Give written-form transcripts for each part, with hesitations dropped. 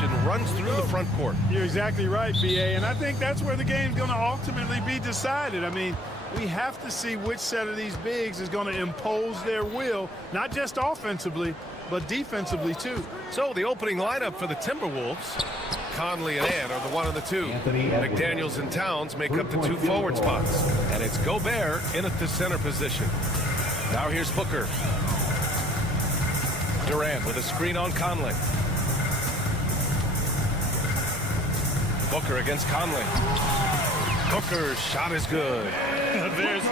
possession runs through the front court. You're exactly right, B.A., and I think that's where the game's going to ultimately be decided. I mean, we have to see which set of these bigs is going to impose their will, not just offensively, but defensively, too. So the opening lineup for the Timberwolves, Conley and Ant are the one of the two. McDaniels and Towns make up the two forward spots. And it's Gobert in at the center position. Now here's Booker. Durant with a screen on Conley. Booker against Conley. Booker's shot is good. There's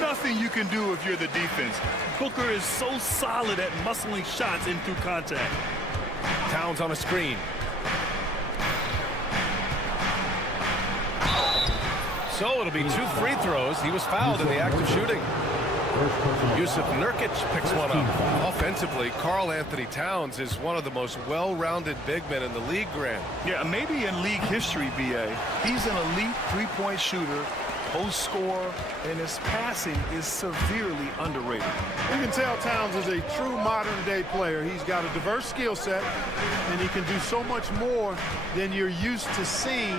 nothing you can do if you're the defense. Booker is so solid at muscling shots in through contact. Towns on a screen. So it'll be 2 free throws. He was fouled in the act of shooting. Yusuf Nurkic picks one up. Offensively, Karl Anthony Towns is one of the most well-rounded big men in the league, Grant. Yeah, maybe in league history, B.A. He's an elite three-point shooter, post scorer, and his passing is severely underrated. You can tell Towns is a true modern-day player. He's got a diverse skill set, and he can do so much more than you're used to seeing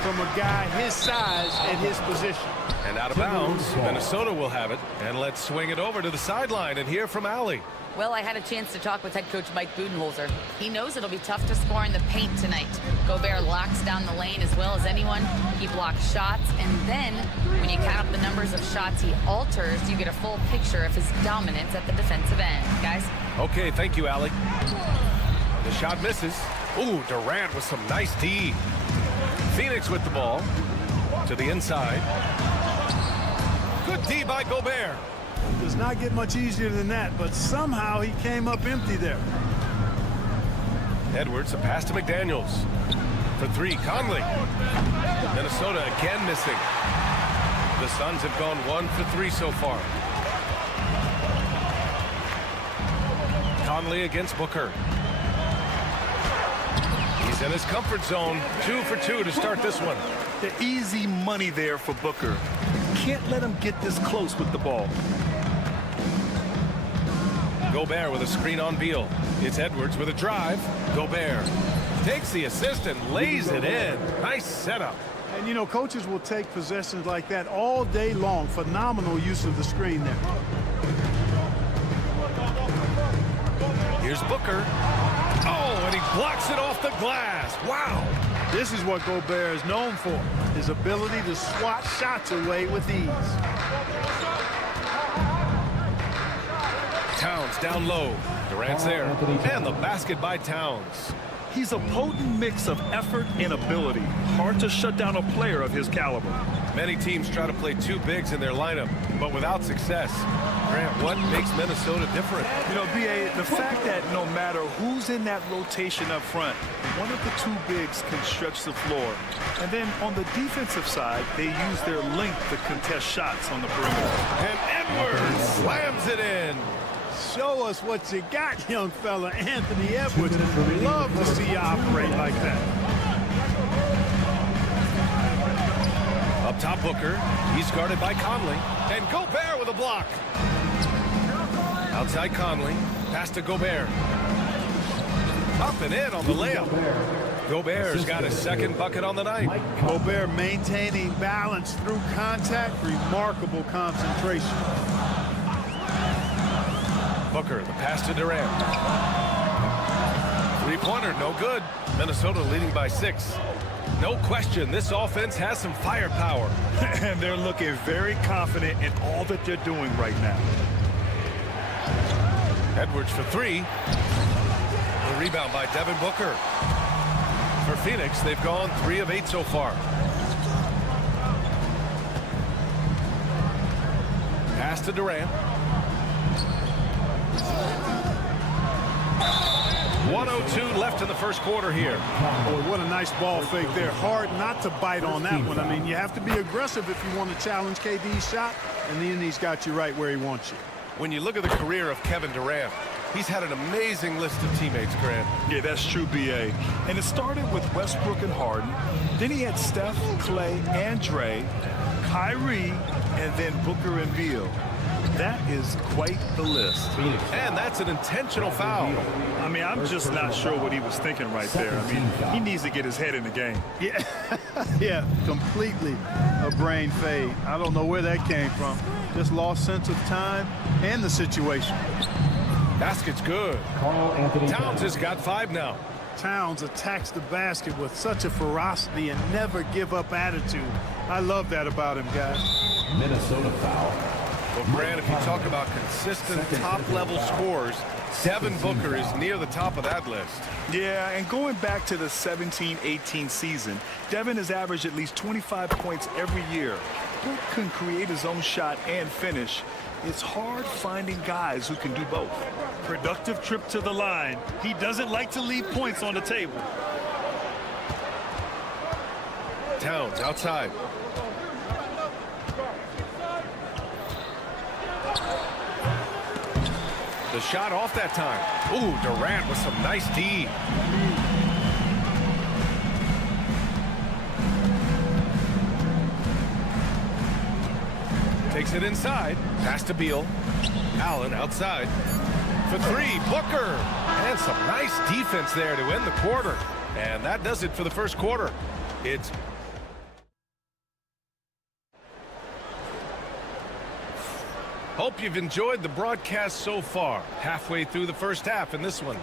from a guy his size at his position. And out of bounds, Minnesota will have it. And let's swing it over to the sideline and hear from Allie. Well, I had a chance to talk with head coach Mike Budenholzer. He knows it'll be tough to score in the paint tonight. Gobert locks down the lane as well as anyone. He blocks shots, and then when you count up the numbers of shots he alters, you get a full picture of his dominance at the defensive end. Guys? Okay, thank you, Allie. The shot misses. Ooh, Durant with some nice D. Phoenix with the ball to the inside. Good D by Gobert. Does not get much easier than that, but somehow he came up empty there. Edwards, a pass to McDaniels. For 3, Conley. Minnesota again missing. The Suns have gone 1 for 3 so far. Conley against Booker. He's in his comfort zone. 2 for 2 to start this one. The easy money there for Booker. Can't let him get this close with the ball. Gobert with a screen on Beal. It's Edwards with a drive. Gobert takes the assist and lays it in. Nice setup. And, you know, coaches will take possessions like that all day long. Phenomenal use of the screen there. Here's Booker. Oh, and he blocks it off the glass. Wow. This is what Gobert is known for, his ability to swat shots away with ease. Towns down low. Durant's there. And the basket by Towns. He's a potent mix of effort and ability. Hard to shut down a player of his caliber. Many teams try to play 2 bigs in their lineup, but without success. Grant, what makes Minnesota different? You know, B.A., the fact that no matter who's in that rotation up front, one of the 2 bigs can stretch the floor. And then on the defensive side, they use their length to contest shots on the perimeter. And Edwards slams it in. Show us what you got, young fella. Anthony Edwards. Love to see you operate like that. Up top, Booker. He's guarded by Conley. And Gobert with a block. Outside Conley. Pass to Gobert. Up and in on the layup. Gobert's got his 2nd bucket on the night. Gobert maintaining balance through contact. Remarkable concentration. Booker, the pass to Durant. 3-pointer, no good. Minnesota leading by 6. No question, this offense has some firepower. And they're looking very confident in all that they're doing right now. Edwards for 3. The rebound by Devin Booker. For Phoenix, they've gone 3 of 8 so far. Pass to Durant. 1:02 left in the first quarter here. Boy, what a nice ball fake there. Hard not to bite on that one. I mean, you have to be aggressive if you want to challenge KD's shot, and then he's got you right where he wants you. When you look at the career of Kevin Durant, he's had an amazing list of teammates, Grant. Yeah, that's true, B.A. And it started with Westbrook and Harden. Then he had Steph, Clay, and Dre, Kyrie, and then Booker and Beal. That is quite the list. And that's an intentional foul. I mean, I'm just not sure what he was thinking right there. I mean, he needs to get his head in the game. Yeah, yeah, completely a brain fade. I don't know where that came from. Just lost sense of time and the situation. Basket's good. Towns has got 5 now. Towns attacks the basket with such a ferocity and never give up attitude. I love that about him, guys. Minnesota foul. Well, Grant, if you talk about consistent top-level scores, Devin Booker is near the top of that list. Yeah, and going back to the 17-18 season, Devin has averaged at least 25 points every year. Book can create his own shot and finish. It's hard finding guys who can do both. Productive trip to the line. He doesn't like to leave points on the table. Towns outside. The shot off that time. Ooh, Durant with some nice D. Takes it inside. Pass to Beal. Allen outside. For 3, Booker. And some nice defense there to end the quarter. And that does it for the first quarter. It's Hope you've enjoyed the broadcast so far. Halfway through the first half in this one.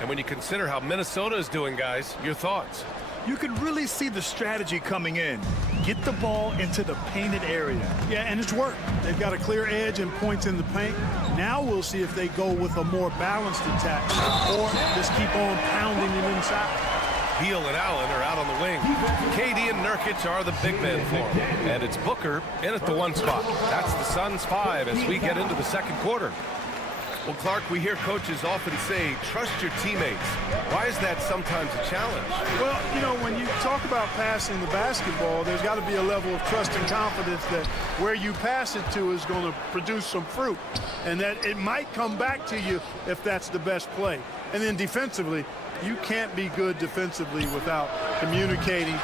And when you consider how Minnesota is doing, guys, your thoughts? You can really see the strategy coming in. Get the ball into the painted area. Yeah, and it's worked. They've got a clear edge and points in the paint. Now we'll see if they go with a more balanced attack or just keep on pounding it inside. Beal and Allen are out on the wing. KD and Nurkic are the big men for him. And it's Booker in at the 1 spot. That's the Suns' 5 as we get into the second quarter. Well, Clark, we hear coaches often say, trust your teammates. Why is that sometimes a challenge? Well, you know, when you talk about passing the basketball, there's got to be a level of trust and confidence that where you pass it to is going to produce some fruit. And that it might come back to you if that's the best play. And then defensively, you can't be good defensively without communicating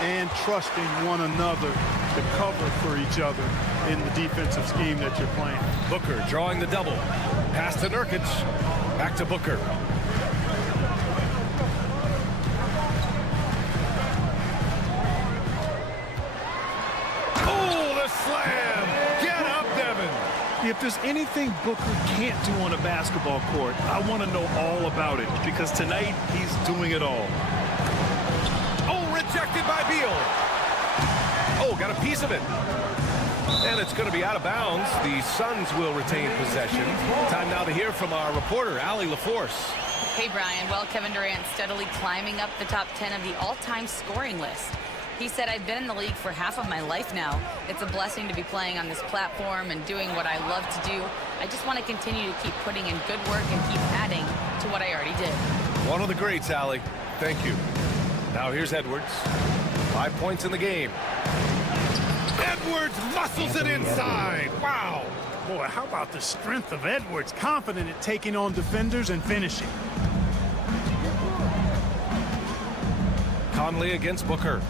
and trusting one another to cover for each other in the defensive scheme that you're playing. Booker drawing the double. Pass to Nurkic. Back to Booker. Oh, the slam! Get up, Devin! If there's anything Booker can't do on a basketball court, I want to know all about it, because tonight he's doing it all. Oh, rejected by Beal. Oh, got a piece of it. And it's going to be out of bounds. The Suns will retain possession. Time now to hear from our reporter, Allie LaForce. Hey, Brian. Well, Kevin Durant steadily climbing up the top 10 of the all-time scoring list. He said, I've been in the league for half of my life now. It's a blessing to be playing on this platform and doing what I love to do. I just want to continue to keep putting in good work and keep adding to what I already did. One of the greats, Allie. Thank you. Now here's Edwards. 5 points in the game. Edwards muscles it inside. Wow. Boy, how about the strength of Edwards? Confident at taking on defenders and finishing. Conley against Booker.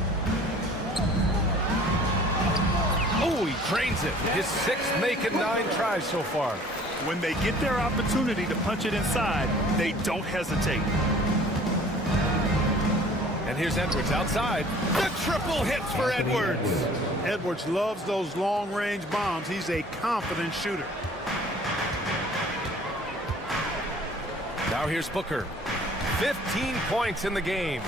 Oh, he drains it. His 6th making 9 tries so far. When they get their opportunity to punch it inside, they don't hesitate. And here's Edwards outside. The triple hits for Edwards. Edwards loves those long-range bombs. He's a confident shooter. Now here's Booker. 15 points in the game.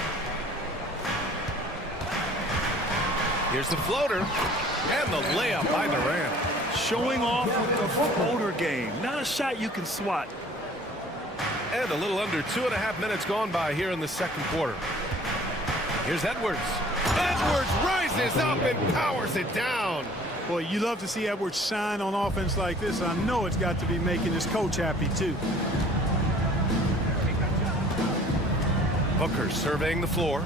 Here's the floater. And the layup by Durant. Showing off with the floater game. Not a shot you can swat. And a little under 2.5 minutes gone by here in the second quarter. Here's Edwards. Edwards rises up and powers it down. Boy, you love to see Edwards shine on offense like this. I know it's got to be making his coach happy, too. Booker surveying the floor.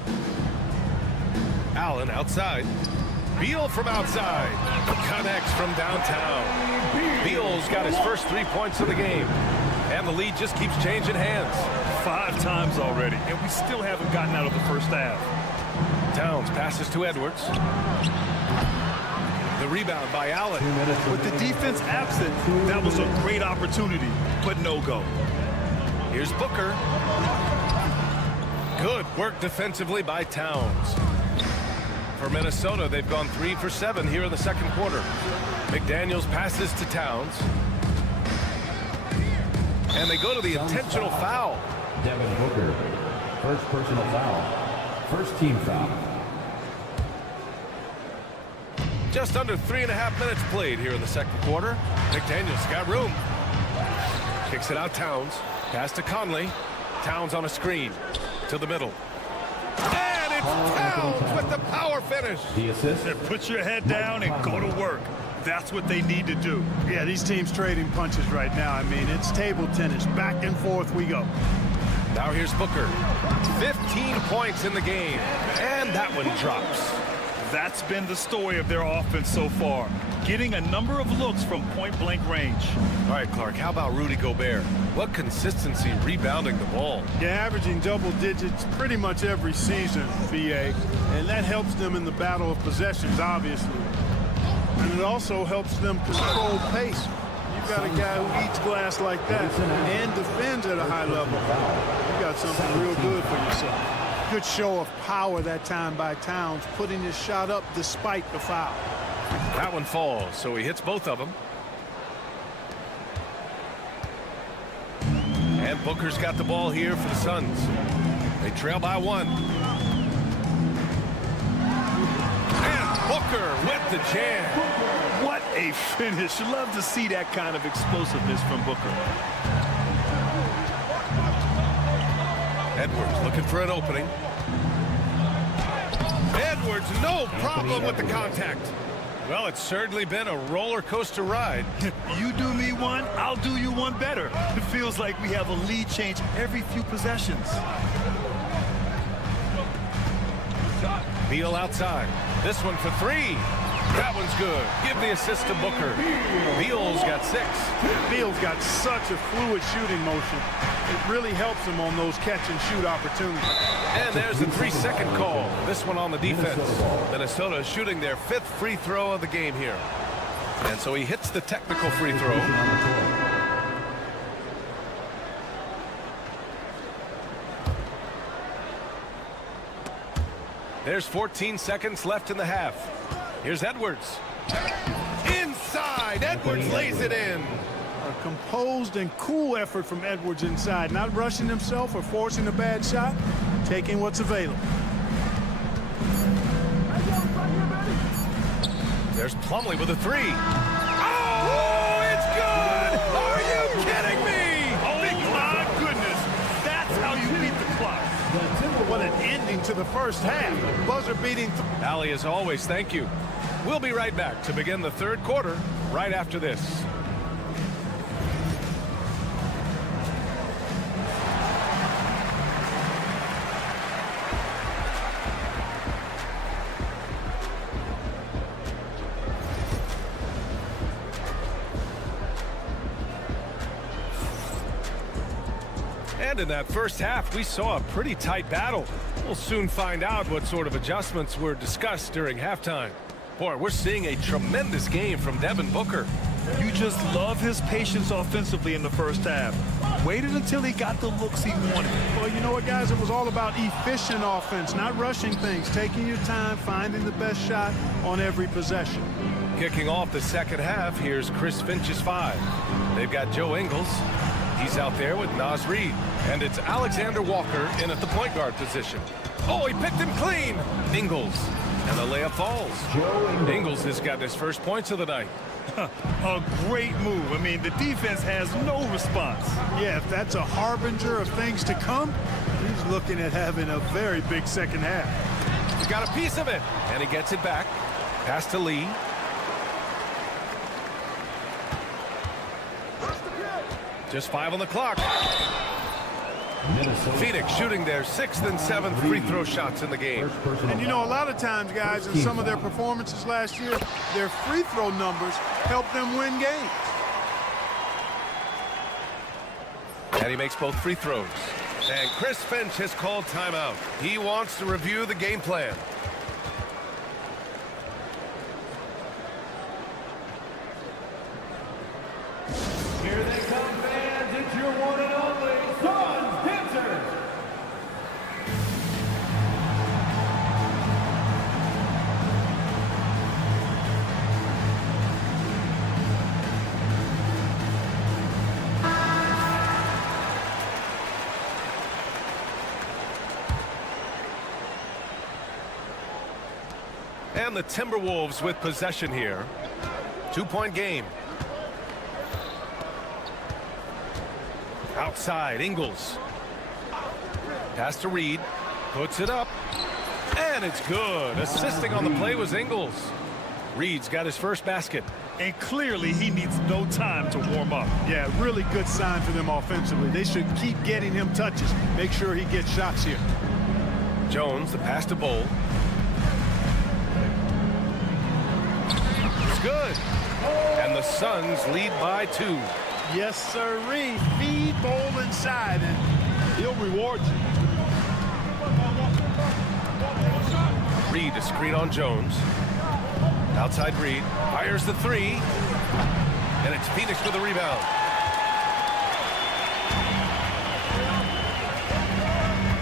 Allen outside. Beal from outside. Connects from downtown. Beal's got his first 3 points of the game. And the lead just keeps changing hands. 5 times already, and we still haven't gotten out of the first half. Towns passes to Edwards. The rebound by Allen. With the defense absent, that was a great opportunity, but no go. Here's Booker. Good work defensively by Towns. For Minnesota, they've gone 3 for 7 here in the second quarter. McDaniels passes to Towns. And they go to the intentional foul. Devin Booker, first personal foul. First team foul. Just under 3.5 minutes played here in the second quarter. McDaniels got room. Kicks it out Towns. Pass to Conley. Towns on a screen. To the middle. And it's Towns with the power finish. The assist. Put your head down and go to work. That's what they need to do. Yeah, these teams trading punches right now. I mean, it's table tennis. Back and forth we go. Now here's Booker. 15 points in the game. And that one drops. That's been the story of their offense so far. Getting a number of looks from point-blank range. All right, Clark, how about Rudy Gobert? What consistency rebounding the ball. Yeah, averaging double digits pretty much every season, BA. And that helps them in the battle of possessions, obviously. And it also helps them control pace. You've got a guy who eats glass like that and defends at a high level. You got something real good for yourself. Good show of power that time by Towns, putting his shot up despite the foul. That one falls, so he hits both of them. And Booker's got the ball here for the Suns. They trail by 1. And Booker with the jam. What a finish. Love to see that kind of explosiveness from Booker. Edwards looking for an opening. Edwards, no problem with the contact. Well, it's certainly been a roller coaster ride. You do me one, I'll do you one better. It feels like we have a lead change every few possessions. Beal outside. This one for 3. That one's good. Give the assist to Booker. Beal's got 6. Beal's got such a fluid shooting motion. It really helps him on those catch-and-shoot opportunities. And there's the 3-second call. This one on the defense. Minnesota shooting their 5th free throw of the game here. And so he hits the technical free throw. There's 14 seconds left in the half. Here's Edwards. Inside. Edwards lays it in. A composed and cool effort from Edwards inside, not rushing himself or forcing a bad shot, taking what's available. There's Plumlee with a 3. Oh, it's good! Are you kidding me? Oh, my goodness. That's how you beat the clock. What an ending to the first half. Buzzer beating. Allie, as always, thank you. We'll be right back to begin the third quarter right after this. And in that first half, we saw a pretty tight battle. We'll soon find out what sort of adjustments were discussed during halftime. Boy, we're seeing a tremendous game from Devin Booker. You just love his patience offensively in the first half. Waited until he got the looks he wanted. Well, you know what, guys? It was all about efficient offense, not rushing things, taking your time, finding the best shot on every possession. Kicking off the second half, here's Chris Finch's 5. They've got Joe Ingles. He's out there with Naz Reid. And it's Alexander Walker in at the point guard position. Oh, he picked him clean. Ingles. And the layup falls. Ingles has got his first points of the night. A great move. I mean, the defense has no response. Yeah, if that's a harbinger of things to come, he's looking at having a very big second half. He's got a piece of it. And he gets it back. Pass to Lee. Just 5 on the clock. Phoenix shooting their 6th and 7th free throw shots in the game. And you know, a lot of times, guys, in some of their performances last year, their free throw numbers helped them win games. And he makes both free throws. And Chris Finch has called timeout. He wants to review the game plan. And the Timberwolves with possession here. 2-point game. Outside, Ingles. Pass to Reed. Puts it up. And it's good. Assisting on the play was Ingles. Reed's got his first basket. And clearly he needs no time to warm up. Yeah, really good sign for them offensively. They should keep getting him touches. Make sure he gets shots here. Jones, the pass to Bowl. It's good. And the Suns lead by 2. Yes, sirree. Feed Bowl inside, and he'll reward you. Reed to screen on Jones. Outside Reed. Fires the 3. And it's Phoenix with a rebound.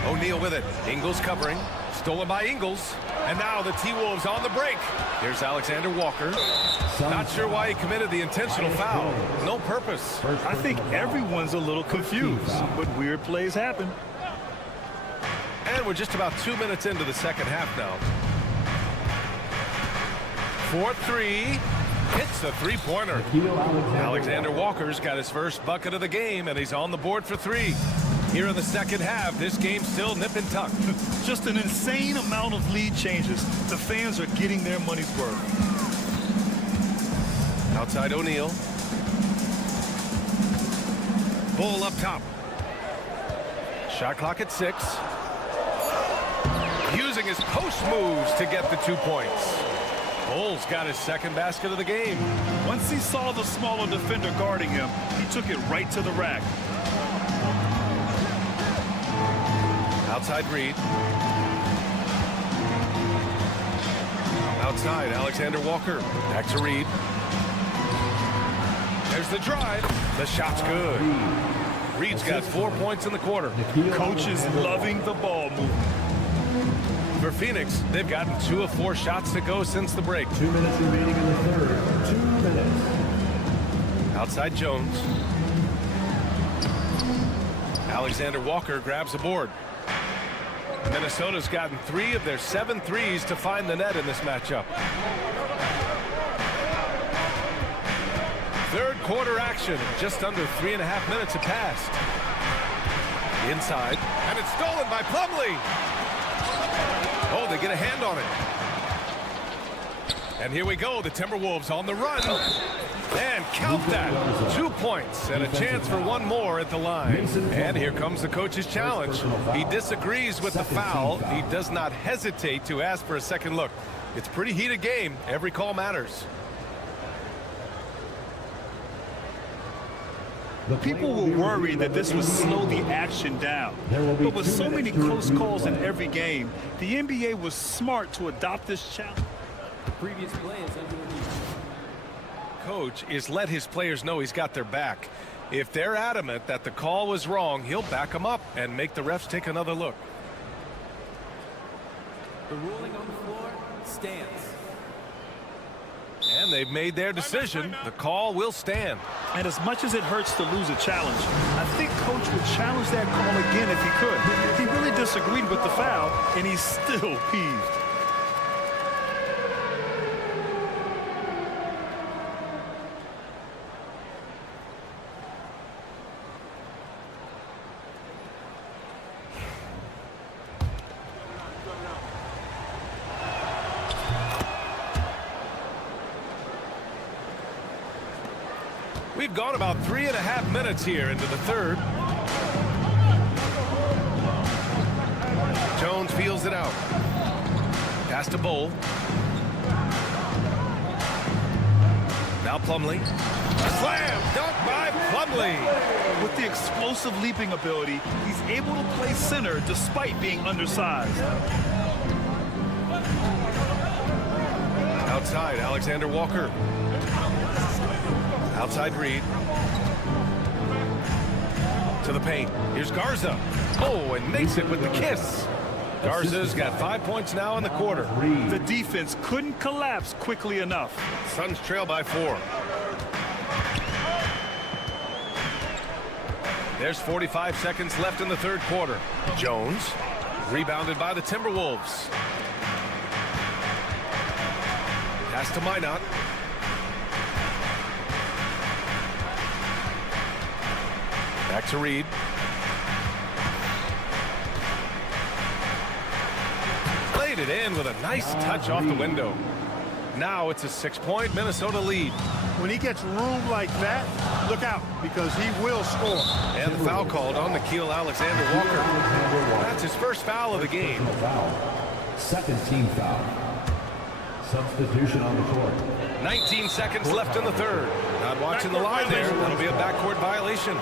O'Neal with it. Ingles covering. Stolen by Ingles. And now the T-Wolves on the break. Here's Alexander Walker. Not sure why he committed the intentional foul. No purpose. I think everyone's a little confused, but weird plays happen. And we're just about 2 minutes into the second half now. 4-3. Hits the three-pointer. Alexander Walker's got his first bucket of the game, and he's on the board for 3. Here in the second half, this game's still nip and tuck. Just an insane amount of lead changes. The fans are getting their money's worth. Outside O'Neal. Bull up top. Shot clock at 6. Using his post moves to get the 2 points. Bull's got his second basket of the game. Once he saw the smaller defender guarding him, he took it right to the rack. Outside Reed. Outside Alexander Walker. Back to Reed. There's the drive. The shot's good. Reed's got 4 points in the quarter. Coach is loving the ball movement. For Phoenix, they've gotten 2 of 4 shots to go since the break. 2 minutes remaining in the third. 2 minutes. Outside Jones. Alexander Walker grabs the board. Minnesota's gotten 3 of their 7 threes to find the net in this matchup. Third quarter action. Just under 3.5 minutes have passed. Inside. And it's stolen by Plumlee. Oh, they get a hand on it. And here we go. The Timberwolves on the run. And count that. 2 points and a chance for 1 more at the line. And here comes the coach's challenge. He disagrees with the foul. He does not hesitate to ask for a second look. It's a pretty heated game. Every call matters. People were worried that this would slow the action down. But with so many close calls in every game, the NBA was smart to adopt this challenge. The previous play is under review. Coach is let his players know he's got their back. If they're adamant that the call was wrong, he'll back them up and make the refs take another look. The ruling on the floor stands. And they've made their decision. The call will stand. And as much as it hurts to lose a challenge, I think Coach would challenge that call again if he could. He really disagreed with the foul, and he's still peeved. We've gone about 3.5 minutes here into the third. Jones feels it out. Pass to Bowl. Now Plumlee. Slam! Dunk by Plumlee. With the explosive leaping ability, he's able to play center despite being undersized. Outside, Alexander Walker. Outside Reed. To the paint. Here's Garza. Oh, and makes it with the kiss. Garza's got 5 points now in the quarter. The defense couldn't collapse quickly enough. Suns trail by 4. There's 45 seconds left in the third quarter. Jones, rebounded by the Timberwolves. Pass to Minot. Back to Reed. Played it in with a nice touch off the window. Now it's a 6-point Minnesota lead. When he gets room like that, look out, because he will score. And the foul called on Nikhil Alexander-Walker. That's his first foul of the game. Second team foul. Substitution on the court. 19 seconds left in the third. Not watching the line there. That'll be a backcourt violation.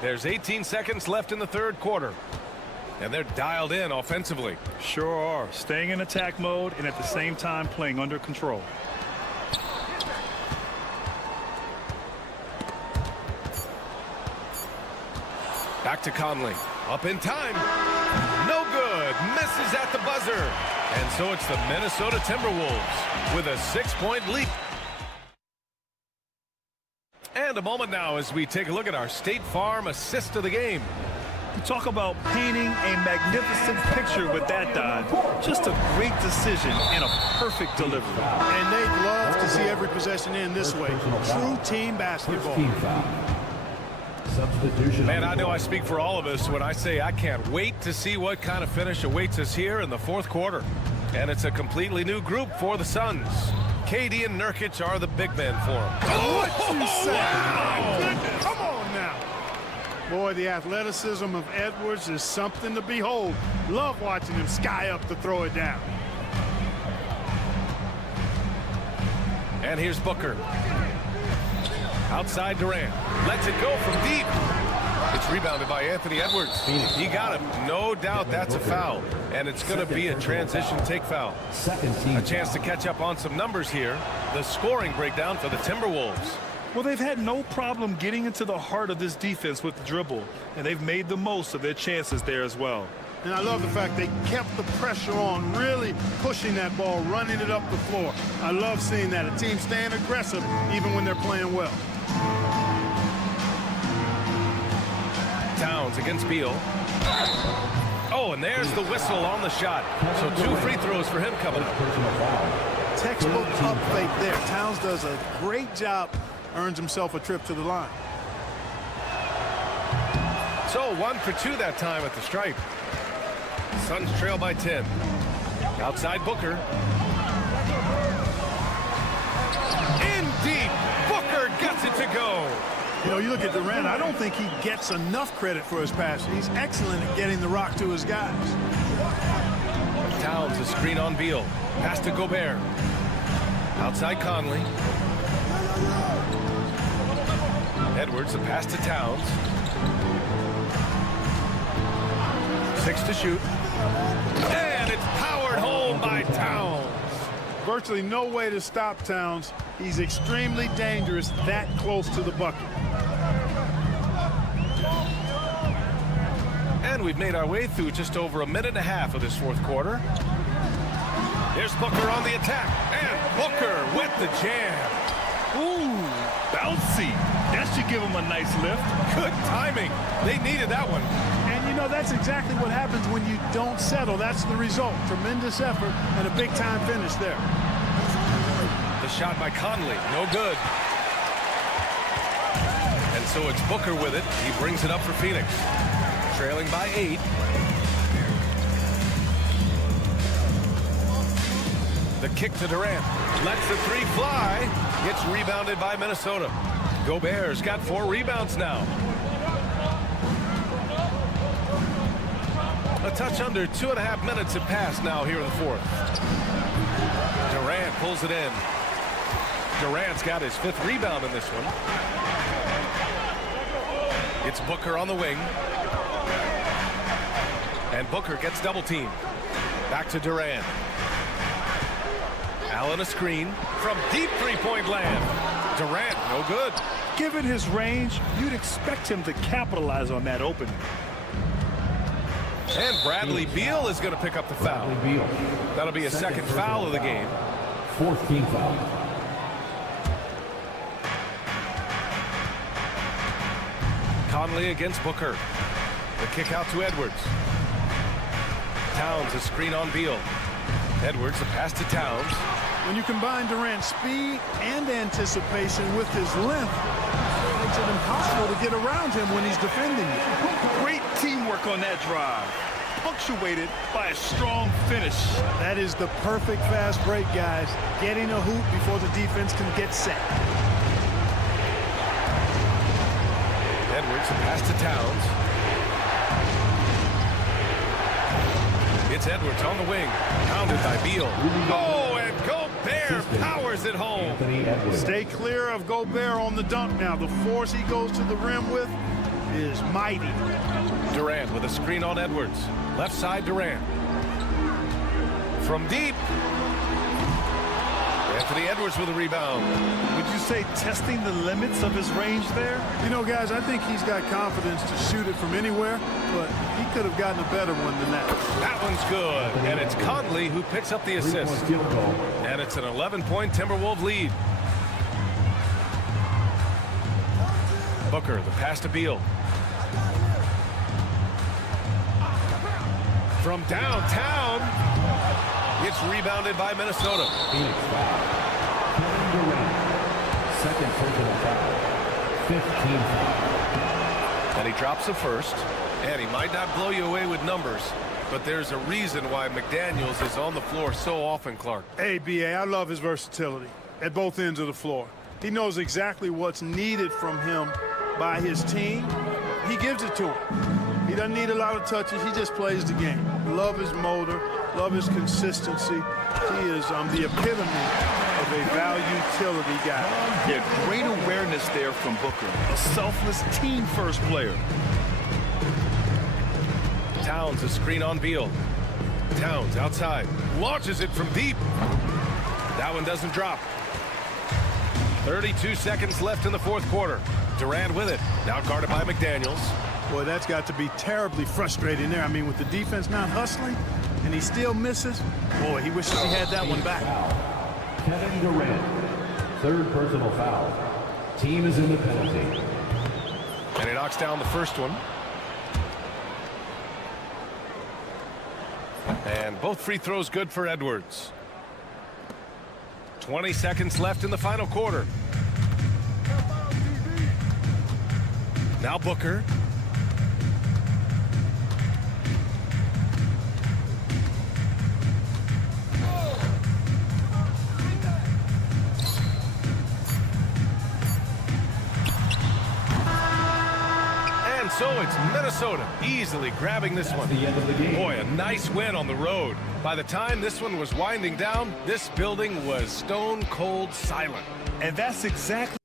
There's 18 seconds left in the third quarter. And they're dialed in offensively. Sure are. Staying in attack mode and at the same time playing under control. Back to Conley. Up in time. No good. Misses at the buzzer. And so it's the Minnesota Timberwolves with a 6-point lead. And a moment now as we take a look at our State Farm assist of the game. You talk about painting a magnificent picture with that dive. Just a great decision and a perfect delivery. And they'd love to see every possession in this way. True team basketball. Team foul. Substitution. Man, I know I speak for all of us when I say I can't wait to see what kind of finish awaits us here in the fourth quarter. And it's a completely new group for the Suns. KD and Nurkic are the big men for them. What you say? Wow. Come on now. Boy, the athleticism of Edwards is something to behold. Love watching him sky up to throw it down. And here's Booker. Outside Durant. Lets it go from deep. It's rebounded by Anthony Edwards. He got him. No doubt that's a foul. And it's going to be a transition take foul. Second team. A chance to catch up on some numbers here. The scoring breakdown for the Timberwolves. Well, they've had no problem getting into the heart of this defense with the dribble, and they've made the most of their chances there as well. And I love the fact they kept the pressure on, really pushing that ball, running it up the floor. I love seeing that. A team staying aggressive even when they're playing well. Towns against Beal. Oh, and there's the whistle on the shot. So 2 free throws for him coming up. Textbook pump fake there. Towns does a great job, earns himself a trip to the line. So 1 for 2 that time at the stripe. Suns trail by 10. Outside Booker. In deep. Booker gets it to go. You know, you look at Durant, I don't think he gets enough credit for his passing. He's excellent at getting the rock to his guys. Towns a screen on Beal. Pass to Gobert. Outside Conley. Edwards, the pass to Towns. 6 to shoot. And it's powered home by Towns. Virtually no way to stop Towns. He's extremely dangerous that close to the bucket. And we've made our way through just over a minute and a half of this fourth quarter. Here's Booker on the attack. And Booker with the jam. Ooh, bouncy. That should give him a nice lift. Good timing. They needed that one. And, you know, that's exactly what happens when you don't settle. That's the result. Tremendous effort and a big-time finish there. The shot by Conley. No good. And so it's Booker with it. He brings it up for Phoenix. Trailing by 8. The kick to Durant. Lets the 3 fly. Gets rebounded by Minnesota. Gobert's got 4 rebounds now. A touch under 2.5 minutes have passed now here in the fourth. Durant pulls it in. Durant's got his 5th rebound in this one. It's Booker on the wing. And Booker gets double teamed. Back to Durant. Allen a screen from deep 3-point land. Durant, no good. Given his range, you'd expect him to capitalize on that opening. And Bradley Beal is going to pick up the foul. That'll be a second foul of the game. 4th team foul. Conley against Booker. The kick out to Edwards. Towns a screen on Beal. Edwards a pass to Towns. When you combine Durant's speed and anticipation with his length, it makes it impossible to get around him when he's defending you. Great teamwork on that drive, punctuated by a strong finish. That is the perfect fast break, guys. Getting a hoop before the defense can get set. Edwards a pass to Towns. It's Edwards on the wing. Pounded by Beal. Oh, and Gobert powers it home. Anthony Edwards. Stay clear of Gobert on the dunk now. The force he goes to the rim with is mighty. Durant with a screen on Edwards. Left side Durant. From deep. Anthony Edwards with a rebound. Would you say testing the limits of his range there? You know, guys, I think he's got confidence to shoot it from anywhere, but he could have gotten a better one than that. That one's good. And it's Conley who picks up the assist. Field goal. And it's an 11-point Timberwolves lead. Booker, the pass to Beal. From downtown, it's rebounded by Minnesota. Phoenix foul. Kevin Durant. Second personal foul. 15 foul. And he drops the first. And he might not blow you away with numbers, but there's a reason why McDaniels is on the floor so often, Clark. Hey, B.A., I love his versatility at both ends of the floor. He knows exactly what's needed from him by his team. He gives it to him. He doesn't need a lot of touches. He just plays the game. Love his motor. Love his consistency. He is the epitome of a value utility guy. Yeah, great awareness there from Booker. A selfless team-first player. Towns a screen on Beal. Towns outside. Launches it from deep. That one doesn't drop. 32 seconds left in the fourth quarter. Durant with it. Now guarded by McDaniels. Boy, that's got to be terribly frustrating there. I mean, with the defense not hustling and he still misses, boy, he wishes he had that one back. Kevin Durant. Third personal foul. Team is in the penalty. And he knocks down the first one. And both free throws good for Edwards. 20 seconds left in the final quarter. Now Booker. And so it's Minnesota easily grabbing this one. The end of the game. Boy, a nice win on the road. By the time this one was winding down, this building was stone cold silent. And that's exactly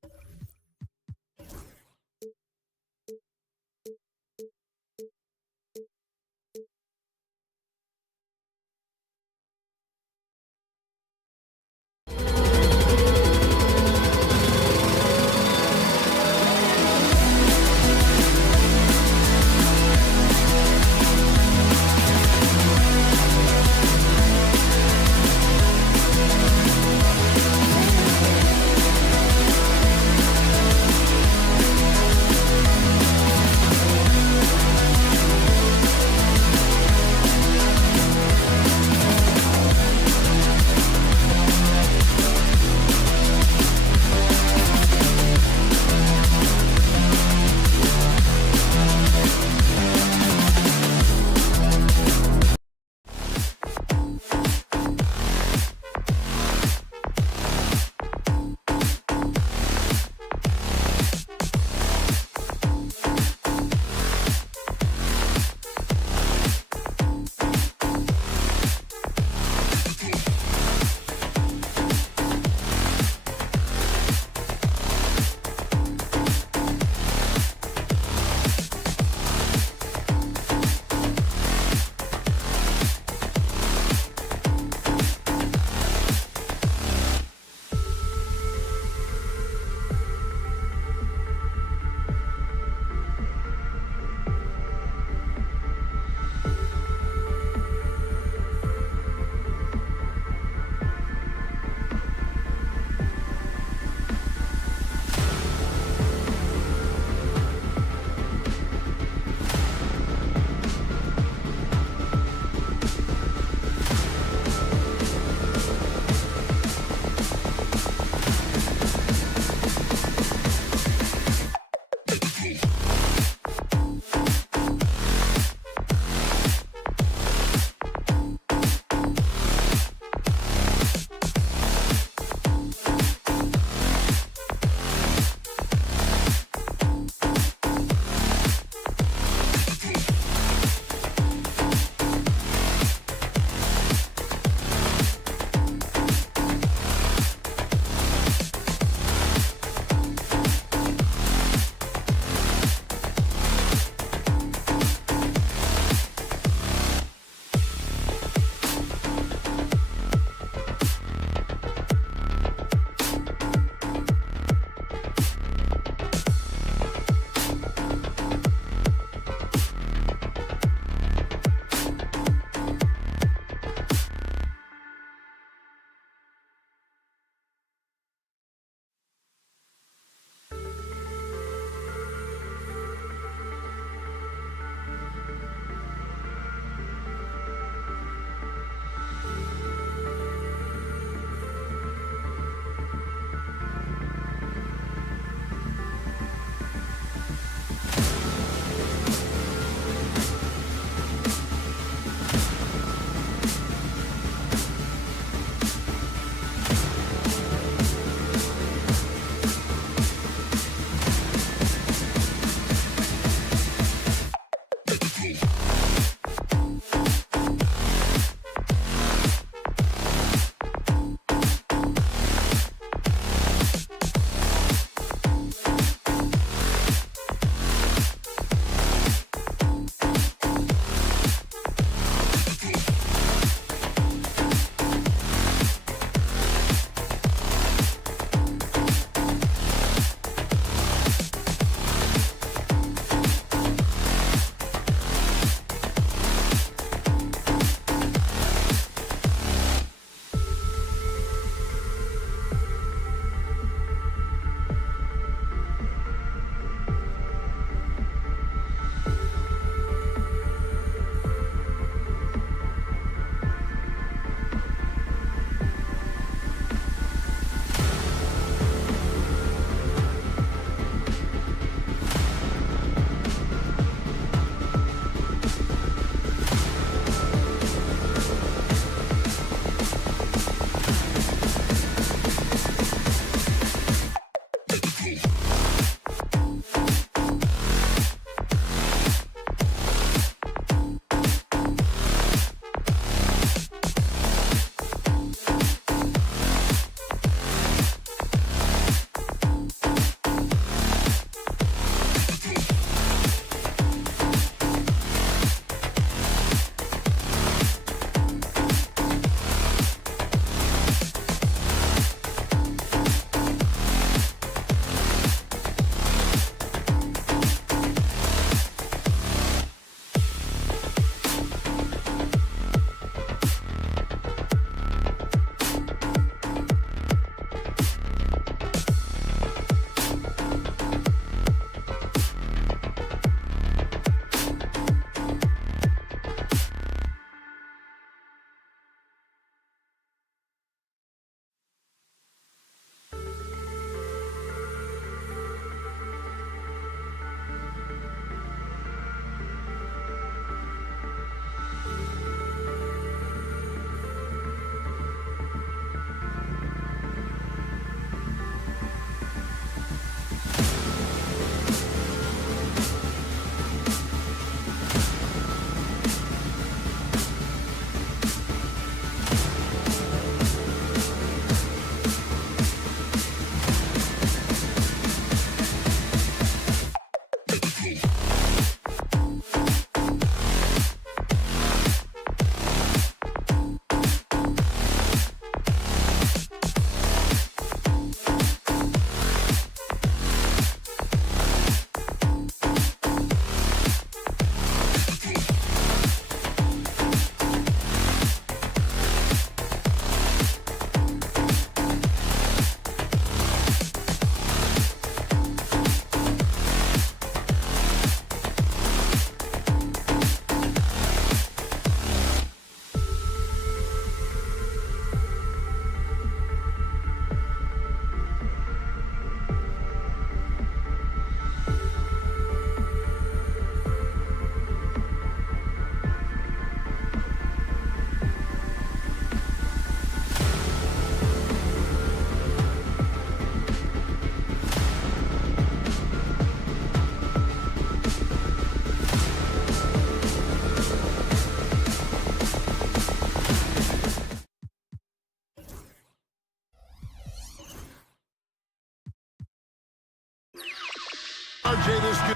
RJ, this could...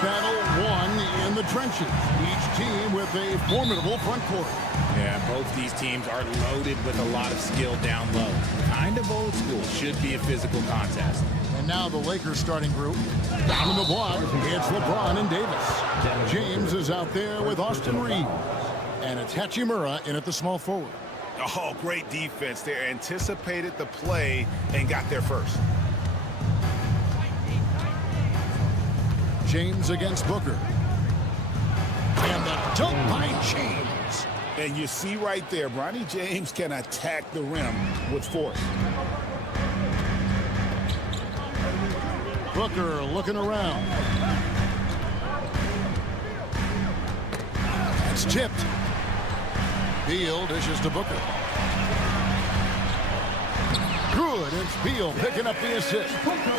Battle won in the trenches. Each team with a formidable front court. Yeah, both these teams are loaded with a lot of skill down low. Kind of old school. Should be a physical contest. And now the Lakers starting group. Down in the block, it's LeBron and Davis. James is out there with Austin Reeves. And it's Hachimura in at the small forward. Oh, great defense. They anticipated the play and got there first. James against Booker. And the dunk by James. And you see right there, Bronny James can attack the rim with force. Booker looking around. It's tipped. Beal dishes to Booker. Good. It's Beal picking up the assist.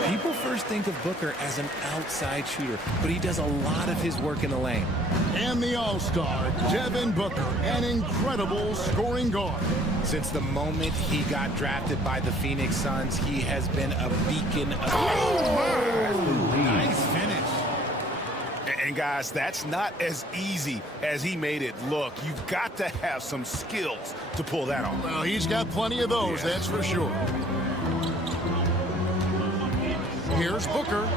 People first think of Booker as an outside shooter, but he does a lot of his work in the lane. And the all-star, Devin Booker, an incredible scoring guard. Since the moment he got drafted by the Phoenix Suns, he has been a beacon of... Nice finish. And guys, that's not as easy as he made it look. You've got to have some skills to pull that off. Well, he's got plenty of those, that's for sure. Here's Booker.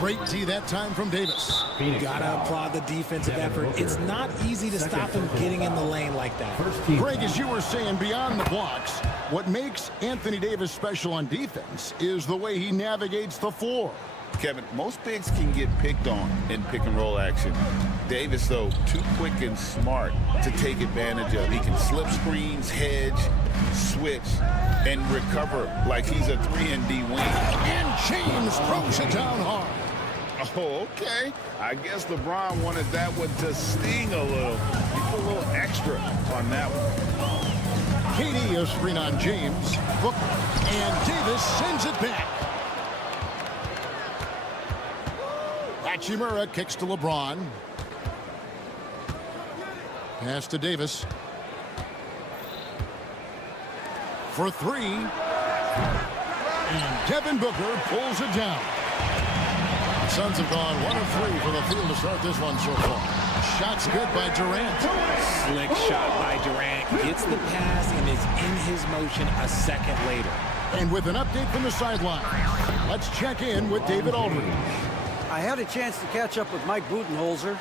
Great D that time from Davis. Gotta applaud the defensive effort. It's not easy to stop him getting in the lane like that. Greg, as you were saying, beyond the blocks, what makes Anthony Davis special on defense is the way he navigates the floor. Kevin, most bigs can get picked on in pick and roll action. Davis, though, too quick and smart to take advantage of. He can slip screens, hedge, switch, and recover like he's a 3-and-D wing. And James throws it down hard. Oh, okay. I guess LeBron wanted that one to sting a little. He put a little extra on that one. KD a screen on James. Booker. And Davis sends it back. Hachimura kicks to LeBron. Pass to Davis. For three. And Devin Booker pulls it down. The Suns have gone 1 of 3 for the field to start this one so far. Shot's good by Durant. Slick shot by Durant. Gets the pass and is in his motion a second later. And with an update from the sideline, let's check in with David Aldridge. I had a chance to catch up with Mike Budenholzer.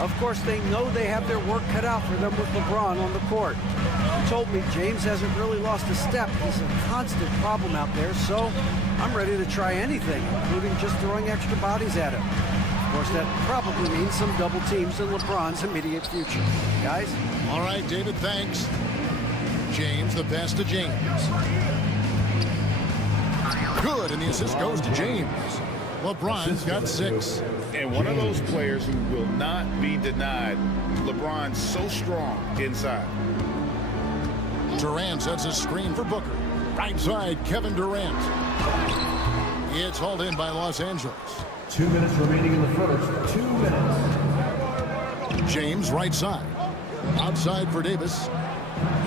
Of course, they know they have their work cut out for them with LeBron on the court. He told me James hasn't really lost a step. He's a constant problem out there, so I'm ready to try anything, including just throwing extra bodies at him. Of course, that probably means some double teams in LeBron's immediate future. Guys? All right, David, thanks. James, the pass to James. Good, and the assist goes to James. LeBron's got 6. And one of those players who will not be denied. LeBron's so strong inside. Durant sets a screen for Booker. Right side, Kevin Durant. It's hauled in by Los Angeles. 2 minutes remaining in the first. 2 minutes. James, right side. Outside for Davis.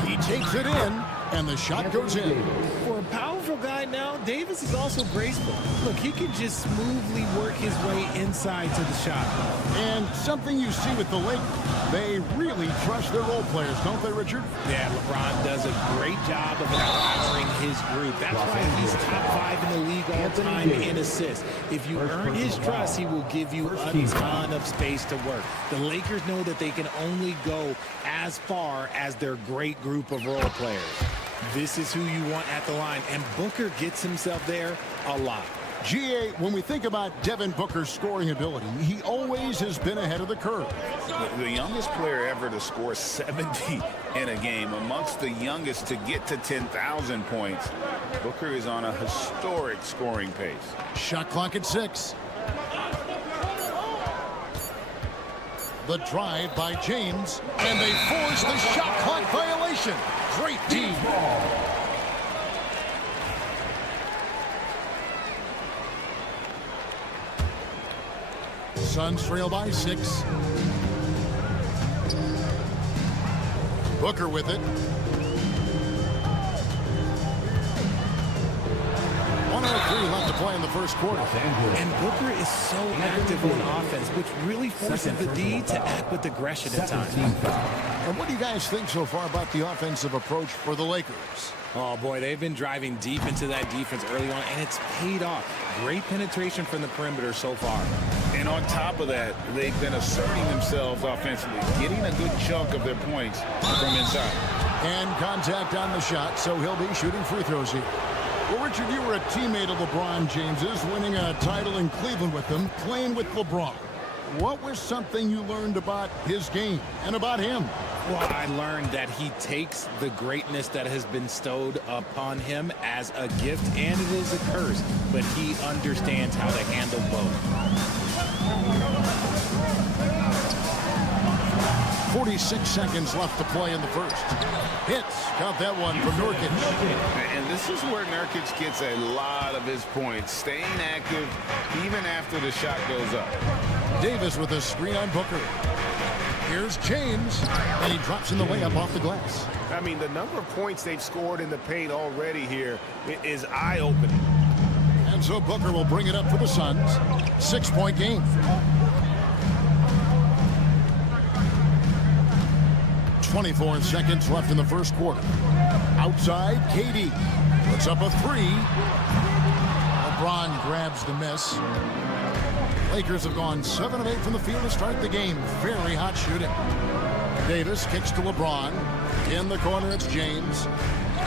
He takes it in, and the shot goes in. For a powerful guy now, Davis is also graceful. Look, he can just smoothly work his way inside to the shot. And something you see with the Lakers, they really trust their role players, don't they, Richard? Yeah, LeBron does a great job of empowering his group. That's why he's top 5 in the league all time in assists. If you earn his trust, he will give you a ton of space to work. The Lakers know that they can only go as far as their great group of role players. This is who you want at the line, and Booker gets himself there a lot. GA, when we think about Devin Booker's scoring ability, he always has been ahead of the curve. The youngest player ever to score 70 in a game, amongst the youngest to get to 10,000 points. Booker is on a historic scoring pace. Shot clock at 6. The drive by James, and they force the shot clock violation. Great team. Suns trail by 6. Booker with it. 1:03 left to play in the first quarter. And Booker is so active on offense, which really forces the D to act with aggression at times. And what do you guys think so far about the offensive approach for the Lakers? Oh, boy, they've been driving deep into that defense early on, and it's paid off. Great penetration from the perimeter so far. And on top of that, they've been asserting themselves offensively, getting a good chunk of their points from inside. And contact on the shot, so he'll be shooting free throws here. Well, Richard, you were a teammate of LeBron James's, winning a title in Cleveland with him, playing with LeBron. What was something you learned about his game and about him? Well, I learned that he takes the greatness that has been bestowed upon him as a gift, and it is a curse, but he understands how to handle both. 46 seconds left to play in the first. Hits. Count that one from Nurkic. And this is where Nurkic gets a lot of his points, staying active even after the shot goes up. Davis with a screen on Booker. Here's James, and he drops in the layup off the glass. I mean, the number of points they've scored in the paint already here is eye-opening. And so Booker will bring it up for the Suns. 6-point game. 24 seconds left in the first quarter. Outside, KD puts up a 3. LeBron grabs the miss. Lakers have gone 7 of 8 from the field to start the game. Very hot shooting. Davis kicks to LeBron. In the corner, it's James.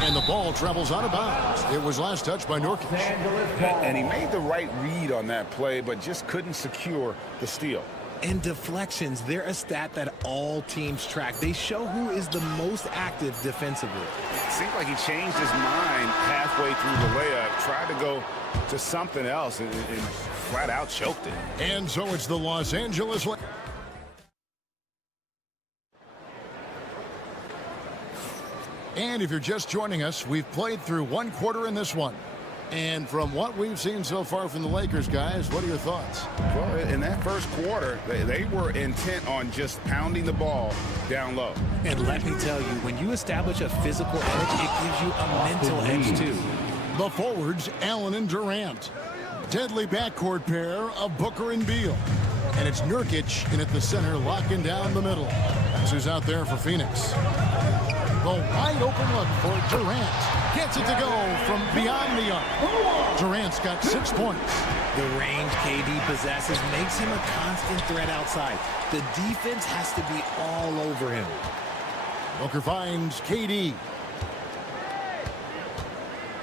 And the ball travels out of bounds. It was last touched by Nurkic. And he made the right read on that play, but just couldn't secure the steal. And deflections, they're a stat that all teams track. They show who is the most active defensively. It seemed like he changed his mind halfway through the layup, tried to go to something else, and flat out choked it. And so it's the Los Angeles Lakers. And if you're just joining us, we've played through one quarter in this one. And from what we've seen so far from the Lakers, guys, what are your thoughts? Well, in that first quarter, they were intent on just pounding the ball down low. And let me tell you, when you establish a physical edge, it gives you a mental edge, too. The forwards, Allen and Durant. Deadly backcourt pair of Booker and Beal. And it's Nurkic in at the center, locking down the middle. That's who's out there for Phoenix. The wide open look for Durant. Gets it to go from beyond the arc. Durant's got 6 points. The range KD possesses makes him a constant threat outside. The defense has to be all over him. Booker finds KD.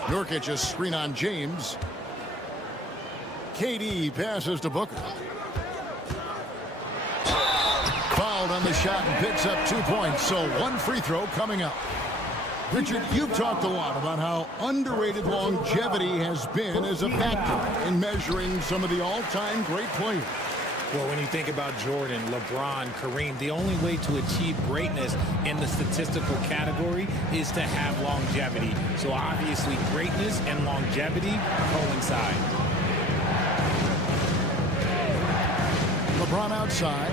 Nurkic a screen on James. KD passes to Booker. Fouled on the shot and picks up 2 points. So 1 free throw coming up. Richard, you've talked a lot about how underrated longevity has been as a factor in measuring some of the all-time great players. Well, when you think about Jordan, LeBron, Kareem, the only way to achieve greatness in the statistical category is to have longevity. So obviously greatness and longevity coincide. LeBron outside.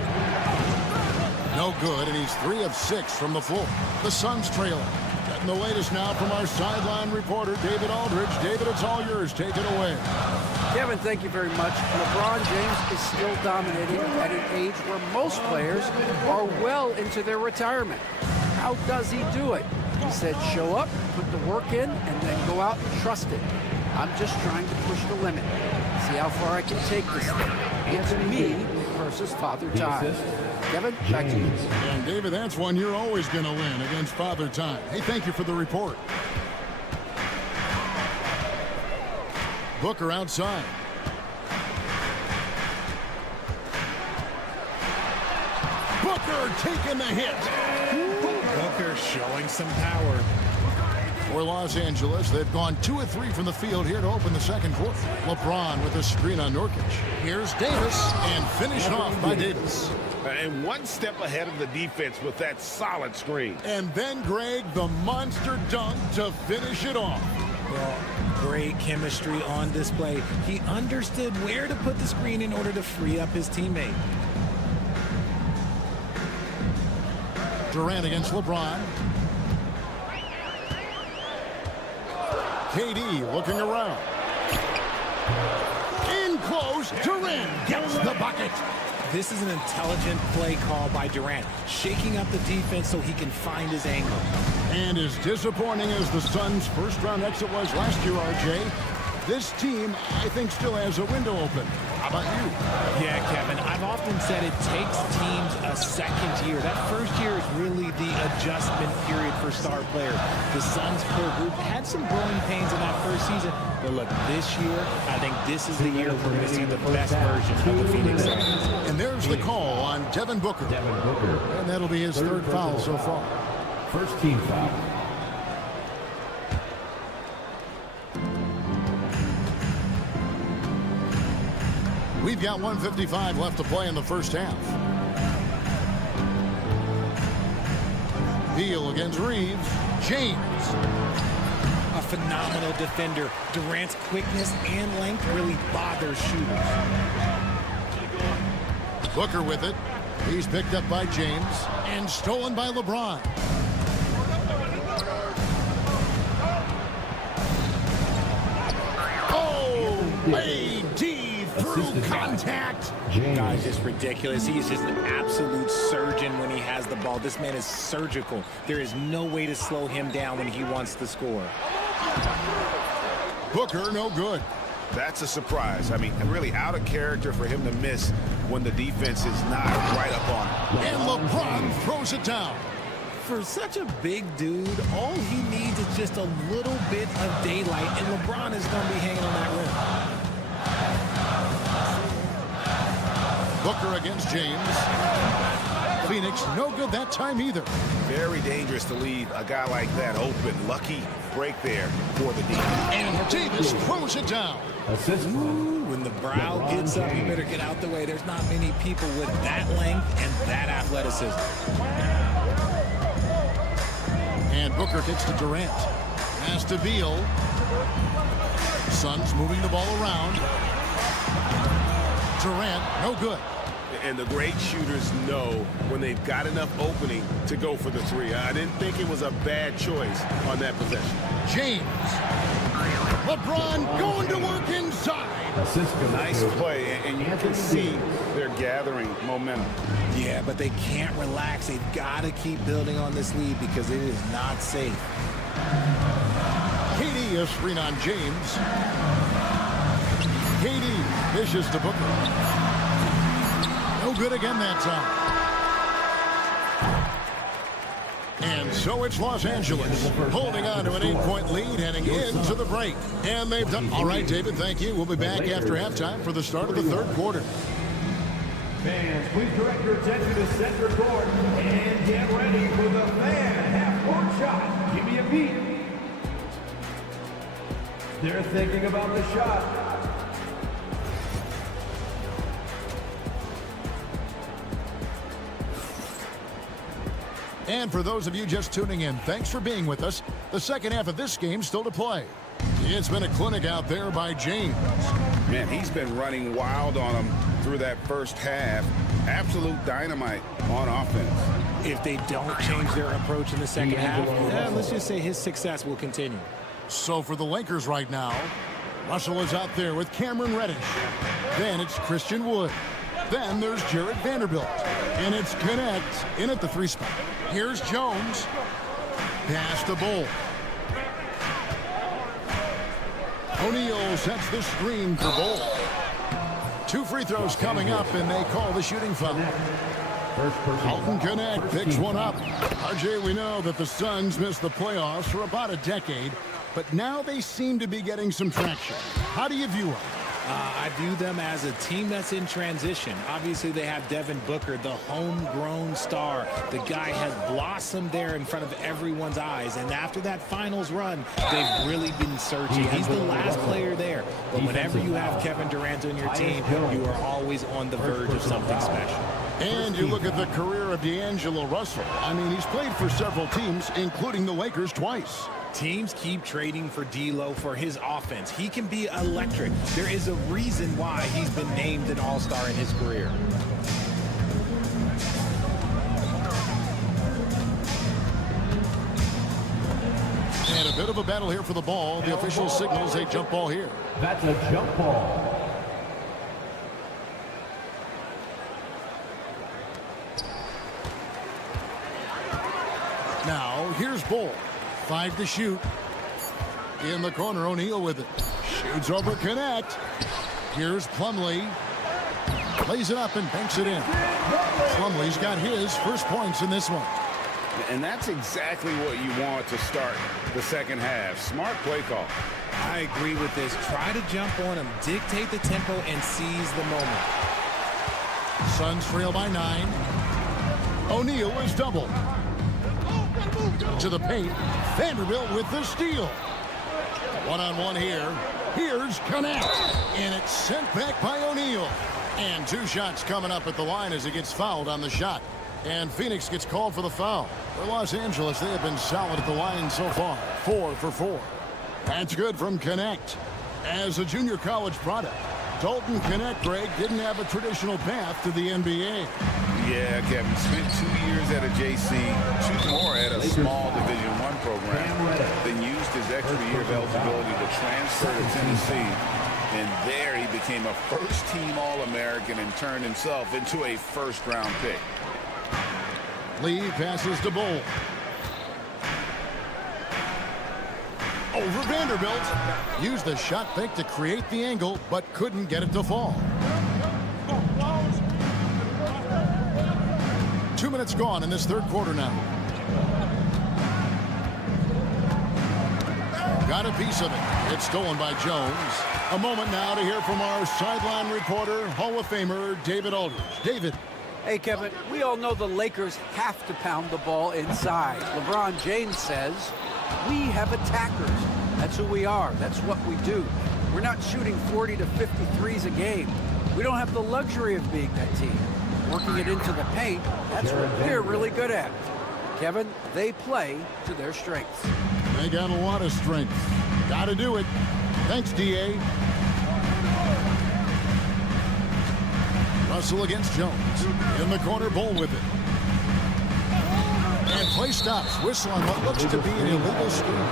No good, and he's 3 of 6 from the floor. The Suns trailing. Getting the latest now from our sideline reporter, David Aldridge. David, it's all yours. Take it away. Kevin, thank you very much. LeBron James is still dominating at an age where most players are well into their retirement. How does he do it? He said, show up, put the work in, and then go out and trust it. I'm just trying to push the limit. See how far I can take this thing. It's me versus Father Time. Kevin, back to you. And David, that's one you're always going to win against Father Time. Hey, thank you for the report. Booker outside. Booker taking the hit. Booker showing some power. For Los Angeles, they've gone 2 of 3 from the field here to open the second quarter. LeBron with a screen on Nurkic. Here's Davis, and finished off by Davis. And one step ahead of the defense with that solid screen. And then, Greg, the monster dunk to finish it off. Well, great chemistry on display. He understood where to put the screen in order to free up his teammate. Durant against LeBron. KD looking around. In close, Durant gets the bucket. This is an intelligent play call by Durant, shaking up the defense so he can find his angle. And as disappointing as the Suns' first-round exit was last year, RJ, this team, I think, still has a window open. How about you? Yeah, Kevin, I've often said it takes teams a second year. That first year is really the adjustment period for star players. The Suns core group had some growing pains in that first season, but look, this year, I think this is the year we're going to see the best version of the Phoenix Suns. And there's the call on Devin Booker. And that'll be his third foul so far. First team foul. We've got 1:55 left to play in the first half. Beal against Reeves. James. A phenomenal defender. Durant's quickness and length really bothers shooters. Booker with it. He's picked up by James and stolen by LeBron. Oh, AD through contact. Guy's just ridiculous. He's just an absolute surgeon when he has the ball. This man is surgical. There is no way to slow him down when he wants to score. Booker, no good. That's a surprise. I mean, really out of character for him to miss when the defense is not right up on him. And LeBron throws it down. For such a big dude, all he needs is just a little bit of daylight, and LeBron is going to be hanging on that rim. Booker against James. Phoenix, no good that time either. Very dangerous to leave a guy like that open. Lucky break there for the defense. And Davis throws it down. Ooh, when the brow gets up, you better get out the way. There's not many people with that length and that athleticism. And Booker kicks to Durant. Pass to Beal. Suns moving the ball around. Durant, no good. And the great shooters know when they've got enough opening to go for the three. I didn't think it was a bad choice on that possession. James. LeBron going to work inside. Nice play, and you can see they're gathering momentum. Yeah, but they can't relax. They've got to keep building on this lead because it is not safe. KD a screen on James. KD dishes to Booker. No good again that time. And so it's Los Angeles holding on to an 8-point lead heading into the break. And they've done. All right, David, thank you. We'll be back after halftime for the start of the third quarter. Fans, please direct your attention to center court and get ready for the fan half-court shot. Give me a beat. They're thinking about the shot. And for those of you just tuning in, thanks for being with us. The second half of this game still to play. It's been a clinic out there by James. Man, he's been running wild on them through that first half. Absolute dynamite on offense. If they don't change their approach in the second half, let's just say his success will continue. So for the Lakers right now, Russell is out there with Cameron Reddish. Then it's Christian Wood. Then there's Jared Vanderbilt. And it's Connect in at the 3 spot. Here's Jones. Pass to Bull. O'Neal sets the screen for Bull. 2 free throws coming up, and they call the shooting foul. Alton Connect picks one up. RJ, we know that the Suns missed the playoffs for about a decade, but now they seem to be getting some traction. How do you view it? I view them as a team that's in transition. Obviously, they have Devin Booker, the homegrown star. The guy has blossomed there in front of everyone's eyes. And after that finals run, they've really been searching. He's the last player there. But whenever you have Kevin Durant on your team, you are always on the verge of something special. And you look at the career of D'Angelo Russell. I mean, he's played for several teams, including the Lakers twice. Teams keep trading for D'Lo for his offense. He can be electric. There is a reason why he's been named an all-star in his career. And a bit of a battle here for the ball. The official signals a jump ball here. That's a jump ball. Now, here's Bull. 5 to shoot. In the corner, O'Neal with it. Shoots over Connect. Here's Plumlee. Lays it up and banks it in. Plumlee's got his first points in this one. And that's exactly what you want to start the second half. Smart play call. I agree with this. Try to jump on him, dictate the tempo, and seize the moment. Suns trail by 9. O'Neal is doubled. To the paint. Vanderbilt with the steal. One-on-one here. Here's Connect. And it's sent back by O'Neal. And 2 shots coming up at the line as he gets fouled on the shot. And Phoenix gets called for the foul. For Los Angeles, they have been solid at the line so far. 4 for 4. That's good from Connect. As a junior college product, Dalton Connect, Greg, didn't have a traditional path to the NBA. Yeah, Kevin. Spent 2 years at a JC, 2 more at a small Division I program. Then used his extra year of eligibility to transfer to Tennessee. And there he became a first-team All-American and turned himself into a first-round pick. Lee passes to Bull. Over Vanderbilt. Used the shot fake to create the angle, but couldn't get it to fall. 2 minutes gone in this third quarter now. Got a piece of it. It's stolen by Jones. A moment now to hear from our sideline reporter, Hall of Famer David Aldridge. David. Hey, Kevin, we all know the Lakers have to pound the ball inside. LeBron James says, we have attackers. That's who we are. That's what we do. We're not shooting 40 to 53s a game. We don't have the luxury of being that team. Working it into the paint, that's what we're really good at. Kevin, they play to their strengths. They got a lot of strength. Got to do it. Thanks, D.A. Russell against Jones. In the corner, Bull with it. And play stops. Whistle on what looks to be an illegal screen.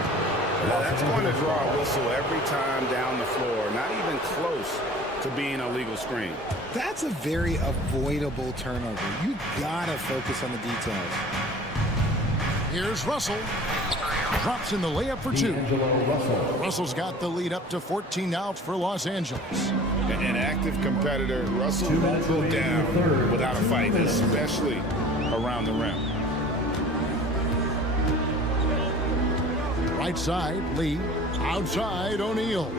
That's going to draw a whistle every time down the floor. Not even close to being a legal screen. That's a very avoidable turnover. You gotta focus on the details. Here's Russell. Drops in the layup for 2. Russell's got the lead up to 14 now for Los Angeles. An active competitor, Russell won't go down without a fight, especially around the rim. Right side, Lee. Outside, O'Neal.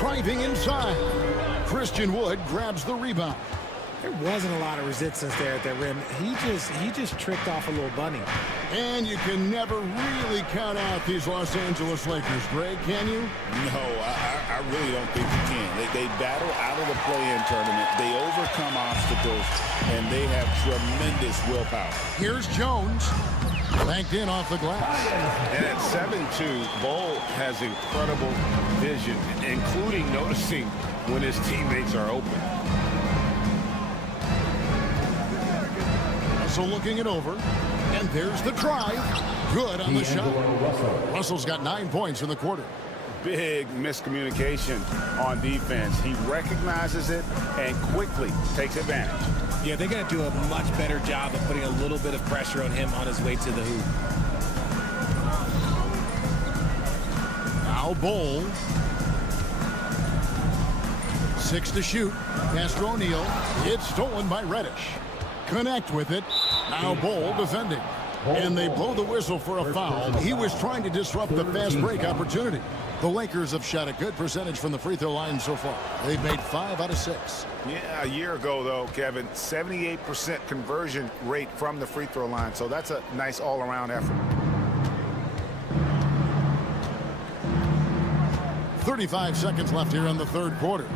Driving inside. Christian Wood grabs the rebound. There wasn't a lot of resistance there at that rim. He just tricked off a little bunny. And you can never really count out these Los Angeles Lakers, Greg, can you? No, I really don't think you can. They battle out of the play-in tournament. They overcome obstacles, and they have tremendous willpower. Here's Jones. Banked in off the glass. And at 7'2", Bull has incredible vision, including noticing when his teammates are open. Russell looking it over. And there's the drive. Good on the shot. Russell's got 9 points in the quarter. Big miscommunication on defense. He recognizes it and quickly takes advantage. Yeah, they're going to do a much better job of putting a little bit of pressure on him on his way to the hoop. Now Bull. 6 to shoot. Castro O'Neal. It's stolen by Reddish. Connect with it. Now Bull defending. And they blow the whistle for a foul. He was trying to disrupt the fast break opportunity. The Lakers have shot a good percentage from the free throw line so far. They've made 5 out of 6. Yeah, a year ago, though, Kevin, 78% conversion rate from the free throw line. So that's a nice all-around effort. 35 seconds left here in the third quarter.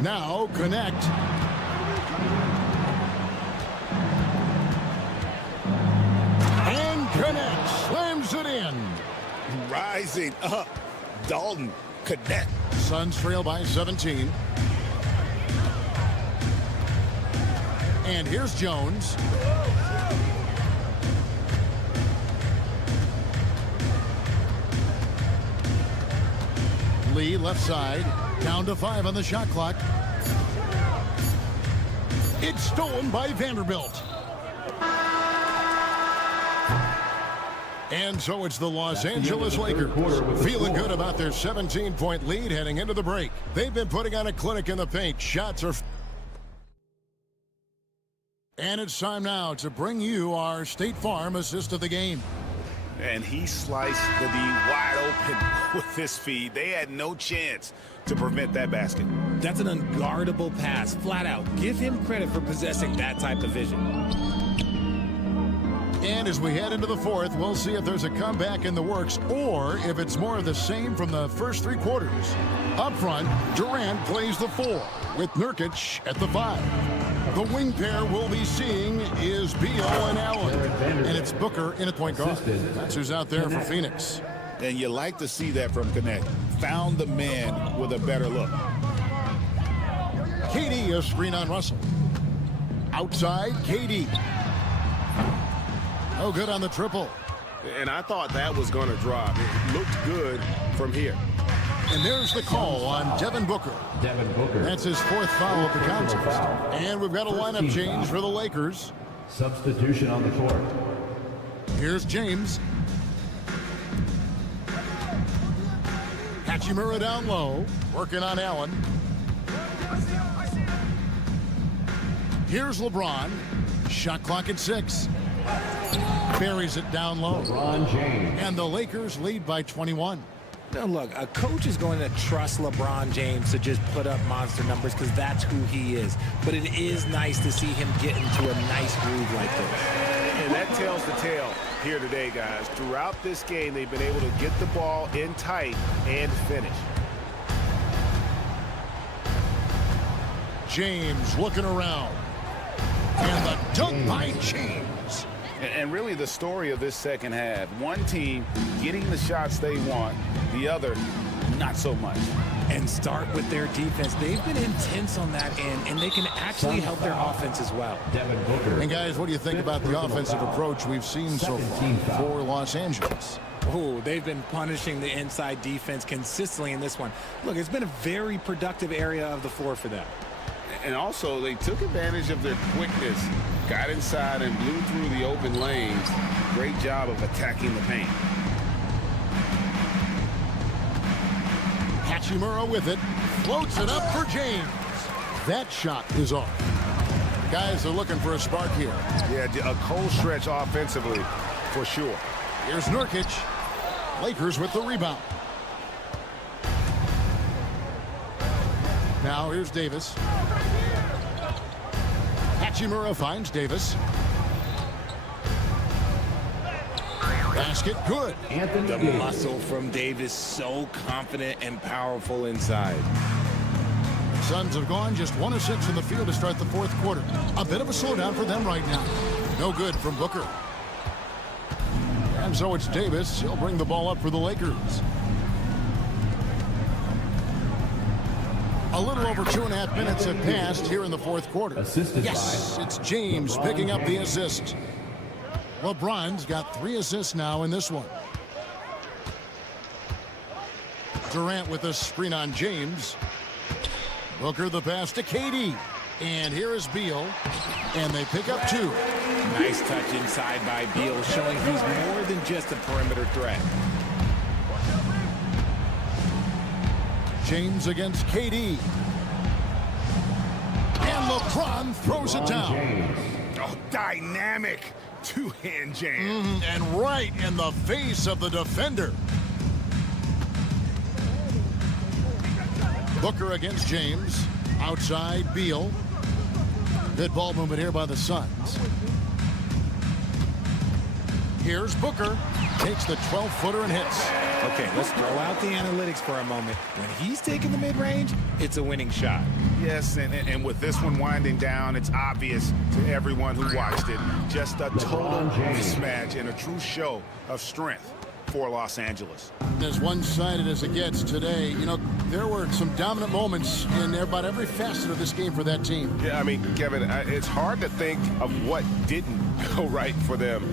Now connect. And connect. Slams it in. Rising up. Dalton, connect. Suns trail by 17. And here's Jones. Lee left side. Down to 5 on the shot clock. It's stolen by Vanderbilt. And so it's the Los Angeles Lakers feeling good about their 17-point lead heading into the break. They've been putting on a clinic in the paint. Shots are... And it's time now to bring you our State Farm assist of the game. And he sliced the D wide open with this feed. They had no chance to prevent that basket. That's an unguardable pass, flat out. Give him credit for possessing that type of vision. And as we head into the fourth, we'll see if there's a comeback in the works or if it's more of the same from the first 3 quarters. Up front, Durant plays the 4 with Nurkic at the 5. The wing pair we'll be seeing is Beal and Allen. And it's Booker in at point guard. That's who's out there for Phoenix. And you like to see that from Connect. Found the man with a better look. KD a screen on Russell. Outside, KD. Oh, good on the triple. And I thought that was going to drop. It looked good from here. And there's the call on Devin Booker. That's his 4th foul of the contest. And we've got a lineup change for the Lakers. Substitution on the court. Here's James. Hachimura down low, working on Allen. Here's LeBron. Shot clock at 6. Buries it down low. LeBron James. And the Lakers lead by 21. Now, look, a coach is going to trust LeBron James to just put up monster numbers because that's who he is. But it is nice to see him get into a nice groove like this. And that tells the tale here today, guys. Throughout this game, they've been able to get the ball in tight and finish. James looking around. And the dunk by James. And really the story of this second half, one team getting the shots they want, the other not so much. And start with their defense. They've been intense on that end, and they can actually help their offense as well. And guys, what do you think about the offensive approach we've seen so far for Los Angeles? Oh, they've been punishing the inside defense consistently in this one. Look, it's been a very productive area of the floor for them. And also, they took advantage of their quickness, got inside and blew through the open lanes. Great job of attacking the paint. Hachimura with it, floats it up for James. That shot is off. Guys are looking for a spark here. Yeah, a cold stretch offensively, for sure. Here's Nurkic. Lakers with the rebound. Now here's Davis. Hachimura finds Davis. Basket good. The muscle from Davis, so confident and powerful inside. Suns have gone just 1 of 6 in the field to start the fourth quarter. A bit of a slowdown for them right now. No good from Booker. And so it's Davis. He'll bring the ball up for the Lakers. A little over 2.5 minutes have passed here in the fourth quarter. Yes, it's James picking up the assist. LeBron's got 3 assists now in this one. Durant with a screen on James. Booker the pass to KD. And here is Beal. And they pick up 2. Nice touch inside by Beal, showing he's more than just a perimeter threat. James against KD. And LeBron throws it down. Oh, dynamic Two-hand jam. And right in the face of the defender. Booker against James. Outside, Beal. Good ball movement here by the Suns. Here's Booker. Takes the 12-footer and hits. Okay, let's throw out the analytics for a moment. When he's taking the mid-range, it's a winning shot. Yes, and with this one winding down, it's obvious to everyone who watched it. Just a total mismatch and a true show of strength for Los Angeles. As one-sided as it gets today, you know, there were some dominant moments in about every facet of this game for that team. Yeah, I mean, Kevin, it's hard to think of what didn't go right for them.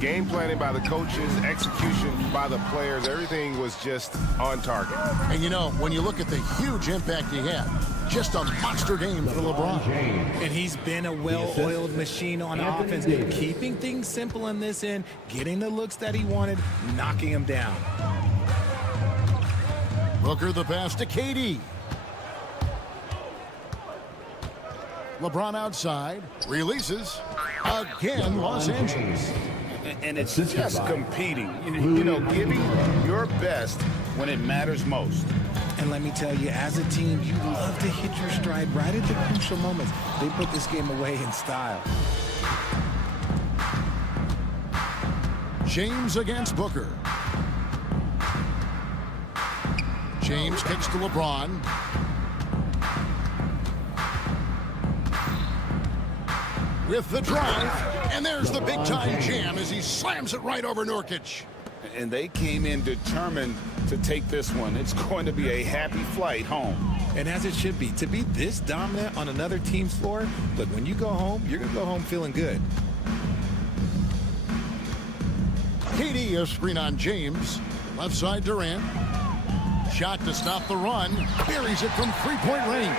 Game planning by the coaches, execution by the players, everything was just on target. And, you know, when you look at the huge impact he had, just a monster game for LeBron. And he's been a well-oiled machine on offense, keeping things simple on this end, getting the looks that he wanted, knocking him down. Booker the pass to KD. LeBron outside, releases. Again, Los Angeles. And it's just competing, you know, giving your best when it matters most. And let me tell you, as a team, you love to hit your stride right at the crucial moments. They put this game away in style. James against Booker. James kicks to LeBron. With the drive, and there's the big-time jam as he slams it right over Nurkic. And they came in determined to take this one. It's going to be a happy flight home. And as it should be, to be this dominant on another team's floor, look, when you go home, you're going to go home feeling good. KD, a screen on James. Left side, Durant. Shot to stop the run. Buries it from three-point range.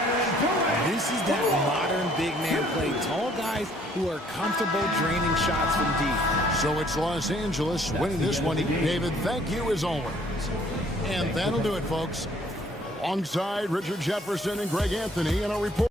This is that modern big man play. Tall guys who are comfortable draining shots from deep. So it's Los Angeles winning this one. David, thank you as always. And that'll do it, folks. Alongside Richard Jefferson and Greg Anthony in a report.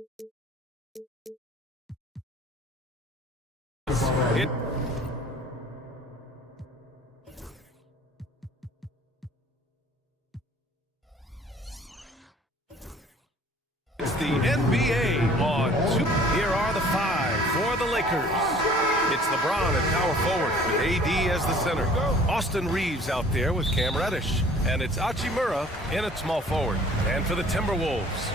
It's the NBA on 2. Here are the 5 for the Lakers. It's LeBron at power forward with AD as the center. Austin Reeves out there with Cam Reddish. And it's Hachimura in at small forward. And for the Timberwolves,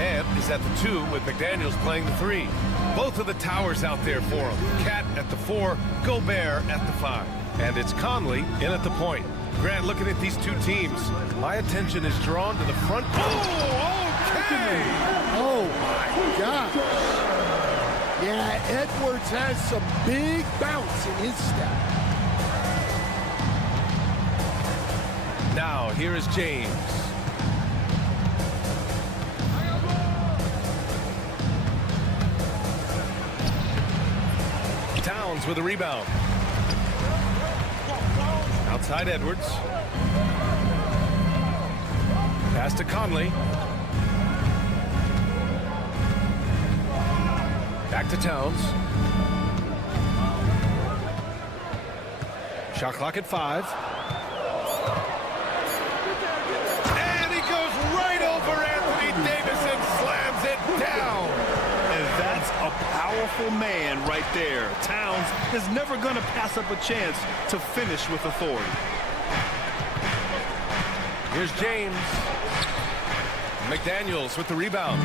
Ant is at the 2 with McDaniels playing the 3. Both of the towers out there for him. Cat at the 4, Gobert at the 5. And it's Conley in at the point. Grant, looking at these two teams, my attention is drawn to the front. Oh, okay! Oh, my God. Yeah, Edwards has some big bounce in his step. Now, here is James. Towns with a rebound. Outside Edwards. Pass to Conley. Back to Towns. Shot clock at 5. And he goes right over Anthony Davis and slams it down. And that's a powerful man right there. Towns is never going to pass up a chance to finish with authority. Here's James. McDaniels with the rebound.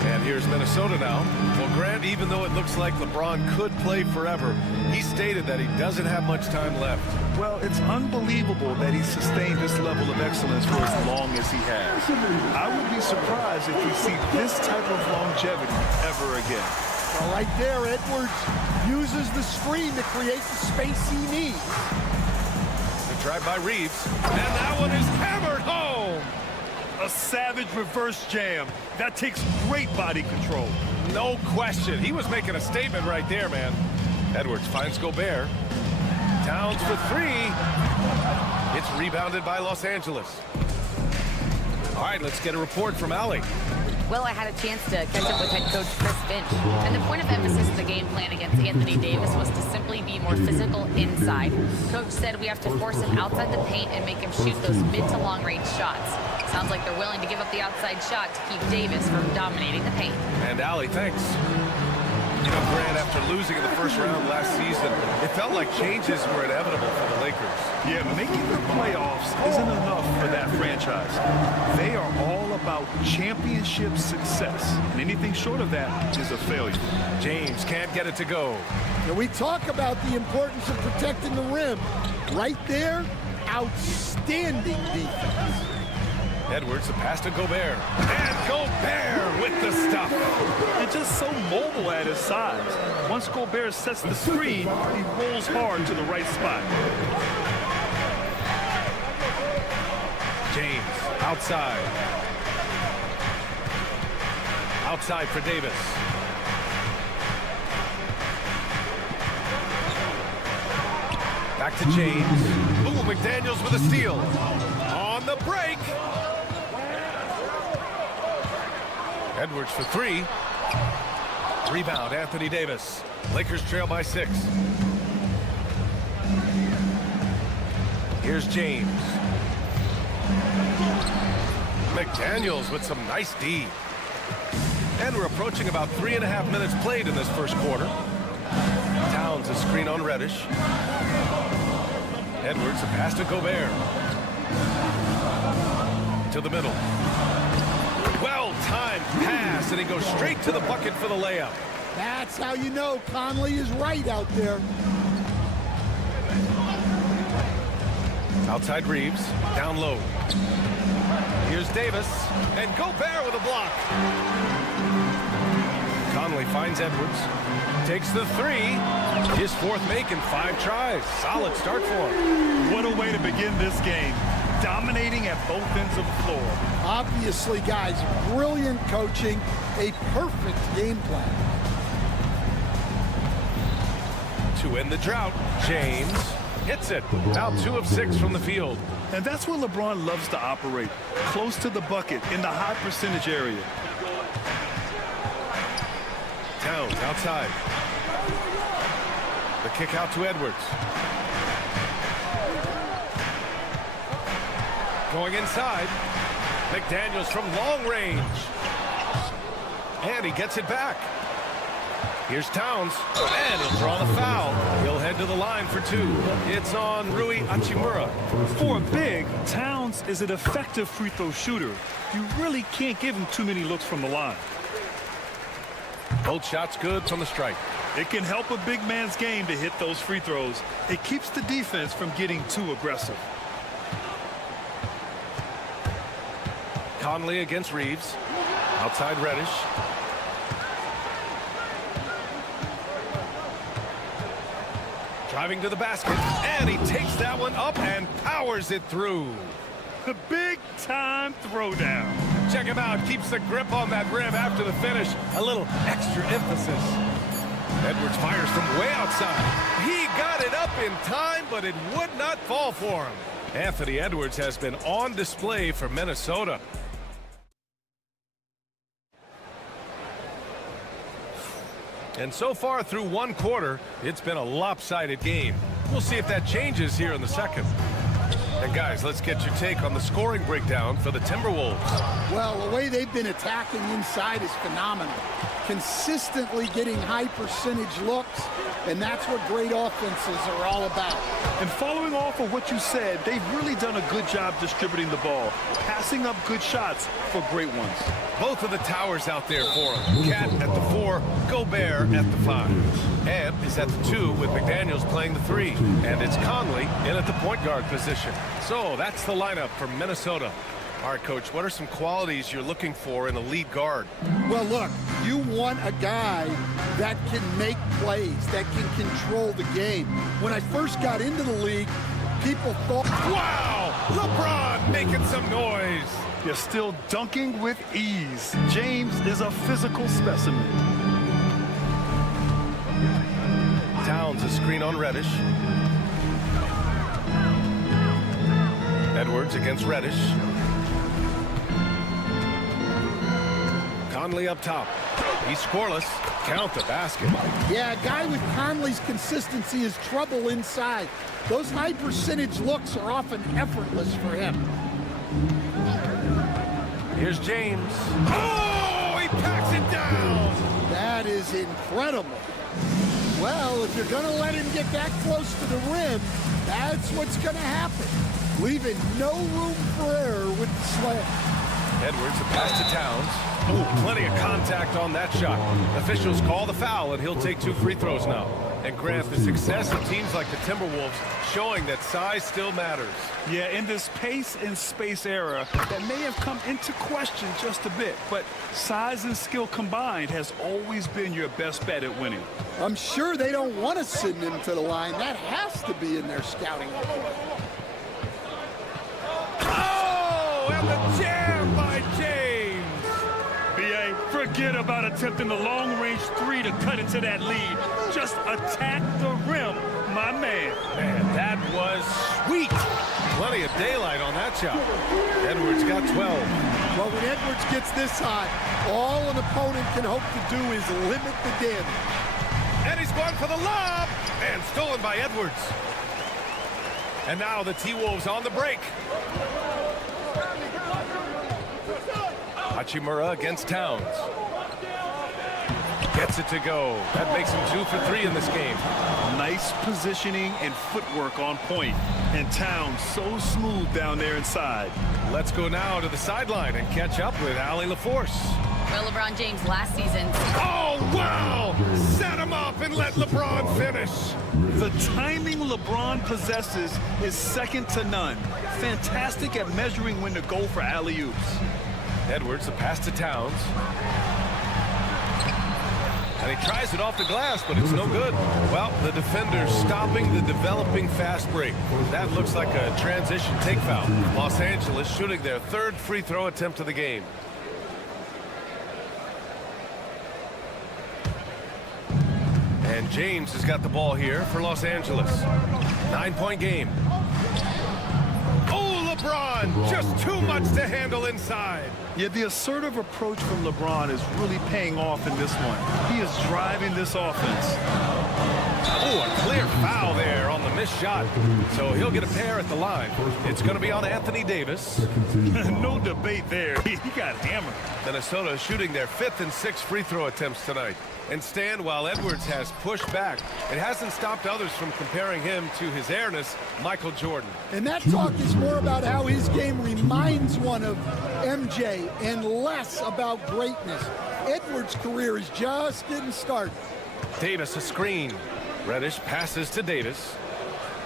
And here's Minnesota now. Well, Grant, even though it looks like LeBron could play forever, he stated that he doesn't have much time left. Well, it's unbelievable that he sustained this level of excellence for as long as he has. I would be surprised if we see this type of longevity ever again. Well, right there, Edwards uses the screen to create the space he needs. The drive by Reeves, and that one is hammered home. A savage reverse jam. That takes great body control. No question. He was making a statement right there, man. Edwards finds Gobert. Towns for 3. It's rebounded by Los Angeles. All right, let's get a report from Allie. Well, I had a chance to catch up with head coach Chris Finch, and the point of emphasis of the game plan against Anthony Davis was to simply be more physical inside. Coach said we have to force him outside the paint and make him shoot those mid to long range shots. Sounds like they're willing to give up the outside shot to keep Davis from dominating the paint. And Allie, thanks. You know, Grant, after losing in the first round last season, it felt like changes were inevitable for the Lakers. Yeah, making the playoffs isn't enough for that franchise. They are all about championship success, and anything short of that is a failure. James can't get it to go. And we talk about the importance of protecting the rim. Right there, outstanding defense. Edwards, the pass to Gobert. And Gobert with the stuff. And just so mobile at his size. Once Gobert sets the screen, he rolls hard to the right spot. James, outside. Outside for Davis. Back to James. Ooh, McDaniels with a steal. On the break. Edwards for 3. Rebound, Anthony Davis. Lakers trail by 6. Here's James. McDaniels with some nice D. And we're approaching about 3.5 minutes played in this first quarter. Towns a screen on Reddish. Edwards a pass to Gobert. To the middle. Well-timed pass, and he goes straight to the bucket for the layup. That's how you know Conley is right out there. Outside Reeves, down low. Here's Davis, and Gobert with a block. Conley finds Edwards, takes the 3. His 4th make in 5 tries. Solid start for him. What a way to begin this game. Dominating at both ends of the floor. Obviously, guys, brilliant coaching, a perfect game plan. To end the drought, James hits it. Now 2 of 6 from the field. And that's where LeBron loves to operate. Close to the bucket in the high percentage area. Towns outside. The kick out to Edwards. Going inside. McDaniels from long range. And he gets it back. Here's Towns, and he'll draw the foul. He'll head to the line for 2. It's on Rui Hachimura. For a big, Towns is an effective free throw shooter. You really can't give him too many looks from the line. Both shots good from the stripe. It can help a big man's game to hit those free throws. It keeps the defense from getting too aggressive. Conley against Reeves. Outside Reddish. Driving to the basket, and he takes that one up and powers it through. The big-time throwdown. Check him out. Keeps the grip on that rim after the finish. A little extra emphasis. Edwards fires from way outside. He got it up in time, but it would not fall for him. Anthony Edwards has been on display for Minnesota. And so far through one quarter, it's been a lopsided game. We'll see if that changes here in the second. And guys, let's get your take on the scoring breakdown for the Timberwolves. Well, the way they've been attacking inside is phenomenal. Consistently getting high percentage looks, and that's what great offenses are all about. And following off of what you said, they've really done a good job distributing the ball, passing up good shots for great ones. Both of the towers out there for him. Cat at the 4, Gobert at the 5. Ant is at the 2 with McDaniels playing the 3. And it's Conley in at the point guard position. So that's the lineup for Minnesota. All right, Coach, what are some qualities you're looking for in a lead guard? Well, look, you want a guy that can make plays, that can control the game. When I first got into the league, people thought, wow, LeBron making some noise. You're still dunking with ease. James is a physical specimen. Towns a screen on Reddish. Edwards against Reddish. Conley up top. He's scoreless. Count the basket. yeah, a guy with Conley's consistency is trouble inside. Those high percentage looks are often effortless for him. Here's James. Oh, he packs it down. That is incredible. Well, if you're going to let him get that close to the rim, that's what's going to happen. Leaving no room for error with the slam. Edwards, a pass to Towns. Oh, plenty of contact on that shot. Officials call the foul, and he'll take 2 free throws now. And Grant, the success of teams like the Timberwolves showing that size still matters. Yeah, in this pace and space era, that may have come into question just a bit, but size and skill combined has always been your best bet at winning. I'm sure they don't want to send him to the line. That has to be in their scouting report. Oh, and the jam by James. BA, forget about attempting the long-range 3 to cut into that lead. Just attack the rim, my man. Man, that was sweet. Plenty of daylight on that shot. Edwards got 12. Well, when Edwards gets this hot, all an opponent can hope to do is limit the damage. And he's going for the lob. And stolen by Edwards. And now the T-Wolves on the break. Hachimura against Towns. Gets it to go. That makes him 2 for 3 in this game. Nice positioning and footwork on point. And Towns so smooth down there inside. Let's go now to the sideline and catch up with Allie LaForce. Well, LeBron James last season. Oh, wow! Set him up and let LeBron finish. The timing LeBron possesses is second to none. Fantastic at measuring when to go for alley-oops. Edwards, a pass to Towns. And he tries it off the glass, but it's no good. Well, the defender's stopping the developing fast break. That looks like a transition take foul. Los Angeles shooting their 3rd free throw attempt of the game. And James has got the ball here for Los Angeles. 9-point game. Oh, LeBron LeBron, just too much to handle inside. Yeah, the assertive approach from LeBron is really paying off in this one. He is driving this offense. Oh, a clear foul there on the missed shot. So he'll get a pair at the line. It's going to be on Anthony Davis. No debate there. He got hammered. Minnesota shooting their 5th and 6th free throw attempts tonight. And Stan, while Edwards has pushed back, it hasn't stopped others from comparing him to his airness, Michael Jordan. And that talk is more about how his game reminds one of MJ and less about greatness. Edwards' career is just getting started. Davis a screen. Reddish passes to Davis.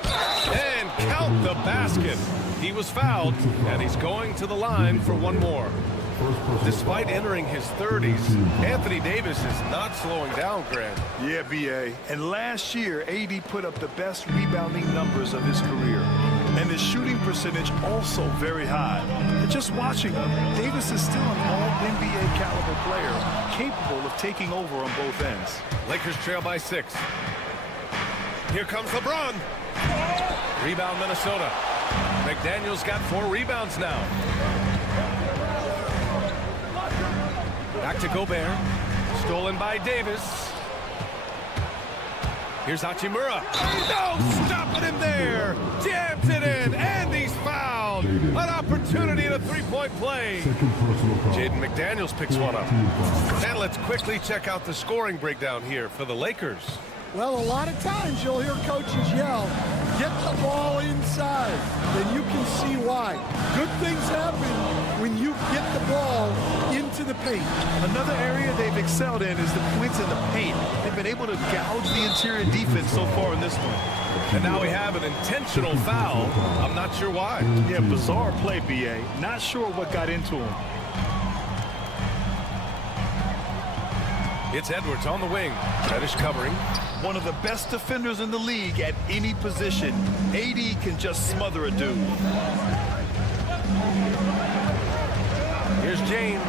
And count the basket. He was fouled, and he's going to the line for one more. Despite entering his 30s, Anthony Davis is not slowing down, Grant. Yeah, B.A. And last year, AD put up the best rebounding numbers of his career. And his shooting percentage also very high. And just watching him, Davis is still an all-NBA caliber player, capable of taking over on both ends. Lakers trail by 6. Here comes LeBron. Rebound Minnesota. McDaniel's got 4 rebounds now. Back to Gobert. Stolen by Davis. Here's Hachimura. No, stopping him there. Jams it in, and he's fouled. An opportunity at a three-point play. Jaden McDaniels picks one up. And let's quickly check out the scoring breakdown here for the Lakers. Well, a lot of times you'll hear coaches yell, get the ball inside. Then you can see why. Good things happen when you get the ball into the paint. Another area they've excelled in is the points in the paint. They've been able to gouge the interior defense so far in this one. And now we have an intentional foul. I'm not sure why. Yeah, bizarre play, B.A. Not sure what got into him. It's Edwards on the wing. Reddish covering. One of the best defenders in the league at any position. AD can just smother a dude. Here's James.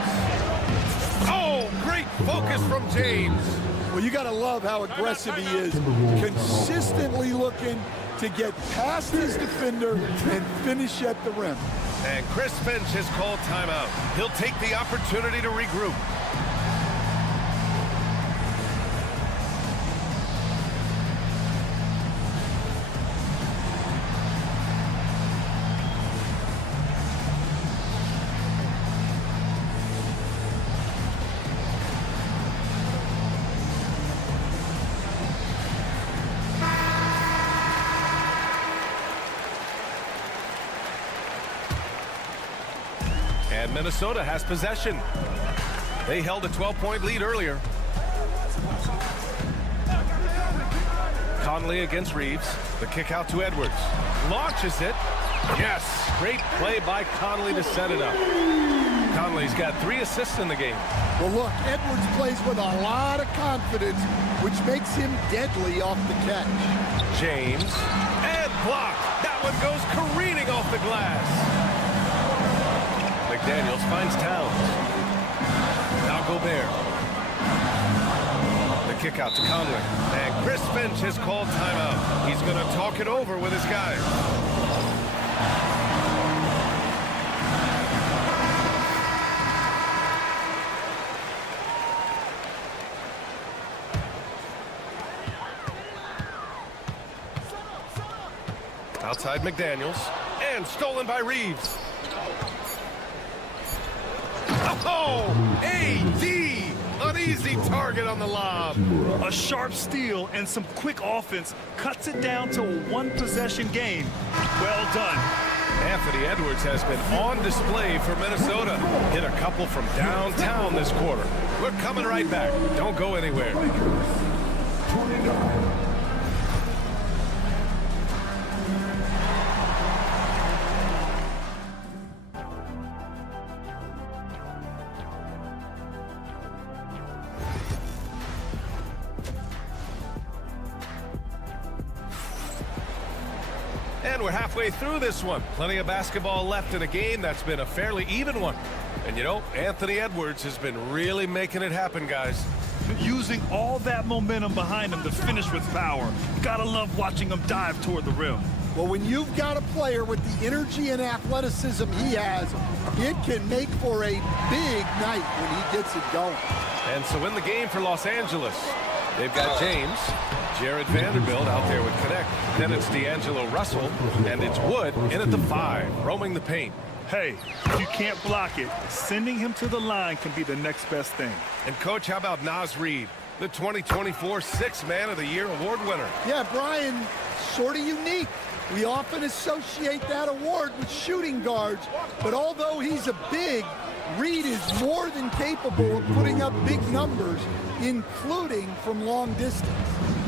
Oh, great focus from James. Well, you got to love how aggressive he is. Consistently looking to get past his defender and finish at the rim. And Chris Finch has called timeout. He'll take the opportunity to regroup. And Minnesota has possession. They held a 12-point lead earlier. Conley against Reeves. The kick out to Edwards. Launches it. Yes, great play by Conley to set it up. Conley's got 3 assists in the game. Well, look, Edwards plays with a lot of confidence, which makes him deadly off the catch. James. And blocked. That one goes careening off the glass. McDaniels finds Towns. Now Gobert. The kick out to Conley. And Chris Finch has called timeout. He's going to talk it over with his guys. Outside McDaniels. And stolen by Reeves. Oh, AD, an easy target on the lob. A sharp steal and some quick offense cuts it down to a one-possession game. Well done. Anthony Edwards has been on display for Minnesota. Hit a couple from downtown this quarter. We're coming right back. Don't go anywhere. And we're halfway through this one. Plenty of basketball left in a game that's been a fairly even one. And you know, Anthony Edwards has been really making it happen, guys. Using all that momentum behind him to finish with power. Gotta love watching him dive toward the rim. Well, when you've got a player with the energy and athleticism he has, it can make for a big night when he gets it going. And so in the game for Los Angeles, they've got James, Jared Vanderbilt out there with Connect. Then it's D'Angelo Russell, and it's Wood in at the 5, roaming the paint. Hey, if you can't block it, sending him to the line can be the next best thing. And, Coach, how about Naz Reid, the 2024 Sixth Man of the Year award winner? Yeah, Brian, sort of unique. We often associate that award with shooting guards, but although he's a big, Reid is more than capable of putting up big numbers, including from long distance.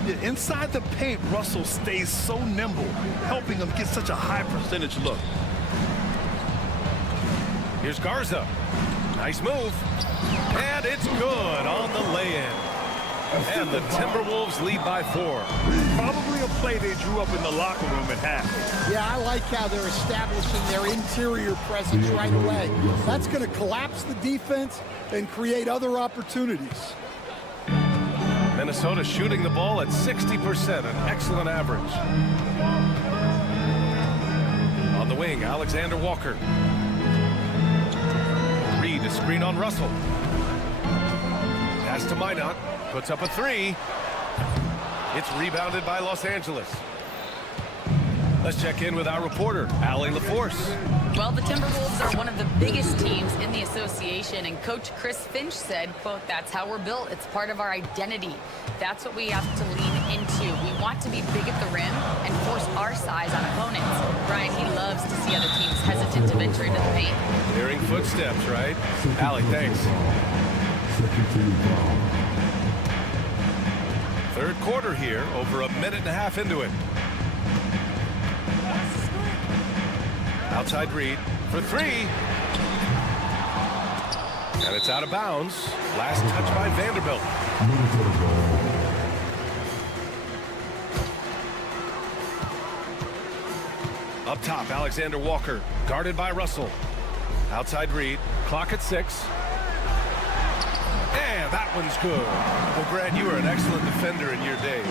Yeah, inside the paint, Russell stays so nimble, helping him get such a high percentage look. Here's Garza. Nice move. And it's good on the lay-in. And the Timberwolves lead by 4. Probably a play they drew up in the locker room at half. Yeah, I like how they're establishing their interior presence right away. That's going to collapse the defense and create other opportunities. Minnesota shooting the ball at 60%, an excellent average. On the wing, Alexander Walker. Reid, a screen on Russell. Pass to Minot. Puts up a 3. It's rebounded by Los Angeles. Let's check in with our reporter, Allie LaForce. Well, the Timberwolves are one of the biggest teams in the association, and Coach Chris Finch said, quote, "That's how we're built. It's part of our identity. That's what we have to lean into. We want to be big at the rim and force our size on opponents." Brian, he loves to see other teams hesitant to venture into the paint. Hearing footsteps, right? Allie, thanks. Third quarter here, over a minute and a half into it. Outside Reid for 3. And it's out of bounds. Last touch by Vanderbilt. Up top, Alexander Walker, guarded by Russell. Outside Reid, clock at 6. And that one's good. Well, Grant, you were an excellent defender in your day.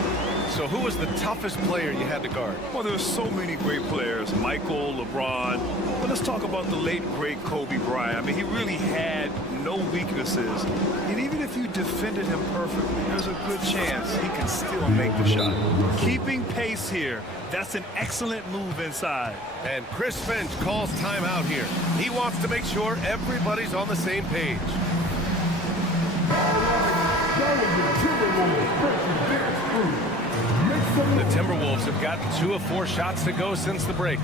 So who was the toughest player you had to guard? Well, there's so many great players, Michael, LeBron. But let's talk about the late, great Kobe Bryant. I mean, he really had no weaknesses. And even if you defended him perfectly, there's a good chance he can still make the shot. Keeping pace here, that's an excellent move inside. And Chris Finch calls timeout here. He wants to make sure everybody's on the same page. The Timberwolves have gotten 2 of 4 shots to go since the break.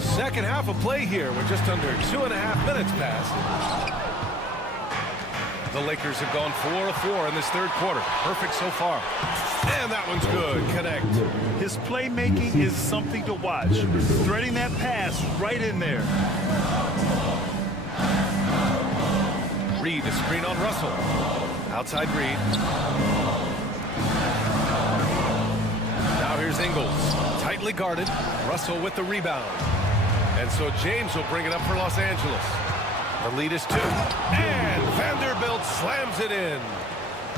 Second half of play here with just under 2.5 minutes passed. The Lakers have gone 4 of 4 in this third quarter. Perfect so far. And that one's good. Connect. His playmaking is something to watch. Threading that pass right in there. Reid, a screen on Russell. Outside Reid. Now here's Ingles. Tightly guarded. Russell with the rebound. And so James will bring it up for Los Angeles. The lead is 2. And Vanderbilt slams it in.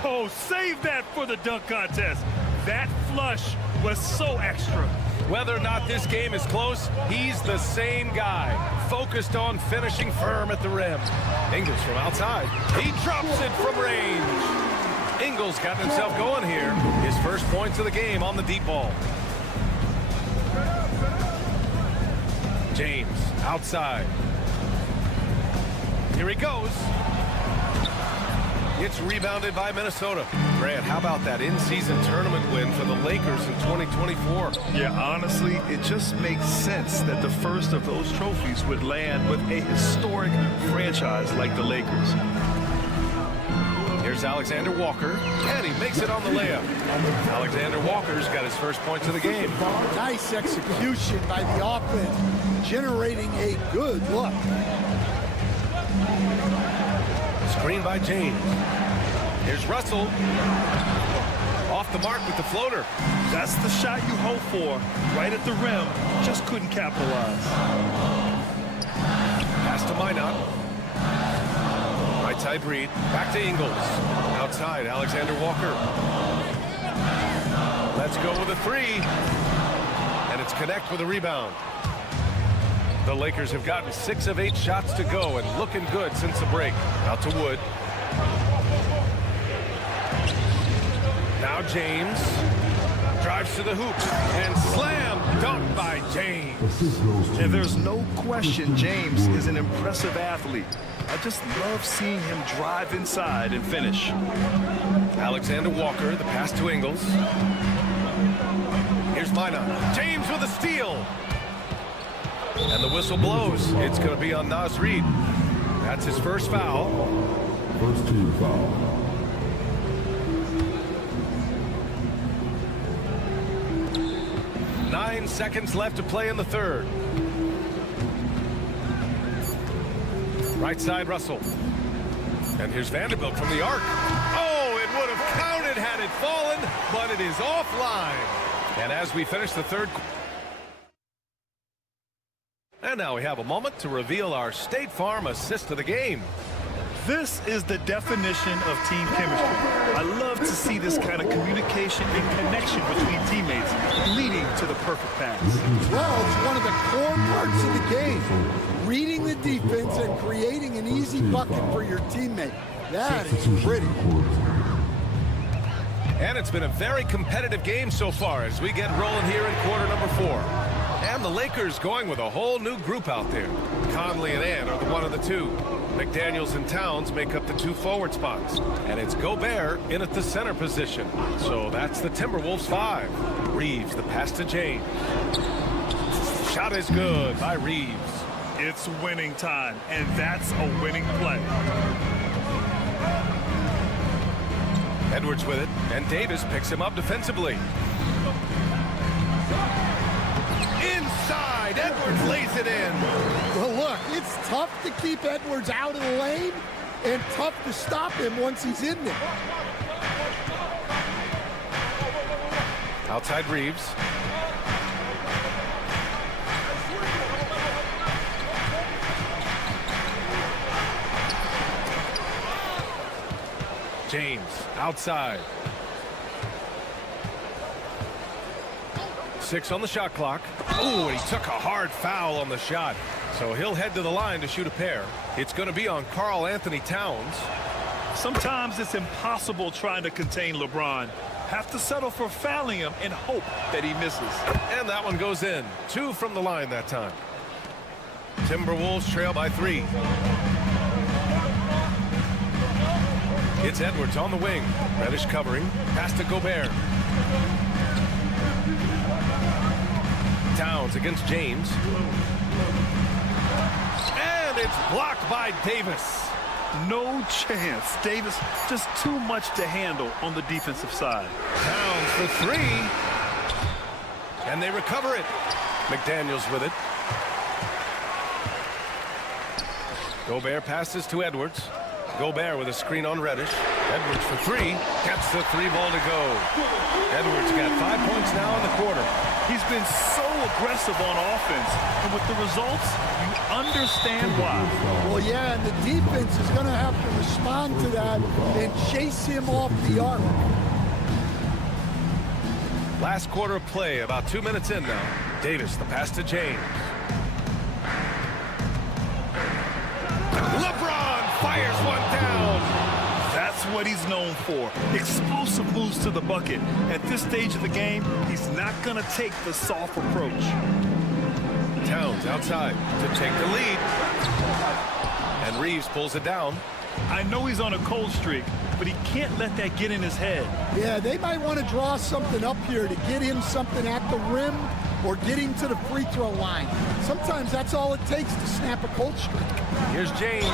Oh, save that for the dunk contest. That flush was so extra. Whether or not this game is close, he's the same guy, focused on finishing firm at the rim. Ingles from outside. He drops it from range. Ingles got himself going here. His first points of the game on the deep ball. James outside. Here he goes. It's rebounded by Minnesota. Grant, how about that in-season tournament win for the Lakers in 2024? Yeah, honestly, it just makes sense that the first of those trophies would land with a historic franchise like the Lakers. Here's Alexander Walker, and he makes it on the layup. Alexander Walker's got his first points of the game. Nice execution by the offense, generating a good look. Screen by James. Here's Russell. Off the mark with the floater. That's the shot you hope for. Right at the rim. Just couldn't capitalize. Pass to Minot. Right side Reid. Back to Ingles. Outside, Alexander Walker. Let's go with a three. And it's connect with a rebound. The Lakers have gotten 6 of 8 shots to go and looking good since the break. Out to Wood. Now James drives to the hoop and slam dunk by James. And there's no question James is an impressive athlete. I just love seeing him drive inside and finish. Alexander Walker, the pass to Ingles. Here's Minot. James with a steal. And the whistle blows. It's going to be on Naz Reid. That's his first foul. First team foul. Nine seconds left to play in the third. Right side, Russell. And here's Vanderbilt from the arc. Oh, it would have counted had it fallen, but it is offline. And as we finish the third. And now we have a moment to reveal our State Farm assist of the game. This is the definition of team chemistry. I love to see this kind of communication and connection between teammates leading to the perfect pass. Well, it's one of the core parts of the game. Reading the defense and creating an easy bucket for your teammate. That is pretty. And it's been a very competitive game so far as we get rolling here in quarter number 4. And the Lakers going with a whole new group out there. Conley and Ant are the one of the two. McDaniels and Towns make up the 2 forward spots. And it's Gobert in at the center position. So that's the Timberwolves 5. Reeves, the pass to James. Shot is good by Reeves. It's winning time, and that's a winning play. Edwards with it, and Davis picks him up defensively. Inside, Edwards lays it in. Well, look, it's tough to keep Edwards out of the lane and tough to stop him once he's in there. Outside Reeves. James outside. 6 on the shot clock. Oh, and he took a hard foul on the shot. So he'll head to the line to shoot a pair. It's going to be on Karl Anthony Towns. Sometimes it's impossible trying to contain LeBron. Have to settle for fouling him and hope that he misses. And that one goes in. 2 from the line that time. Timberwolves trail by 3. It's Edwards on the wing. Reddish covering. Pass to Gobert. Towns against James. And it's blocked by Davis. No chance. Davis just too much to handle on the defensive side. Towns for 3. And they recover it. McDaniels with it. Gobert passes to Edwards. Gobert with a screen on Reddish. Edwards for 3. Gets the 3 ball to go. Edwards got 5 points now in the quarter. He's been so aggressive on offense. And with the results, you understand why. Well, yeah, and the defense is going to have to respond to that and chase him off the arc. Last quarter of play, about 2 minutes in now. Davis, the pass to James. LeBron fires one down. That's what he's known for. Explosive moves to the bucket. At this stage of the game, he's not going to take the soft approach. Towns outside to take the lead. And Reeves pulls it down. I know he's on a cold streak, but he can't let that get in his head. Yeah, they might want to draw something up here to get him something at the rim or get him to the free throw line. Sometimes that's all it takes to snap a cold streak. Here's James.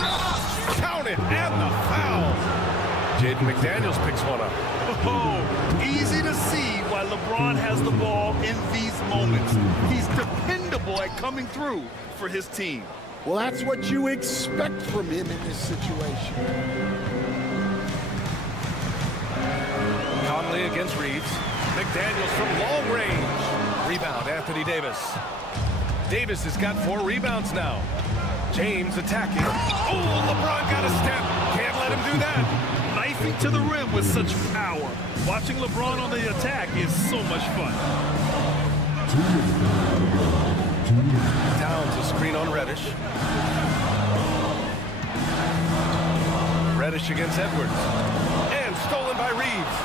Count it, and the foul. Jaden McDaniels picks one up. Oh, easy to see why LeBron has the ball in these moments. He's dependable at coming through for his team. Well, that's what you expect from him in this situation. Conley against Reeves. McDaniels from long range. Rebound, Anthony Davis. Davis has got 4 rebounds now. James attacking. Oh, LeBron got a step. Can't let him do that. Knifing to the rim with such power. Watching LeBron on the attack is so much fun. Towns a screen on Reddish. Reddish against Edwards. And stolen by Reeves.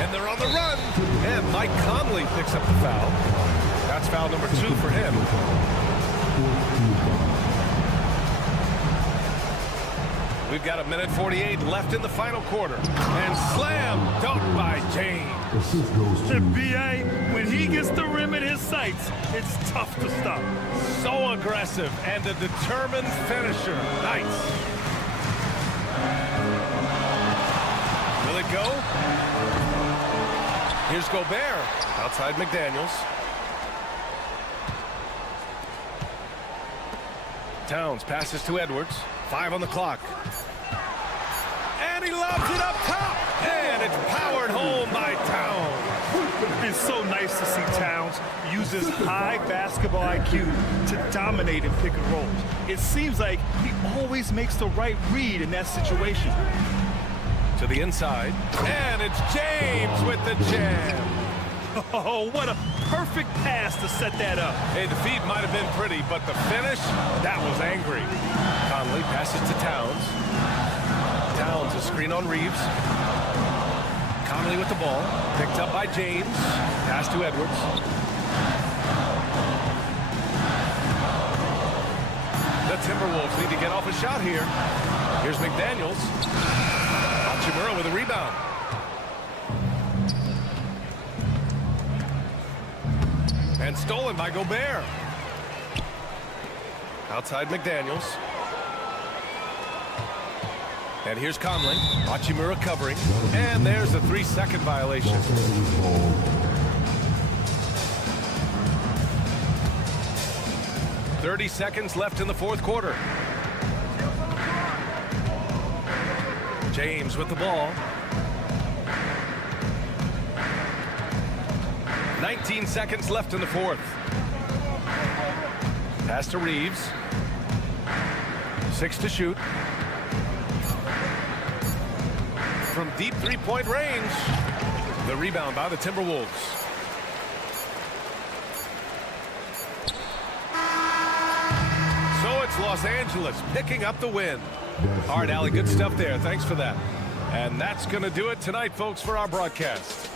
And they're on the run. And Mike Conley picks up the foul. That's foul number 2 for him. We've got 1:48 left in the final quarter. And slam dunk by James. The BA, when he gets the rim in his sights, it's tough to stop. So aggressive and a determined finisher. Nice. Will it go? Here's Gobert. Outside McDaniels. Towns passes to Edwards. 5 on the clock. And he lobs it up top. And it's powered home by Towns. It's so nice to see Towns use his high basketball IQ to dominate in pick and rolls. It seems like he always makes the right read in that situation. To the inside. And it's James with the jam. Oh, what a perfect pass to set that up. Hey, the feed might have been pretty, but the finish, that was angry. Conley passes to Towns. Towns a screen on Reeves. Conley with the ball. Picked up by James. Pass to Edwards. The Timberwolves need to get off a shot here. Here's McDaniels. Hachimura with a rebound. And stolen by Gobert. Outside McDaniels. And here's Conley. Hachimura covering. And there's a 3-second violation. .30 seconds left in the fourth quarter. James with the ball. 19 seconds left in the fourth. Pass to Reeves. 6 to shoot. From deep three-point range. The rebound by the Timberwolves. So it's Los Angeles picking up the win. All right, Allie, good stuff there. Thanks for that. And that's going to do it tonight, folks, for our broadcast.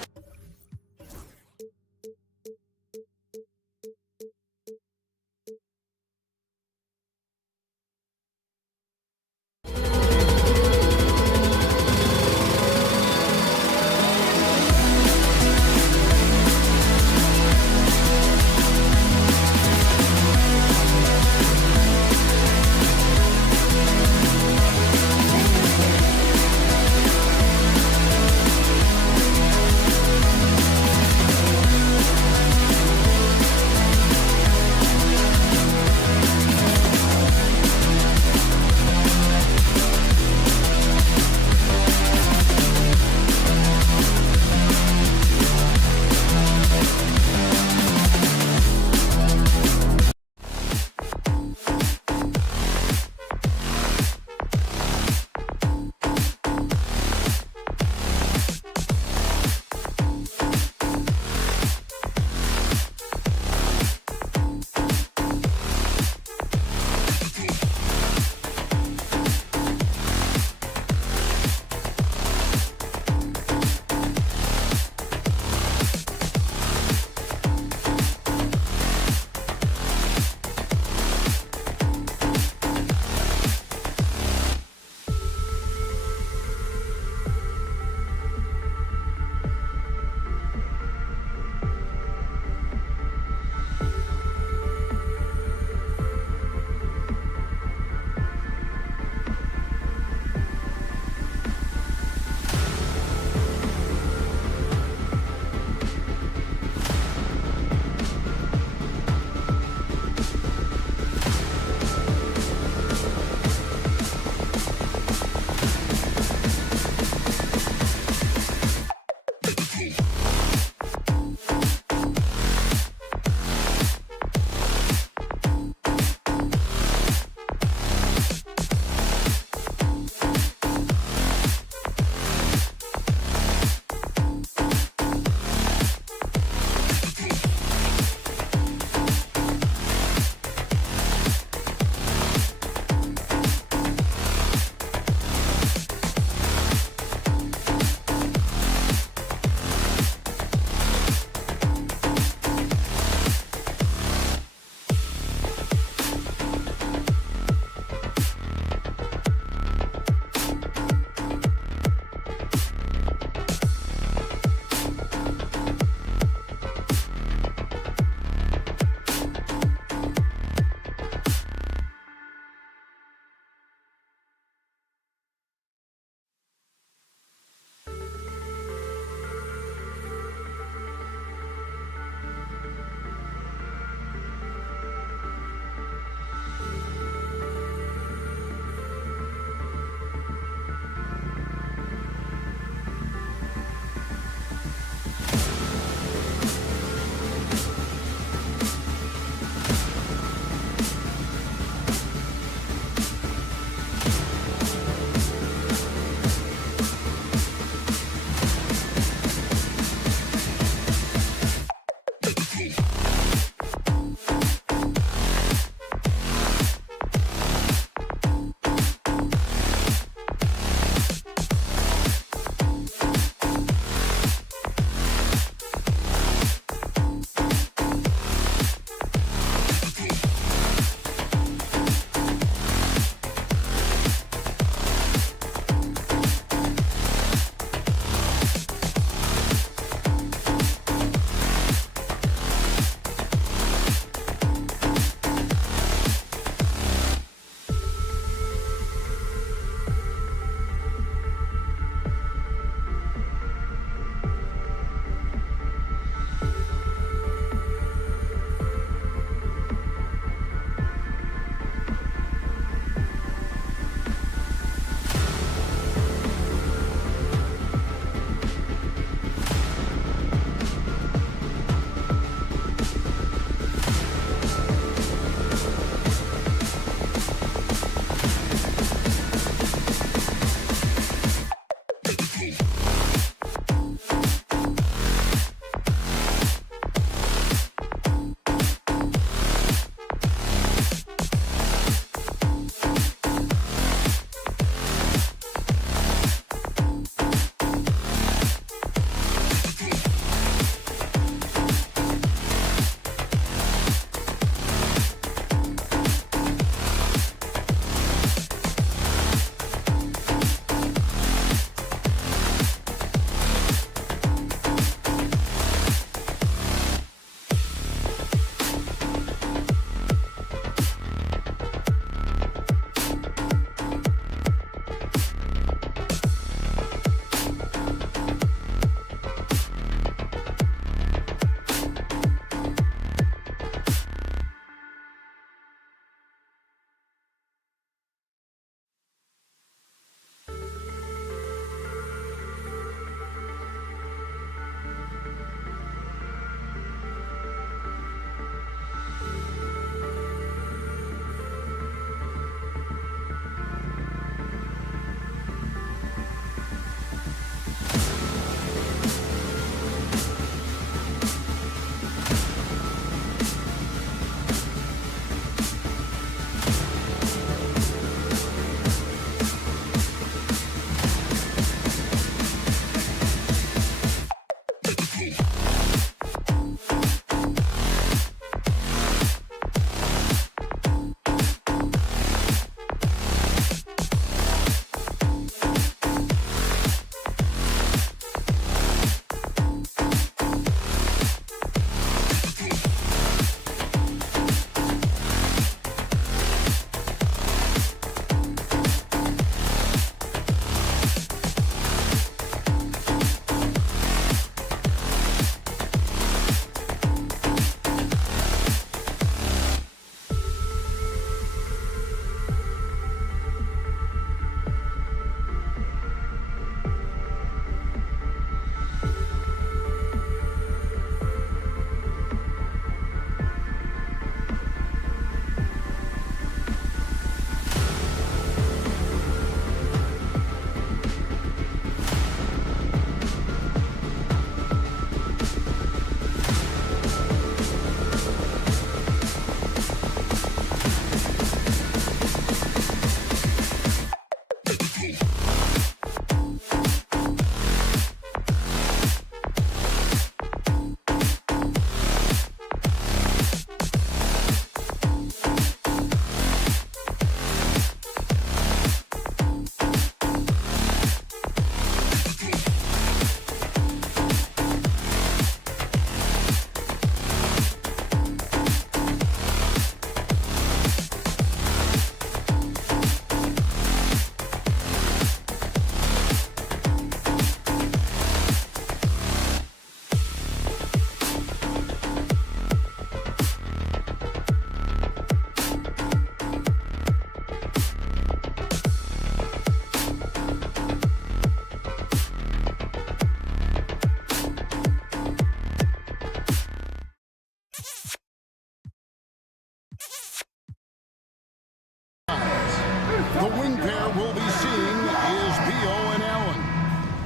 wing pair we'll be seeing is Beal and Allen.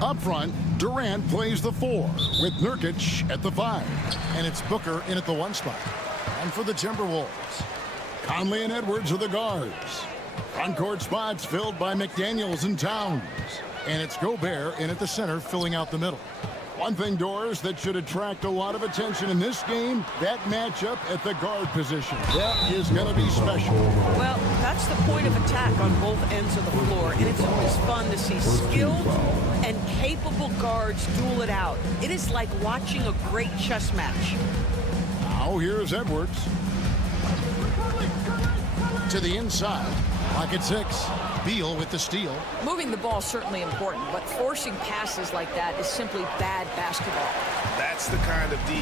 Up front, Durant plays the 4 with Nurkic at the 5. And it's Booker in at the 1 spot. And for the Timberwolves, Conley and Edwards are the guards. Front court spots filled by McDaniels and Towns. And it's Gobert in at the center, filling out the middle. One thing, Doris, that should attract a lot of attention in this game, that matchup at the guard position. That is going to be special. Well, that's the point of attack on both ends of the floor, and it's always fun to see skilled and capable guards duel it out. It is like watching a great chess match. Now here's Edwards. To the inside. Pocket 6. Beal with the steal. Moving the ball is certainly important, but forcing passes like that is simply bad basketball. That's the kind of D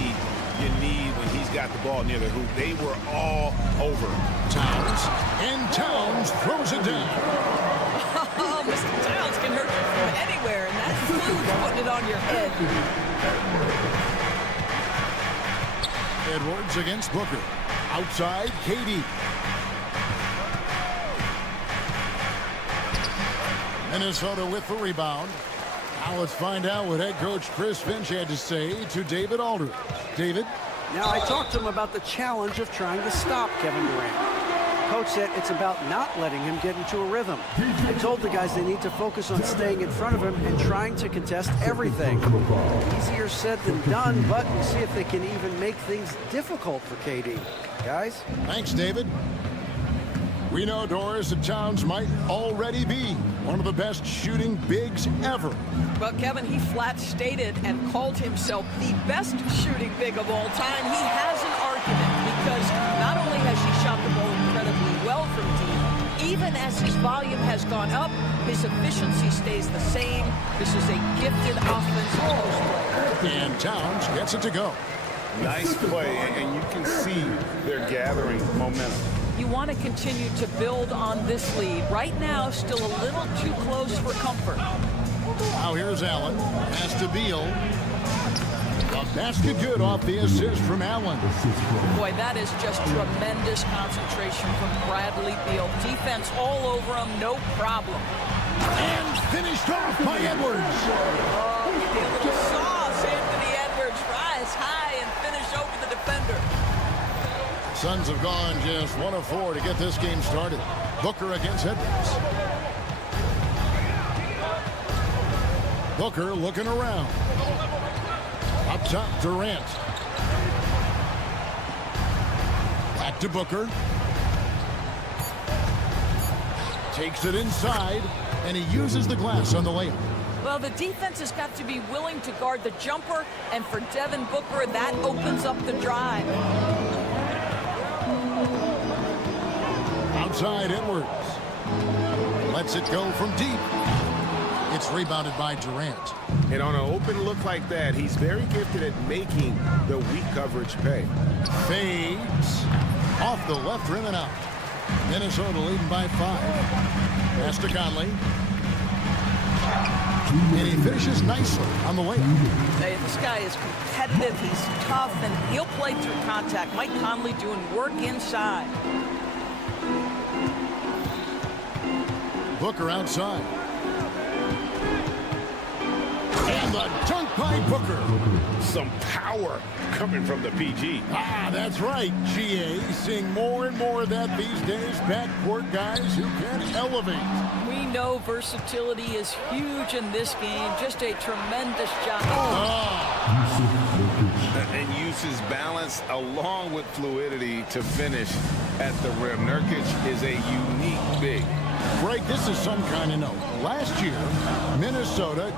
you need when he's got the ball near the hoop. They were all over. Towns. And Towns throws it down. Oh, Mr. Towns can hurt you from anywhere, and that includes putting it on your head. Edwards against Booker. Outside, KD. Minnesota with the rebound. Now let's find out what head coach Chris Finch had to say to David Aldridge. David? Now, I talked to him about the challenge of trying to stop Kevin Durant. Coach said it's about not letting him get into a rhythm. I told the guys they need to focus on staying in front of him and trying to contest everything. Easier said than done, but we'll see if they can even make things difficult for KD. Guys? Thanks, David. We know, Doris, that Towns might already be one of the best shooting bigs ever. Well, Kevin, he flat stated and called himself the best shooting big of all time. He has an argument because not only has he shot the ball incredibly well from deep, even as his volume has gone up, his efficiency stays the same. This is a gifted offensive post player. And Towns gets it to go. Nice play, and you can see they're gathering momentum. You want to continue to build on this lead. Right now, still a little too close for comfort. Now here's Allen. Pass to Beal. The basket good off the assist from Allen. Boy, that is just tremendous concentration from Bradley Beal. Defense all over him, no problem. And finished off by Edwards. Oh, a little sauce. Anthony Edwards rise high and finish over the defender. Suns have gone just 1 of 4 to get this game started. Booker against Edwards. Booker looking around. Up top, Durant. Back to Booker. Takes it inside, and he uses the glass on the layup. Well, the defense has got to be willing to guard the jumper, and for Devin Booker, that opens up the drive. Outside Edwards. Lets it go from deep. It's rebounded by Durant. And on an open look like that, he's very gifted at making the weak coverage pay. Fades. Off the left rim and out. Minnesota leading by 5. Pass to Conley. And he finishes nicely on the layup. Hey, this guy is competitive. He's tough, and he'll play through contact. Mike Conley doing work inside. Booker outside. And the dunk by Booker. Some power coming from the PG. Ah, that's right, GA. Seeing more and more of that these days. Backcourt guys who can elevate. We know versatility is huge in this game. Just a tremendous job. And uses balance along with fluidity to finish at the rim. Nurkic is a unique big. Greg, this is some kind of note. Last year, Minnesota,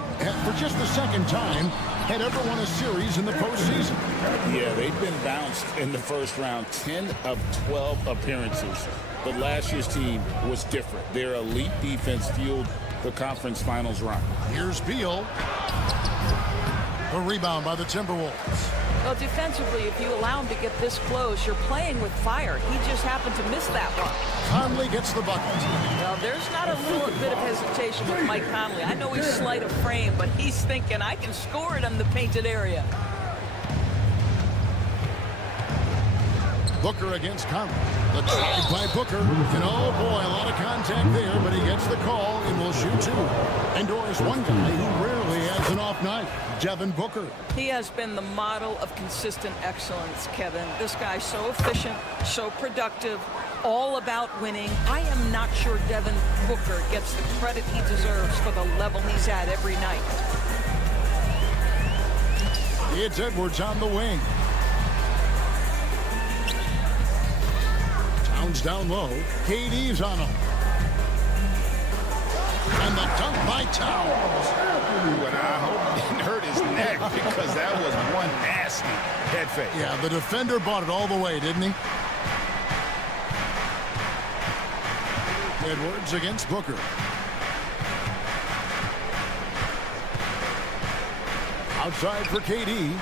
for just the second time, had ever won a series in the postseason. Yeah, they've been bounced in the first round, 10 of 12 appearances. But last year's team was different. Their elite defense fueled the conference finals run. Here's Beal. A rebound by the Timberwolves. Well, defensively, if you allow him to get this close, you're playing with fire. He just happened to miss that one. Conley gets the bucket. Well, there's not a little bit of hesitation with Mike Conley. I know he's slight of frame, but he's thinking, I can score it in the painted area. Booker against Conley. The drive by Booker. And oh boy, a lot of contact there, but he gets the call and will shoot 2. And Doris, one guy who rarely has an off night, Devin Booker. He has been the model of consistent excellence, Kevin. This guy's so efficient, so productive, all about winning. I am not sure Devin Booker gets the credit he deserves for the level he's at every night. It's Edwards on the wing. Towns down low. KD's on him. And the dunk by Towns. Ooh, and I hope it didn't hurt his neck because that was one nasty head fake. Yeah, the defender bought it all the way, didn't he? Edwards against Booker. Outside for KD.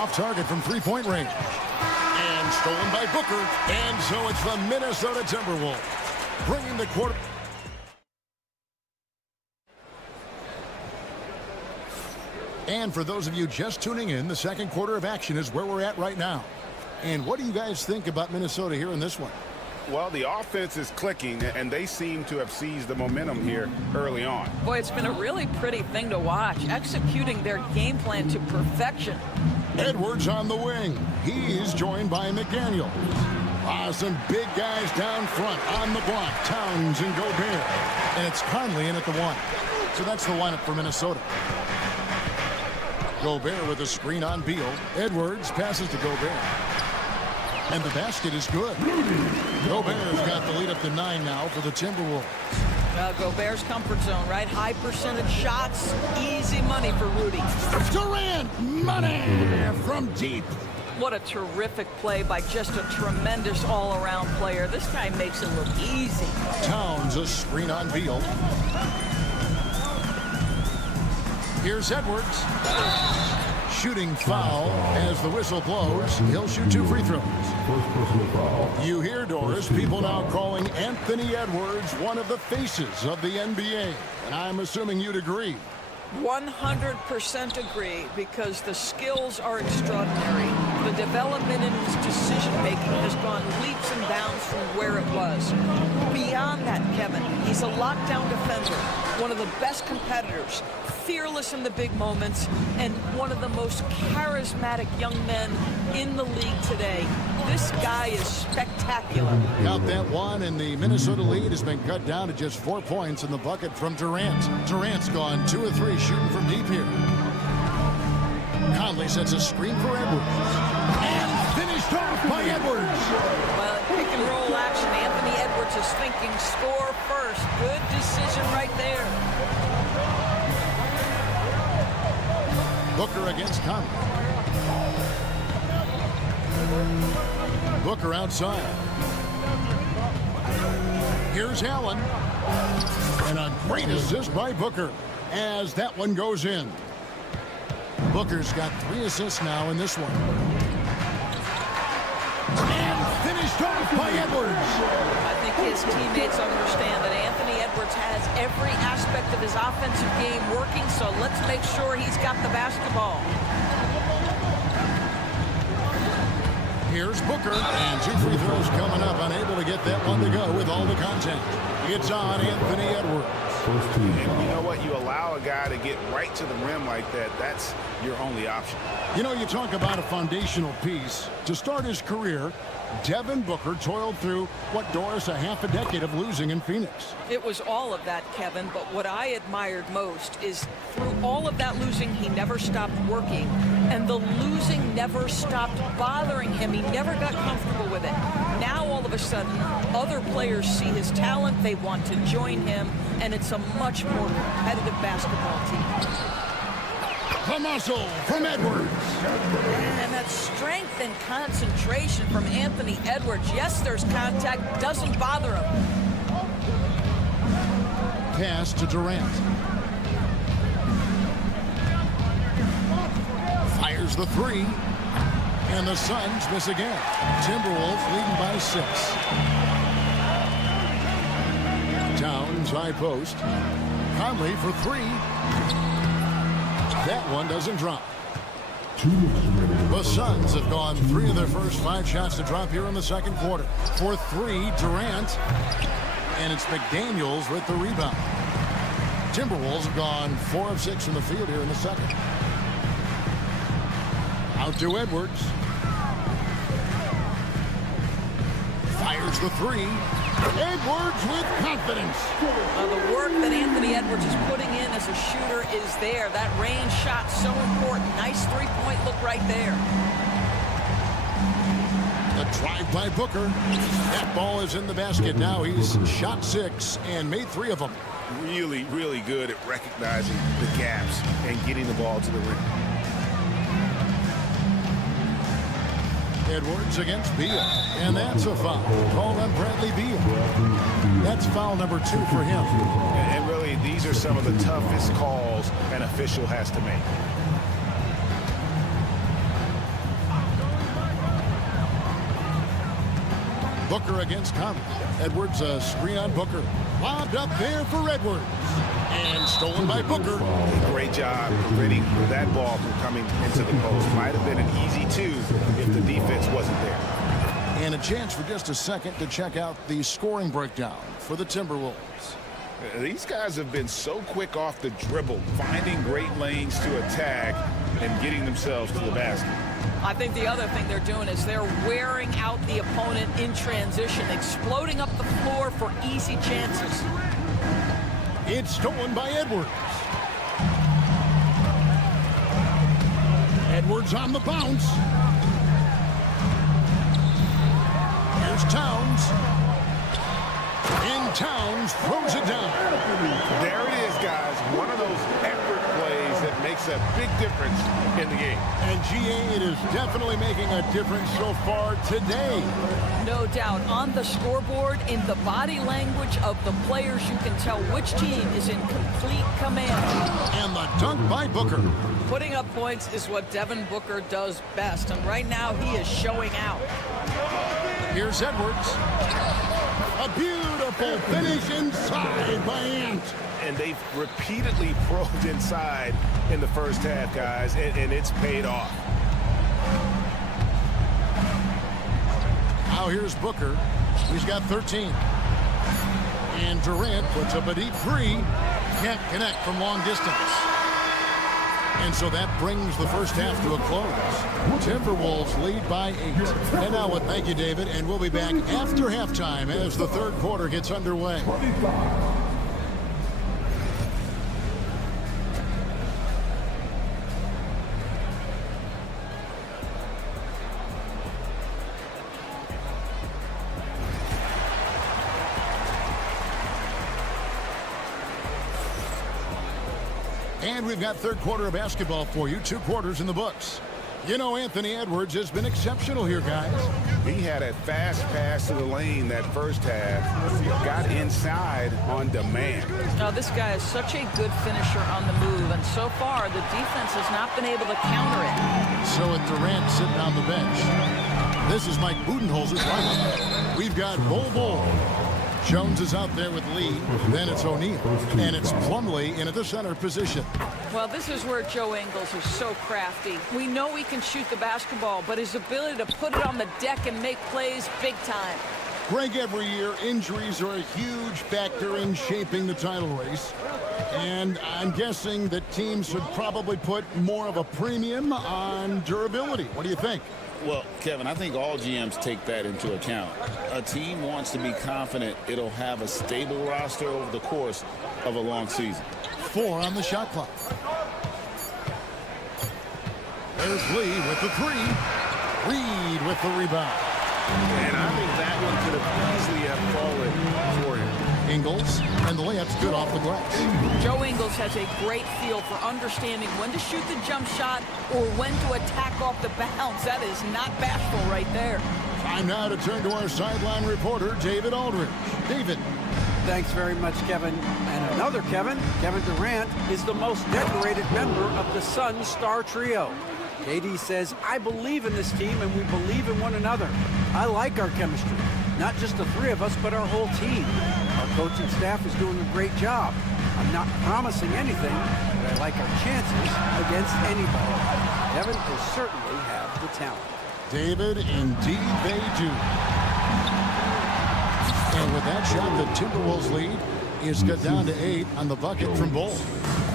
Off target from three-point range. And stolen by Booker. And so it's the Minnesota Timberwolves bringing the quarter. And for those of you just tuning in, the second quarter of action is where we're at right now. And what do you guys think about Minnesota here in this one? Well, the offense is clicking, and they seem to have seized the momentum here early on. Boy, it's been a really pretty thing to watch, executing their game plan to perfection. Edwards on the wing. He's joined by McDaniel. Some big guys down front on the block. Towns and Gobert. And it's Conley in at the 1. So that's the lineup for Minnesota. Gobert with a screen on Beal. Edwards passes to Gobert. And the basket is good. Gobert's got the lead up to 9 now for the Timberwolves. Gobert's comfort zone, right? High percentage shots, easy money for Rudy. Durant, money from deep. What a terrific play by just a tremendous all-around player. This guy makes it look easy. Towns, a screen on Beal. Here's Edwards. Shooting foul as the whistle blows. He'll shoot 2 free throws. You hear, Doris, people now calling Anthony Edwards one of the faces of the NBA. And I'm assuming you'd agree. 100% agree, because the skills are extraordinary. The development in his decision-making has gone leaps and bounds from where it was. Beyond that, Kevin, he's a lockdown defender, one of the best competitors, fearless in the big moments, and one of the most charismatic young men in the league today. This guy is spectacular. Got that one, and the Minnesota lead has been cut down to just 4 points in the bucket from Durant. Durant's gone 2 of 3 shooting from deep here. Conley sets a screen for Edwards. And finished off by Edwards. Well, pick and roll action. Anthony Edwards is thinking score first. Good decision right there. Booker against Conley. Booker outside. Here's Allen. And a great assist by Booker as that one goes in. Booker's got 3 assists now in this one. And finished off by Edwards. I think his teammates understand that Anthony Edwards has every aspect of his offensive game working, so let's make sure he's got the basketball. Here's Booker, and 2 free throws coming up, unable to get that one to go with all the contact. It's on Anthony Edwards. And you know what? You allow a guy to get right to the rim like that, that's your only option. You know, you talk about a foundational piece. To start his career, Devin Booker toiled through, what, Doris, a half a decade of losing in Phoenix. It was all of that, Kevin, but what I admired most is through all of that losing, he never stopped working, and the losing never stopped bothering him. He never got comfortable with it. Now, all of a sudden, other players see his talent, they want to join him, and it's a much more competitive basketball team. The muscle from Edwards. And that strength and concentration from Anthony Edwards. Yes, there's contact, doesn't bother him. Pass to Durant. Fires the 3. And the Suns miss again. Timberwolves leading by 6. Towns high post. Conley for 3. That one doesn't drop. 2 minutes remaining in The Suns have gone 3 of their first 5 shots to drop here in the second quarter. For 3, Durant. And it's McDaniels with the rebound. Timberwolves have gone 4 of 6 from the field here in the second. Out to Edwards. Fires the 3. Edwards with confidence. The work that Anthony Edwards is putting in as a shooter is there. That range shot so important. Nice three-point look right there. A drive by Booker. That ball is in the basket now. He's shot 6 and made 3 of them. Really, really good at recognizing the gaps and getting the ball to the rim. Edwards against Beal. And that's a foul. Called on Bradley Beal. That's foul number 2 for him. And really, these are some of the toughest calls an official has to make. Booker against Conley. Edwards a screen on Booker. Lobbed up there for Edwards. And stolen by Booker. Great job preventing that ball from coming into the post. Might have been an easy 2 if the defense wasn't there. And a chance for just a second to check out the scoring breakdown for the Timberwolves. These guys have been so quick off the dribble, finding great lanes to attack and getting themselves to the basket. I think the other thing they're doing is they're wearing out the opponent in transition, exploding up the floor for easy chances. It's stolen by Edwards. Edwards on the bounce. Here's Towns. And Towns throws it down. There it is, guys. One of those effort plays that makes a big difference in the game. And GA, it is definitely making a difference so far today. No doubt. On the scoreboard, in the body language of the players, you can tell which team is in complete command. And the dunk by Booker. Putting up points is what Devin Booker does best, and right now he is showing out. Here's Edwards. A beautiful finish inside by Ant. And they've repeatedly probed inside in the first half, guys, and it's paid off. Now here's Booker. He's got 13. And Durant puts up a deep 3. Can't connect from long distance. And so that brings the first half to a close. Timberwolves lead by 8. And now with thank you, David, and we'll be back after halftime as the third quarter gets underway. And we've got third quarter of basketball for you. 2 quarters in the books. You know, Anthony Edwards has been exceptional here, guys. He had a fast pass to the lane that first half. Got inside on demand. Now, this guy is such a good finisher on the move, and so far the defense has not been able to counter it. So with Durant sitting on the bench, this is Mike Budenholzer's lineup. We've got Bol. Jones is out there with Lee. Then it's O'Neal. And it's Plumlee in at the center position. Well, this is where Joe Ingles is so crafty. We know he can shoot the basketball, but his ability to put it on the deck and make plays big time. Greg, every year, injuries are a huge factor in shaping the title race. And I'm guessing that teams should probably put more of a premium on durability. What do you think? Well, Kevin, I think all GMs take that into account. A team wants to be confident it'll have a stable roster over the course of a long season. 4 on the shot clock. There's Lee with the 3. Reed with the rebound. And I think that one could have easily have fallen for him. Ingles, and the layup's good off the glass. Joe Ingles has a great feel for understanding when to shoot the jump shot or when to attack off the bounce. That is not bashful right there. Time now to turn to our sideline reporter, David Aldridge. David. Thanks very much, Kevin. And another Kevin Durant, is the most decorated member of the Suns star trio. KD says, I believe in this team and we believe in one another. I like our chemistry. Not just the 3 of us, but our whole team. Our coaching staff is doing a great job. I'm not promising anything, but I like our chances against anybody. Devin, they certainly have the talent. David, indeed they do. And with that shot, the Timberwolves lead is cut down to 8 on the bucket from Bull.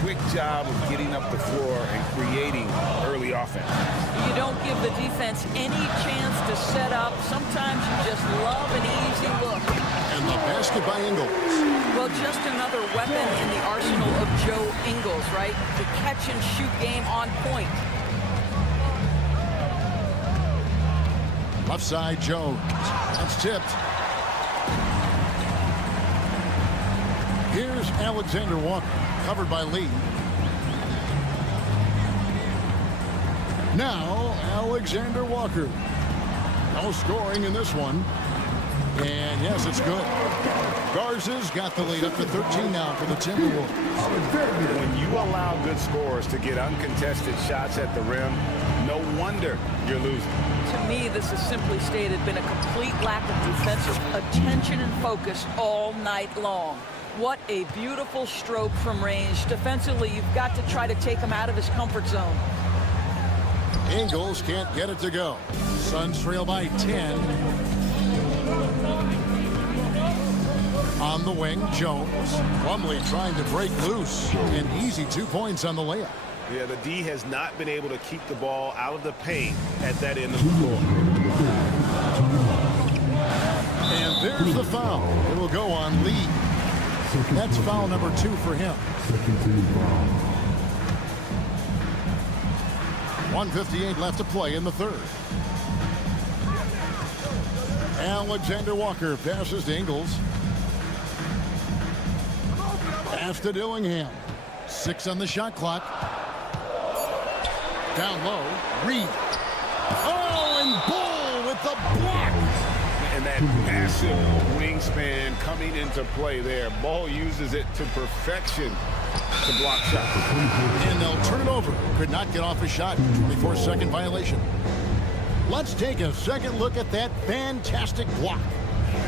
Quick job of getting up the floor and creating early offense. You don't give the defense any chance to set up. Sometimes you just love an easy look. And the basket by Ingles. Well, just another weapon in the arsenal of Joe Ingles, right? The catch-and-shoot game on point. Left side, Jones. That's tipped. Here's Alexander Walker, covered by Lee. Now, Alexander Walker. No scoring in this one. And yes, it's good. Garza's got the lead up to 13 now for the Timberwolves. When you allow good scorers to get uncontested shots at the rim, no wonder you're losing. To me, this has simply stated been a complete lack of defensive attention and focus all night long. What a beautiful stroke from range. Defensively, you've got to try to take him out of his comfort zone. Ingles can't get it to go. Suns trail by 10. On the wing, Jones. Plumlee trying to break loose. An easy 2 points on the layup. Yeah, the D has not been able to keep the ball out of the paint at that end of the floor. And there's the foul. It will go on Lee. That's foul number 2 for him. 1:58 left to play in the third. Alexander Walker passes to Ingles. Pass to Dillingham. 6 on the shot clock. Down low, Reed. Oh, and Bull with the block. And that massive wingspan coming into play there. Ball uses it to perfection to block shots. And they'll turn it over. Could not get off a shot. 24-second violation. Let's take a second look at that fantastic block.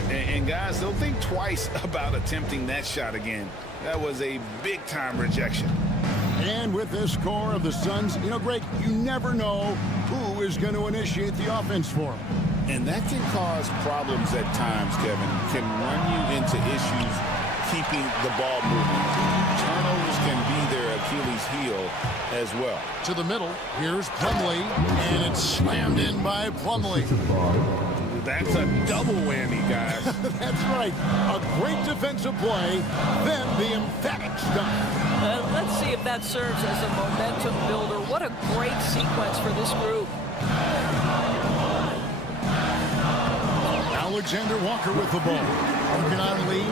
And guys, don't think twice about attempting that shot again. That was a big-time rejection. And with this score of the Suns, you know, Greg, you never know who is going to initiate the offense for them. And that can cause problems at times, Kevin. Can run you into issues keeping the ball moving. Turnovers can be their Achilles heel as well. To the middle, here's Plumlee, and it's slammed in by Plumlee. That's a double whammy, guys. That's right. A great defensive play, then the emphatic stuff. Let's see if that serves as a momentum builder. What a great sequence for this group. Alexander Walker with the ball. Working on Lee.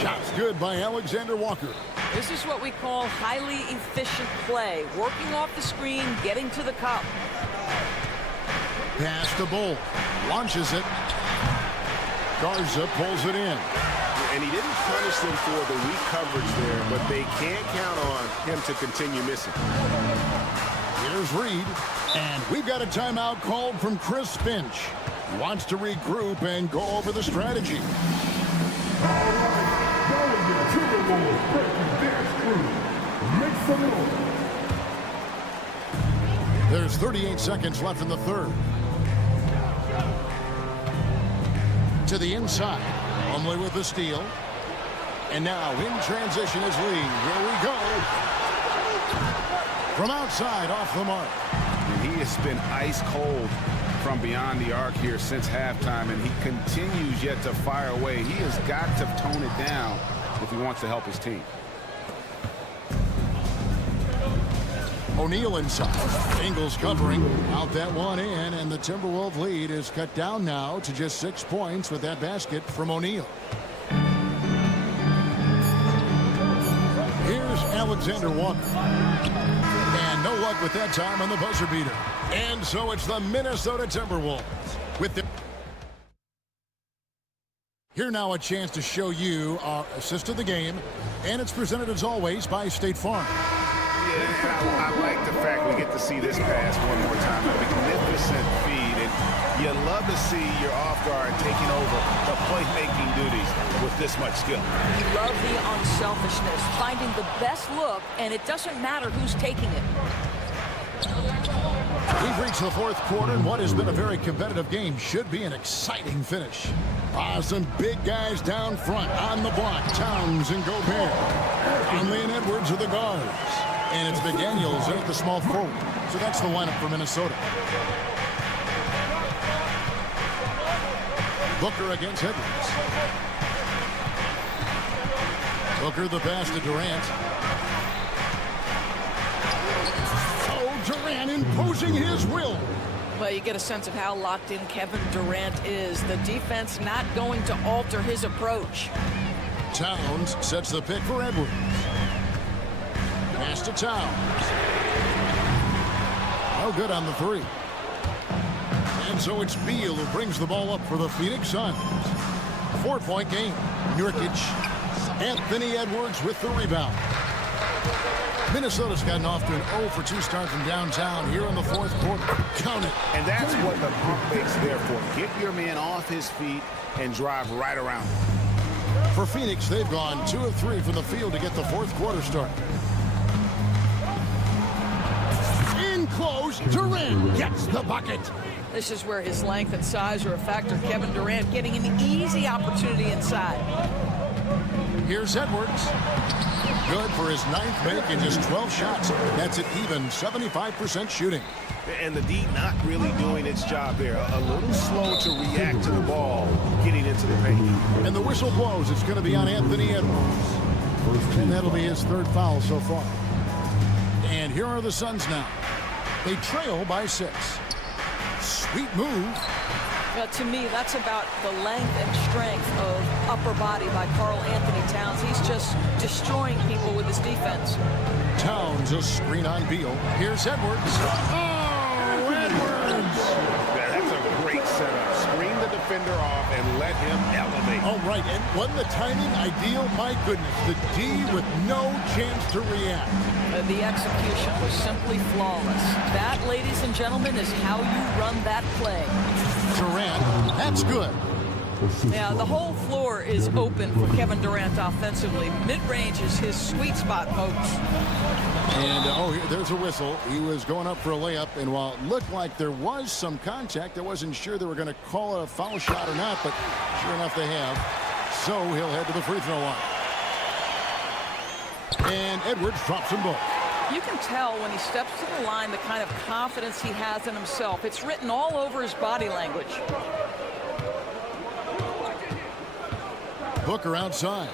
Shots good by Alexander Walker. This is what we call highly efficient play. Working off the screen, getting to the cup. Pass to Bull. Launches it. Garza pulls it in. And he didn't punish them for the weak coverage there, but they can't count on him to continue missing. Here's Reed. And we've got a timeout called from Chris Finch. He wants to regroup and go over the strategy. All right, Timberwolves breaking their screw. Make some noise. There's 38 seconds left in the third. To the inside. Plumlee with the steal. And now in transition is Lee. Here we go. From outside, off the mark. And he has been ice cold from beyond the arc here since halftime, and he continues yet to fire away. He has got to tone it down if he wants to help his team. O'Neal inside. Ingles covering. Out that one in, and the Timberwolves lead is cut down now to just 6 points with that basket from O'Neal. Here's Alexander Walker. And no luck with that time on the buzzer beater. And so it's the Minnesota Timberwolves with the... Here now a chance to show you our assist of the game, and it's presented as always by State Farm. Yeah, I like the fact we get to see this pass one more time. A magnificent feed. And You love to see your off guard taking over the playmaking duties with this much skill. You love the unselfishness, finding the best look, and it doesn't matter who's taking it. We've reached the fourth quarter, and what has been a very competitive game should be an exciting finish. Some big guys down front on the block. Towns and Gobert. Conley and Edwards are the guards. And it's McDaniels in at the small forward. So that's the lineup for Minnesota. Booker against Edwards. Booker the pass to Durant. Durant imposing his will. Well, you get a sense of how locked in Kevin Durant is. The defense not going to alter his approach. Towns sets the pick for Edwards. Pass to Towns. No good on the three. And so it's Beal who brings the ball up for the Phoenix Suns. 4-point game. Nurkic. Anthony Edwards with the rebound. Minnesota's gotten off to an 0-for-2 start from downtown here in the fourth quarter. Count it. And that's what the pump fake's there for. Get your man off his feet and drive right around him. For Phoenix, they've gone 2 of 3 from the field to get the fourth quarter started. In close, Durant gets the bucket. This is where his length and size are a factor. Kevin Durant getting an easy opportunity inside. Here's Edwards. Good for his ninth make in just 12 shots. That's an even 75% shooting. And the D not really doing its job there. A little slow to react to the ball getting into the paint. And the whistle blows. It's going to be on Anthony Edwards. And that'll be his third foul so far. And here are the Suns now. They trail by 6. Sweet move. Well, to me, that's about the length and strength of upper body by Karl Anthony Towns. He's just destroying people with his defense. Towns, a screen on Beal. Here's Edwards. Oh, Edwards! That's a great setup. Screen the defender off and let him elevate. Oh, right. And wasn't the timing ideal? My goodness. The D with no chance to react. The execution was simply flawless. That, ladies and gentlemen, is how you run that play. Durant, that's good. Yeah, the whole floor is open for Kevin Durant offensively. Mid-range is his sweet spot, folks. And, there's a whistle. He was going up for a layup, and while it looked like there was some contact, I wasn't sure they were going to call it a foul shot or not, but sure enough they have. So he'll head to the free throw line. And Edwards drops them both. You can tell when he steps to the line the kind of confidence he has in himself. It's written all over his body language. Booker outside.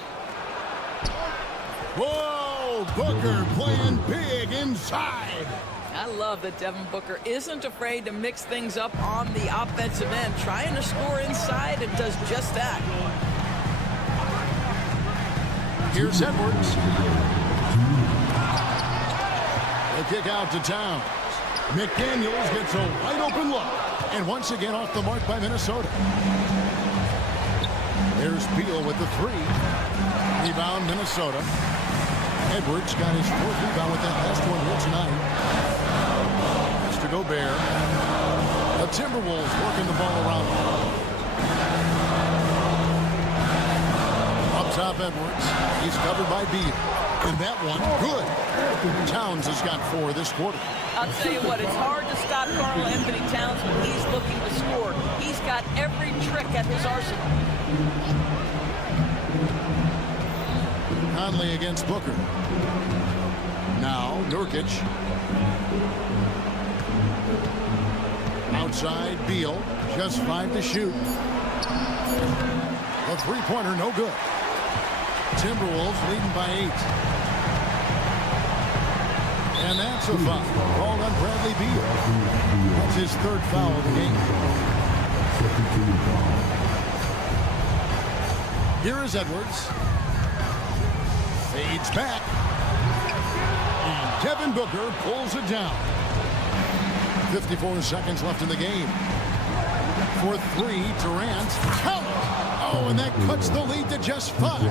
Whoa! Booker playing big inside. I love that Devin Booker isn't afraid to mix things up on the offensive end. Trying to score inside and does just that. Here's Edwards. The kick out to Towns. McDaniels gets a wide open look. And once again off the mark by Minnesota. There's Beal with the 3. Rebound Minnesota. Edwards got his 4th rebound with that last one here tonight. That's to Gobert. The Timberwolves working the ball around. Up top Edwards. He's covered by Beal. And that one, good. Towns has got 4 this quarter. I'll tell you what, it's hard to stop Karl Anthony Towns when he's looking to score. He's got every trick at his arsenal. Conley against Booker. Now, Nurkic. Outside, Beal. Just 5 to shoot. A three-pointer, no good. Timberwolves leading by 8. And that's a foul called on Bradley Beal. That's his 3rd foul of the game. Here is Edwards. Fades back. And Devin Booker pulls it down. 54 seconds left in the game. For 3, Durant. Count! Oh, and that cuts the lead to just 5.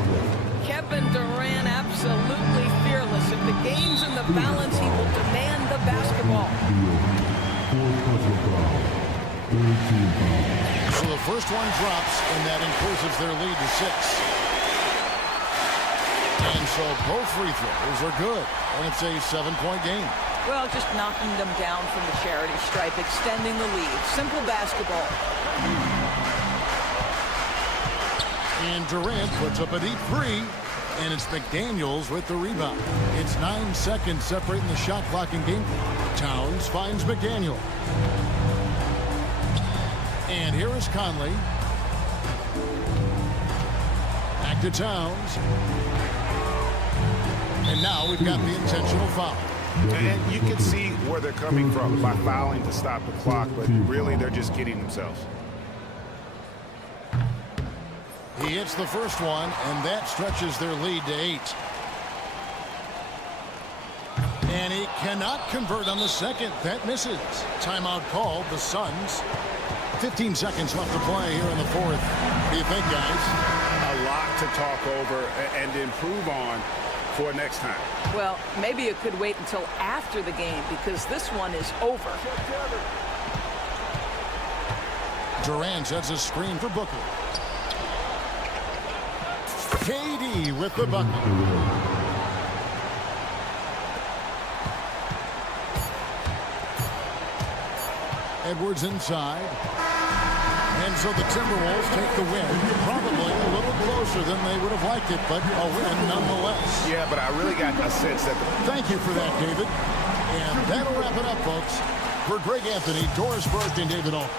Kevin Durant absolutely fearless. If the game's in the balance, he will demand the basketball. So the first one drops, and that increases their lead to 6. And so both free throws are good, and it's a 7-point game. Well, just knocking them down from the charity stripe, extending the lead. Simple basketball. And Durant puts up a deep 3, and it's McDaniels with the rebound. It's 9 seconds separating the shot clock and game. Towns finds McDaniel. And here is Conley. Back to Towns. And now we've got the intentional foul. And you can see where they're coming from by fouling to stop the clock, but really they're just kidding themselves. He hits the first one, and that stretches their lead to 8. And he cannot convert on the second. That misses. Timeout called. The Suns. 15 seconds left to play here in the fourth. What do you think, guys? A lot to talk over and improve on for next time. Well, maybe it could wait until after the game because this one is over. Durant sets a screen for Booker. KD with the bucket. Edwards inside. And so the Timberwolves take the win. Probably a little closer than they would have liked it, but a win nonetheless. Yeah, but I really got a sense that... Thank you for that, David. And that'll wrap it up, folks. For Greg Anthony, Doris Burke, and David Alton.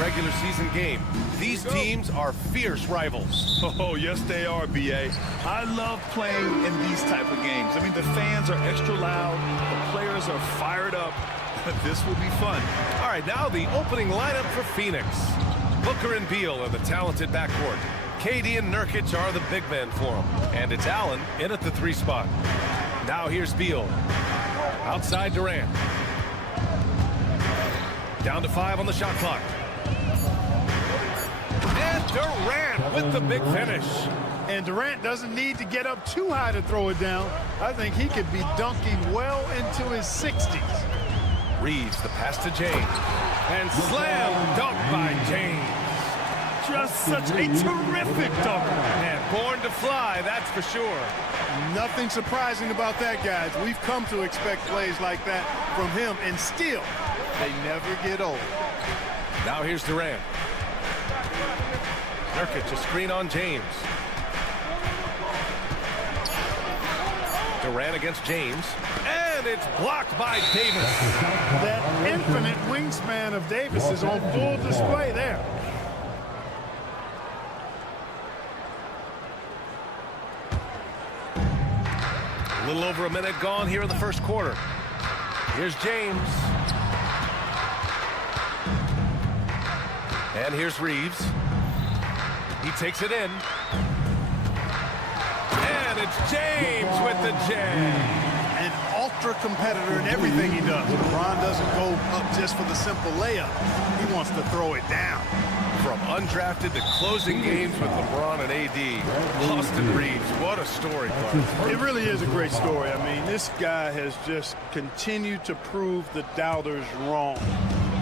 regular season game. These teams are fierce rivals. Oh, yes, they are, B.A. I love playing in these type of games. I mean, the fans are extra loud. The players are fired up. This will be fun. All right, now the opening lineup for Phoenix. Booker and Beal are the talented backcourt. KD and Nurkic are the big men for him. And it's Allen in at the 3 spot. Now here's Beal. Outside Durant. Down to 5 on the shot clock. And Durant with the big finish. And Durant doesn't need to get up too high to throw it down. I think he could be dunking well into his 60s. Reeves the pass to James. And slam dunk by James. Just such a terrific dunk. And born to fly, that's for sure. Nothing surprising about that, guys. We've come to expect plays like that from him, and still, they never get old. Now here's Durant. Nurkic, a screen on James. Durant against James. And it's blocked by Davis. That infinite wingspan of Davis is on full display there. A little over a minute gone here in the first quarter. Here's James. And here's Reeves. He takes it in. And it's James with the jam. An ultra competitor in everything he does. LeBron doesn't go up just for the simple layup. He wants to throw it down. From undrafted to closing games with LeBron and AD, Austin Reeves, what a story, Clark. It really is a great story. I mean, this guy has just continued to prove the doubters wrong.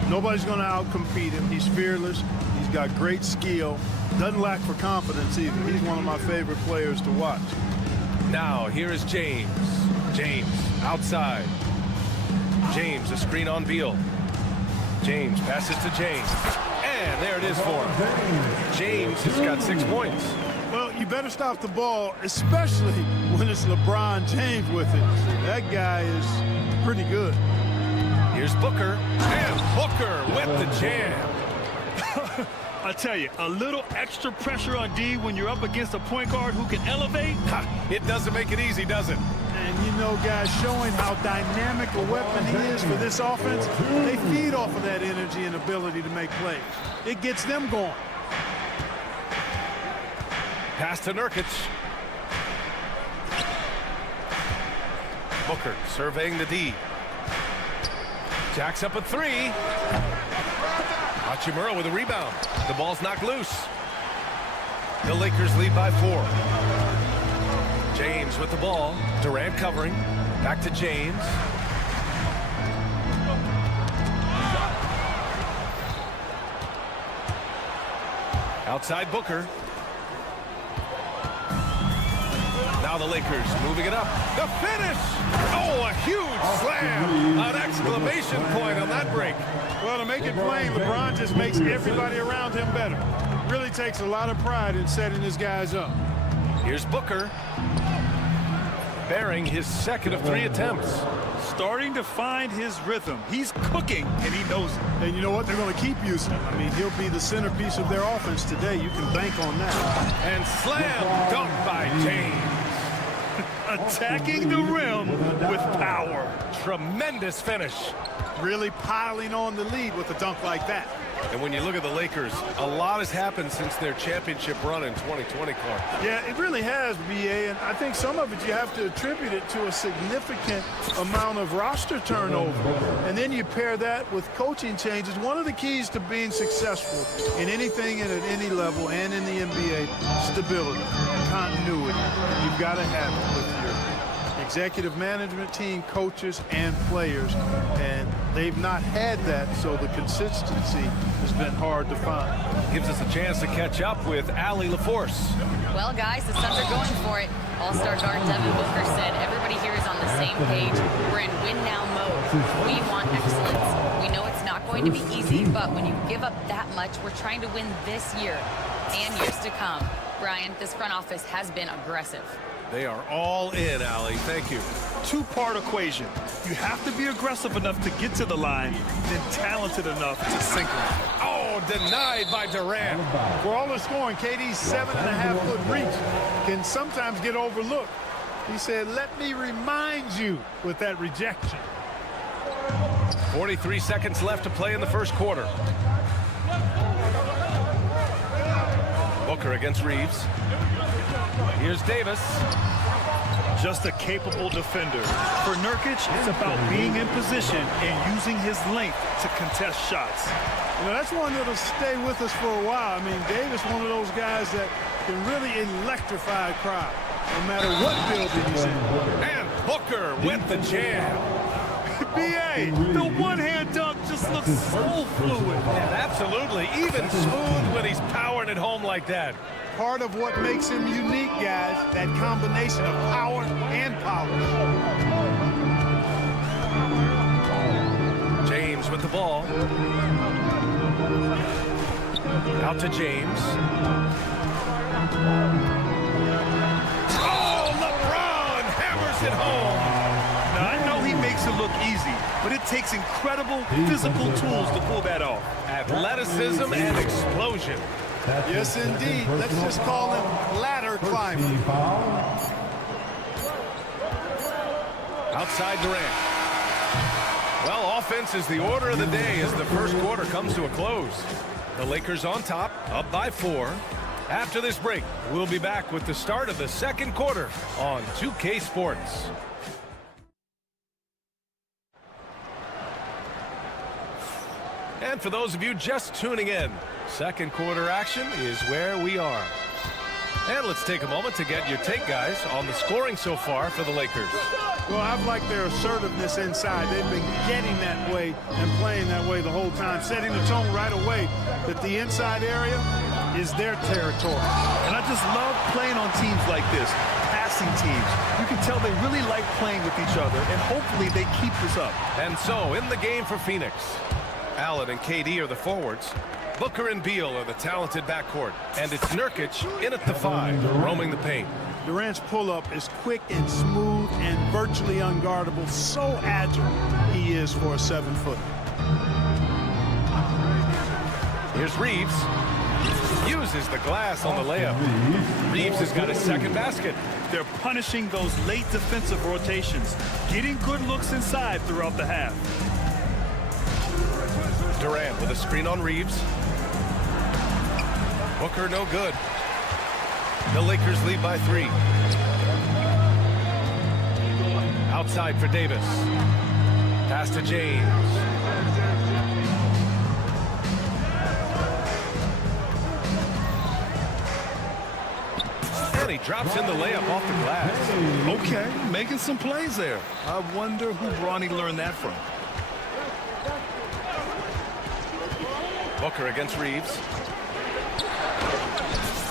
Nobody's going to outcompete him. He's fearless. He's got great skill. Doesn't lack for confidence either. He's one of my favorite players to watch. Now, here is James. James, outside. James, a screen on Beal. James passes to James. And there it is for him. James has got 6 points. Well, you better stop the ball, especially when it's LeBron James with it. That guy is pretty good. Here's Booker. And Booker with the jam. I tell you, a little extra pressure on D when you're up against a point guard who can elevate. It doesn't make it easy, does it? And you know, guys, showing how dynamic a weapon he is for this offense, they feed off of that energy and ability to make plays. It gets them going. Pass to Nurkic. Booker surveying the D. Jacks up a 3. Hachimura with a rebound. The ball's knocked loose. The Lakers lead by 4. James with the ball. Durant covering. Back to James. Outside Booker. Now the Lakers moving it up. The finish! Oh, a huge slam! An exclamation point on that break. Well, to make it plain, LeBron just makes everybody around him better. Really takes a lot of pride in setting his guys up. Here's Booker. Bearing his second of 3 attempts. Starting to find his rhythm. He's cooking, and he knows it. And you know what? They're going to keep using him. I mean, he'll be the centerpiece of their offense today. You can bank on that. And slam dunk by James. Attacking the rim with power. Tremendous finish. Really piling on the lead with a dunk like that. And when you look at the Lakers, a lot has happened since their championship run in 2020, Clark. Yeah, it really has, BA, and I think some of it you have to attribute it to a significant amount of roster turnover. And then you pair that with coaching changes. One of the keys to being successful in anything and at any level and in the NBA, stability, continuity. You've got to have it with your executive management team, coaches, and players, and they've not had that, so the consistency has been hard to find. Gives us a chance to catch up with Allie LaForce. Well, guys, the Suns are going for it. All-star guard Devin Booker said everybody here is on the same page. We're in win-now mode. We want excellence. We know it's not going to be easy, but when you give up that much, we're trying to win this year and years to come. Brian, this front office has been aggressive. They are all in, Allie. Thank you. Two-part equation. You have to be aggressive enough to get to the line, then talented enough to sink them. Oh, Oh, denied by Durant. For all the scoring, KD's 7.5-foot reach can sometimes get overlooked. He said, let me remind you with that rejection. 43 seconds left to play in the first quarter. Booker against Reeves. Here's Davis. Just a capable defender. For Nurkic, it's about being in position and using his length to contest shots. You know, that's one that'll stay with us for a while. I mean, Davis, one of those guys that can really electrify a crowd, no matter what building he's in. And Booker with the jam. B.A., the one-hand dunk just looks so fluid. Yeah, absolutely. Even smooth when he's powering it home like that. Part of what makes him unique, guys, that combination of power and polish. James with the ball. Out to James. Oh, LeBron hammers it home. Now, I know he makes it look easy, but it takes incredible physical tools to pull that off. Athleticism and explosion. Yes, indeed. Let's just call him ladder climber. Outside Durant. Well, offense is the order of the day as the first quarter comes to a close. The Lakers on top, up by 4. After this break, we'll be back with the start of the second quarter on 2K Sports. And for those of you just tuning in, second quarter action is where we are. And let's take a moment to get your take, guys, on the scoring so far for the Lakers. Well, I've liked their assertiveness inside. They've been getting that way and playing that way the whole time, setting the tone right away that the inside area is their territory. And I just love playing on teams like this, passing teams. You can tell they really like playing with each other, and hopefully they keep this up. And so, in the game for Phoenix, Allen and KD are the forwards. Booker and Beal are the talented backcourt. And it's Nurkic in at the 5, roaming the paint. Durant's pull-up is quick and smooth and virtually unguardable. So agile he is for a 7-foot. Here's Reeves. Uses the glass on the layup. Reeves has got his second basket. They're punishing those late defensive rotations, getting good looks inside throughout the half. Durant with a screen on Reeves. Booker no good. The Lakers lead by 3. Outside for Davis. Pass to James. And he drops in the layup off the glass. Okay, making some plays there. I wonder who Bronny learned that from. Booker against Reeves.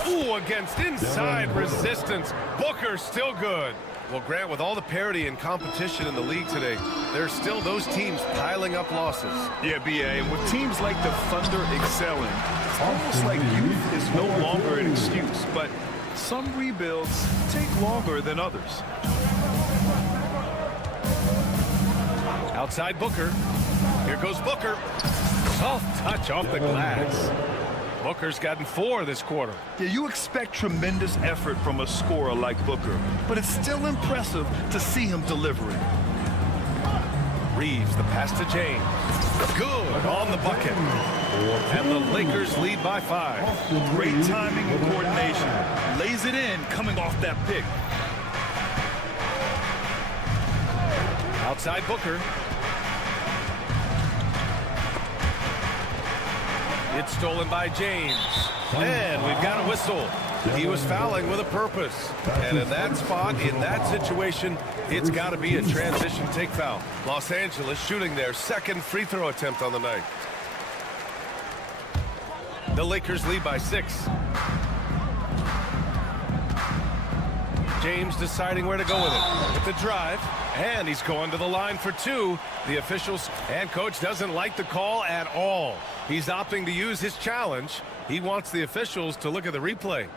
Ooh, against inside resistance. Booker still good. Well, Grant, with all the parity and competition in the league today, there's still those teams piling up losses. Yeah, B.A., and with teams like the Thunder excelling, it's almost like youth is no longer an excuse, but some rebuilds take longer than others. Outside Booker. Here goes Booker. Soft touch off the glass. Booker's gotten 4 this quarter. Yeah, you expect tremendous effort from a scorer like Booker, but it's still impressive to see him delivering. Reeves, the pass to James. Good on the bucket. And the Lakers lead by 5. Great timing and coordination. Lays it in coming off that pick. Outside Booker. It's stolen by James. And we've got a whistle. He was fouling with a purpose. And in that spot, in that situation, it's got to be a transition take foul. Los Angeles shooting their second free throw attempt on the night. The Lakers lead by 6. James deciding where to go with it. With the drive. And he's going to the line for 2. The officials and coach doesn't like the call at all. He's opting to use his challenge. He wants the officials to look at the replay.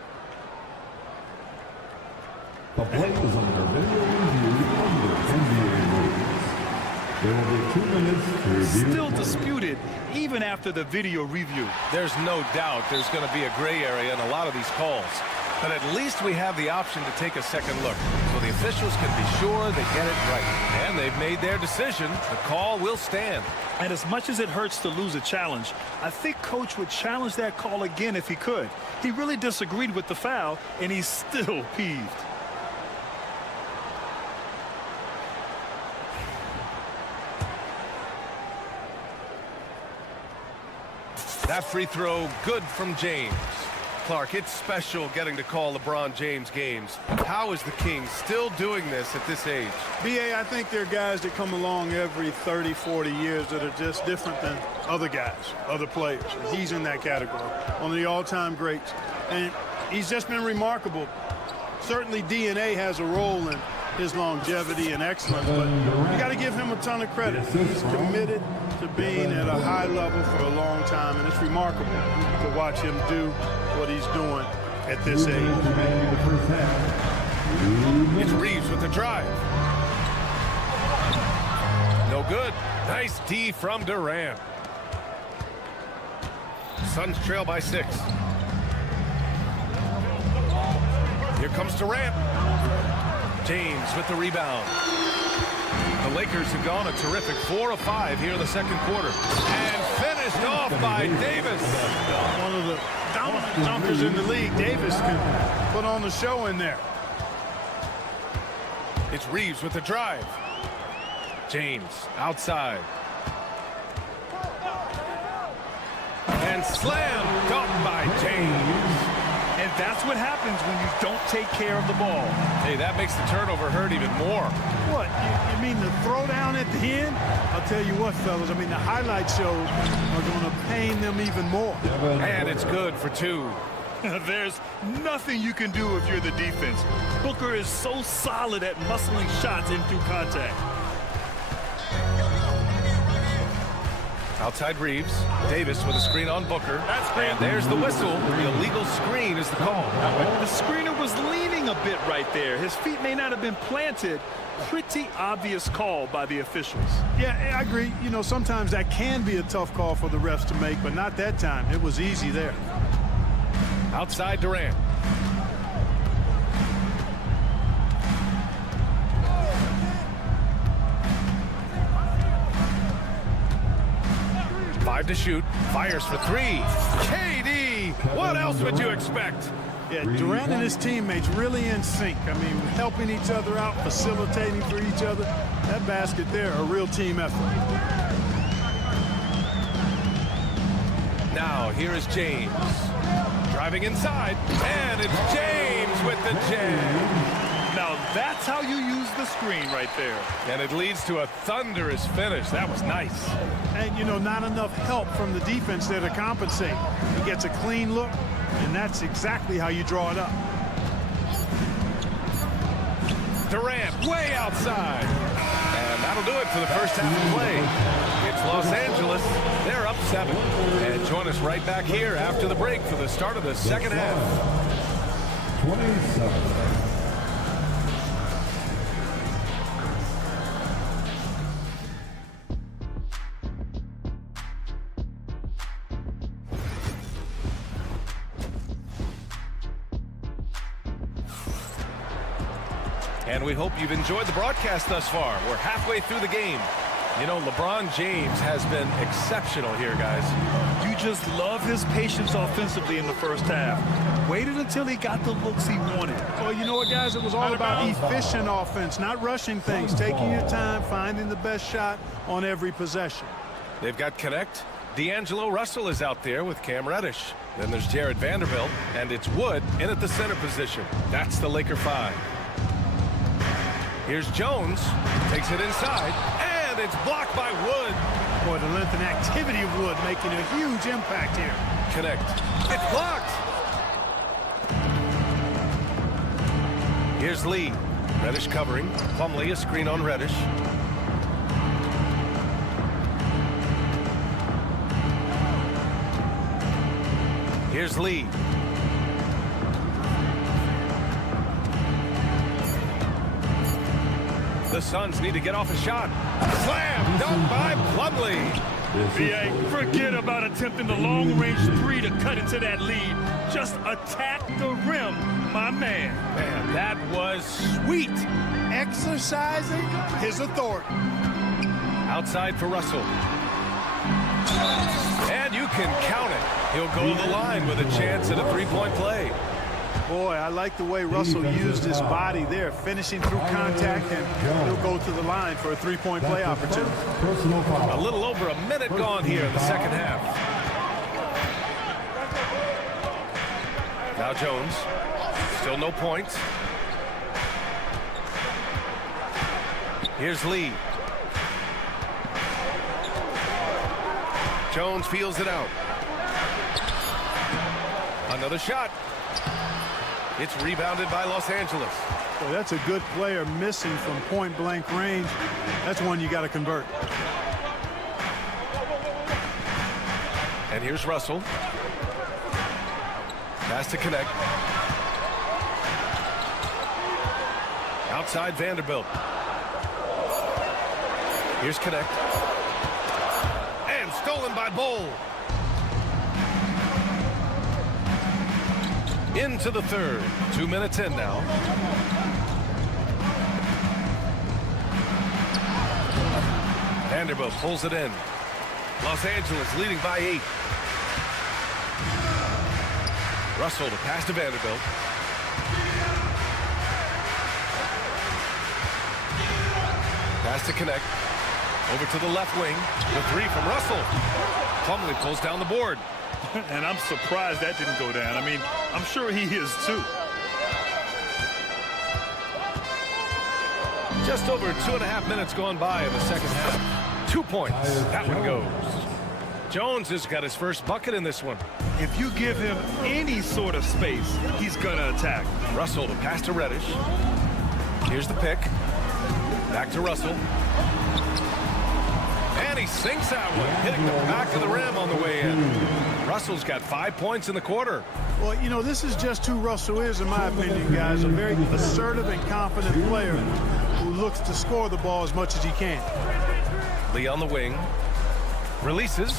The play is under video review under NBA rules. There will be 2 minutes to review. Still disputed even after the video review. There's no doubt there's going to be a gray area in a lot of these calls. But at least we have the option to take a second look, so the officials can be sure they get it right. And they've made their decision. The call will stand. And as much as it hurts to lose a challenge, I think Coach would challenge that call again if he could. He really disagreed with the foul, and he's still peeved. That free throw, good from James. Clark, it's special getting to call LeBron James games. How is the Kings still doing this at this age? BA, I think there are guys that come along every 30, 40 years that are just different than other guys, other players. And he's in that category, one of the all-time greats. And he's just been remarkable. Certainly DNA has a role in his longevity and excellence, but you got to give him a ton of credit. He's committed to being at a high level for a long time, and it's remarkable to watch him do what he's doing at this age. It's Reeves with the drive. No good. Nice D from Durant. Suns trail by 6. Here comes Durant. James with the rebound. The Lakers have gone a terrific 4 of 5 here in the second quarter. And finished off by Davis. One of the dominant jumpers in the league. Davis can put on the show in there. It's Reeves with the drive. James outside. And slam dunk by James. And that's what happens when you don't take care of the ball. Hey, that makes the turnover hurt even more. What, you mean the throwdown at the end? I'll tell you what, fellas, I mean, the highlight shows are going to pain them even more. And it's good for 2. There's nothing you can do if you're the defense. Booker is so solid at muscling shots in through contact. Outside Reeves. Davis with a screen on Booker. And there's the whistle. The illegal screen is the call. The screener was leaning a bit right there. His feet may not have been planted. Pretty obvious call by the officials. Yeah, I agree. You know, sometimes that can be a tough call for the refs to make, but not that time. It was easy there. Outside Durant. To shoot, fires for 3. KD, what else would you expect? Yeah, Durant and his teammates really in sync. I mean, helping each other out, facilitating for each other. That basket there, a real team effort. Now, here is James. Driving inside, and it's James with the jam. Now, that's how you use the screen right there. And it leads to a thunderous finish. That was nice. And, you know, not enough help from the defense there to compensate. He gets a clean look, and that's exactly how you draw it up. Durant way outside. And that'll do it for the first half of play. It's Los Angeles. They're up 7. And join us right back here after the break for the start of the second half. 27. And we hope you've enjoyed the broadcast thus far. We're halfway through the game. You know, LeBron James has been exceptional here, guys. You just love his patience offensively in the first half. Waited until he got the looks he wanted. Well, you know what, guys? It was all about efficient offense, not rushing things, taking your time, finding the best shot on every possession. They've got Connect. D'Angelo Russell is out there with Cam Reddish. Then there's Jared Vanderbilt, and it's Wood in at the center position. That's the Laker 5. Here's Jones, takes it inside, and it's blocked by Wood. Boy, the length and activity of Wood making a huge impact here. Connect. It's blocked. Here's Lee. Reddish covering. Plumlee, a screen on Reddish. Here's Lee. The Suns need to get off a shot. Slam dunk by Plumlee. BA, forget about attempting the long-range three to cut into that lead. Just attack the rim, my man. Man, that was sweet. Exercising his authority. Outside for Russell. And you can count it. He'll go to the line with a chance at a three-point play. Boy, I like the way Russell used his body there, finishing through contact, and he'll go to the line for a three-point play opportunity. A little over a minute gone here in the second half. Now Jones. Still no points. Here's Lee. Jones feels it out. Another shot. It's rebounded by Los Angeles. Well, that's a good player missing from point-blank range. That's one you got to convert. And here's Russell. Pass to connect. Outside Vanderbilt. Here's connect. And stolen by Bowl. Into the third. 2 minutes in now. Vanderbilt pulls it in. Los Angeles leading by 8. Russell to pass to Vanderbilt. Pass to connect. Over to the left wing. The three from Russell. Plumlee pulls down the board. And I'm surprised that didn't go down. I mean, I'm sure he is too. Just over 2.5 minutes gone by in the second half. 2 points. That one goes. Jones has got his first bucket in this one. If you give him any sort of space, he's gonna attack. Russell to pass to Reddish. Here's the pick. Back to Russell. And he sinks that one, hitting the back of the rim on the way in. Russell's got 5 points in the quarter. Well, you know, this is just who Russell is, in my opinion, guys. A very assertive and confident player who looks to score the ball as much as he can. Lee on the wing. Releases.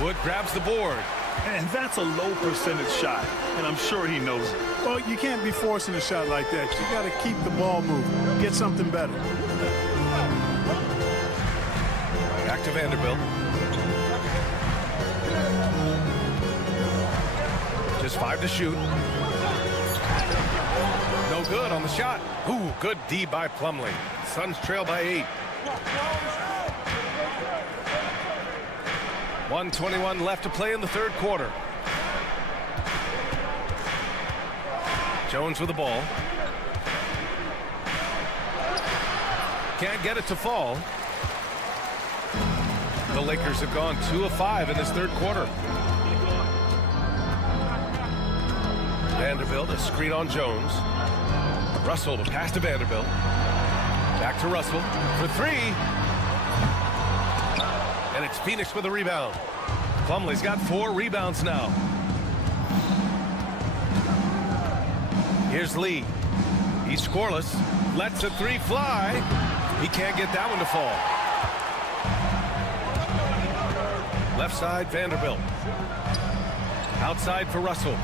Wood grabs the board. And that's a low percentage shot, and I'm sure he knows it. Well, you can't be forcing a shot like that. You got to keep the ball moving. Get something better. Back to Vanderbilt. Just 5 to shoot. No good on the shot. Ooh, good D by Plumlee. Suns trail by 8. 1:21 left to play in the third quarter. Jones with the ball. Can't get it to fall. The Lakers have gone 2 of 5 in this third quarter. Vanderbilt, a screen on Jones. Russell to pass to Vanderbilt. Back to Russell for 3. And it's Phoenix with a rebound. Plumlee's got 4 rebounds now. Here's Lee. He's scoreless. Lets a 3 fly. He can't get that one to fall. Left side, Vanderbilt. Outside for Russell.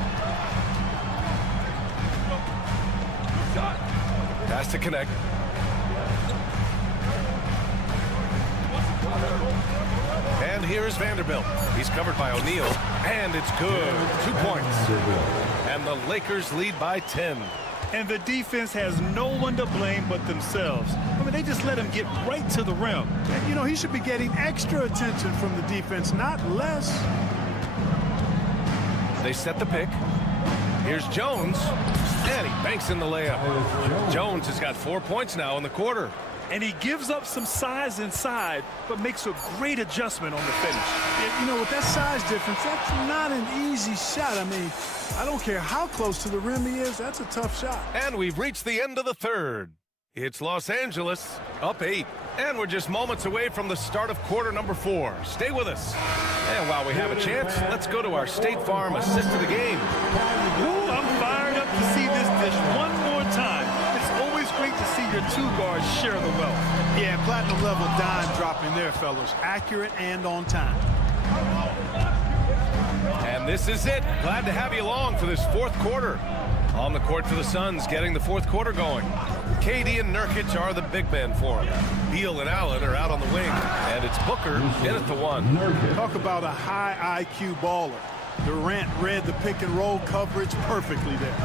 Pass to connect. And here's Vanderbilt. He's covered by O'Neal. And it's good. 2 points. And the Lakers lead by 10. And the defense has no one to blame but themselves. I mean, they just let him get right to the rim. And, you know, he should be getting extra attention from the defense, not less. They set the pick. Here's Jones. And he banks in the layup. Jones has got 4 points now in the quarter. And he gives up some size inside, but makes a great adjustment on the finish. You know, with that size difference, that's not an easy shot. I mean, I don't care how close to the rim he is, that's a tough shot. And we've reached the end of the third. It's Los Angeles up 8. And we're just moments away from the start of quarter number 4. Stay with us. And while we have a chance, let's go to our State Farm assist of the game. Ooh, I'm fired up to see this dish one more time. It's always great to see your two guards share the wealth. Yeah, platinum level dime dropping there, fellas. Accurate and on time. And this is it. Glad to have you along for this fourth quarter. On the court for the Suns, getting the fourth quarter going. KD and Nurkic are the big men for him. Beal and Allen are out on the wing. And it's Booker in at the one. Talk about a high IQ baller. Durant read the pick and roll coverage perfectly there.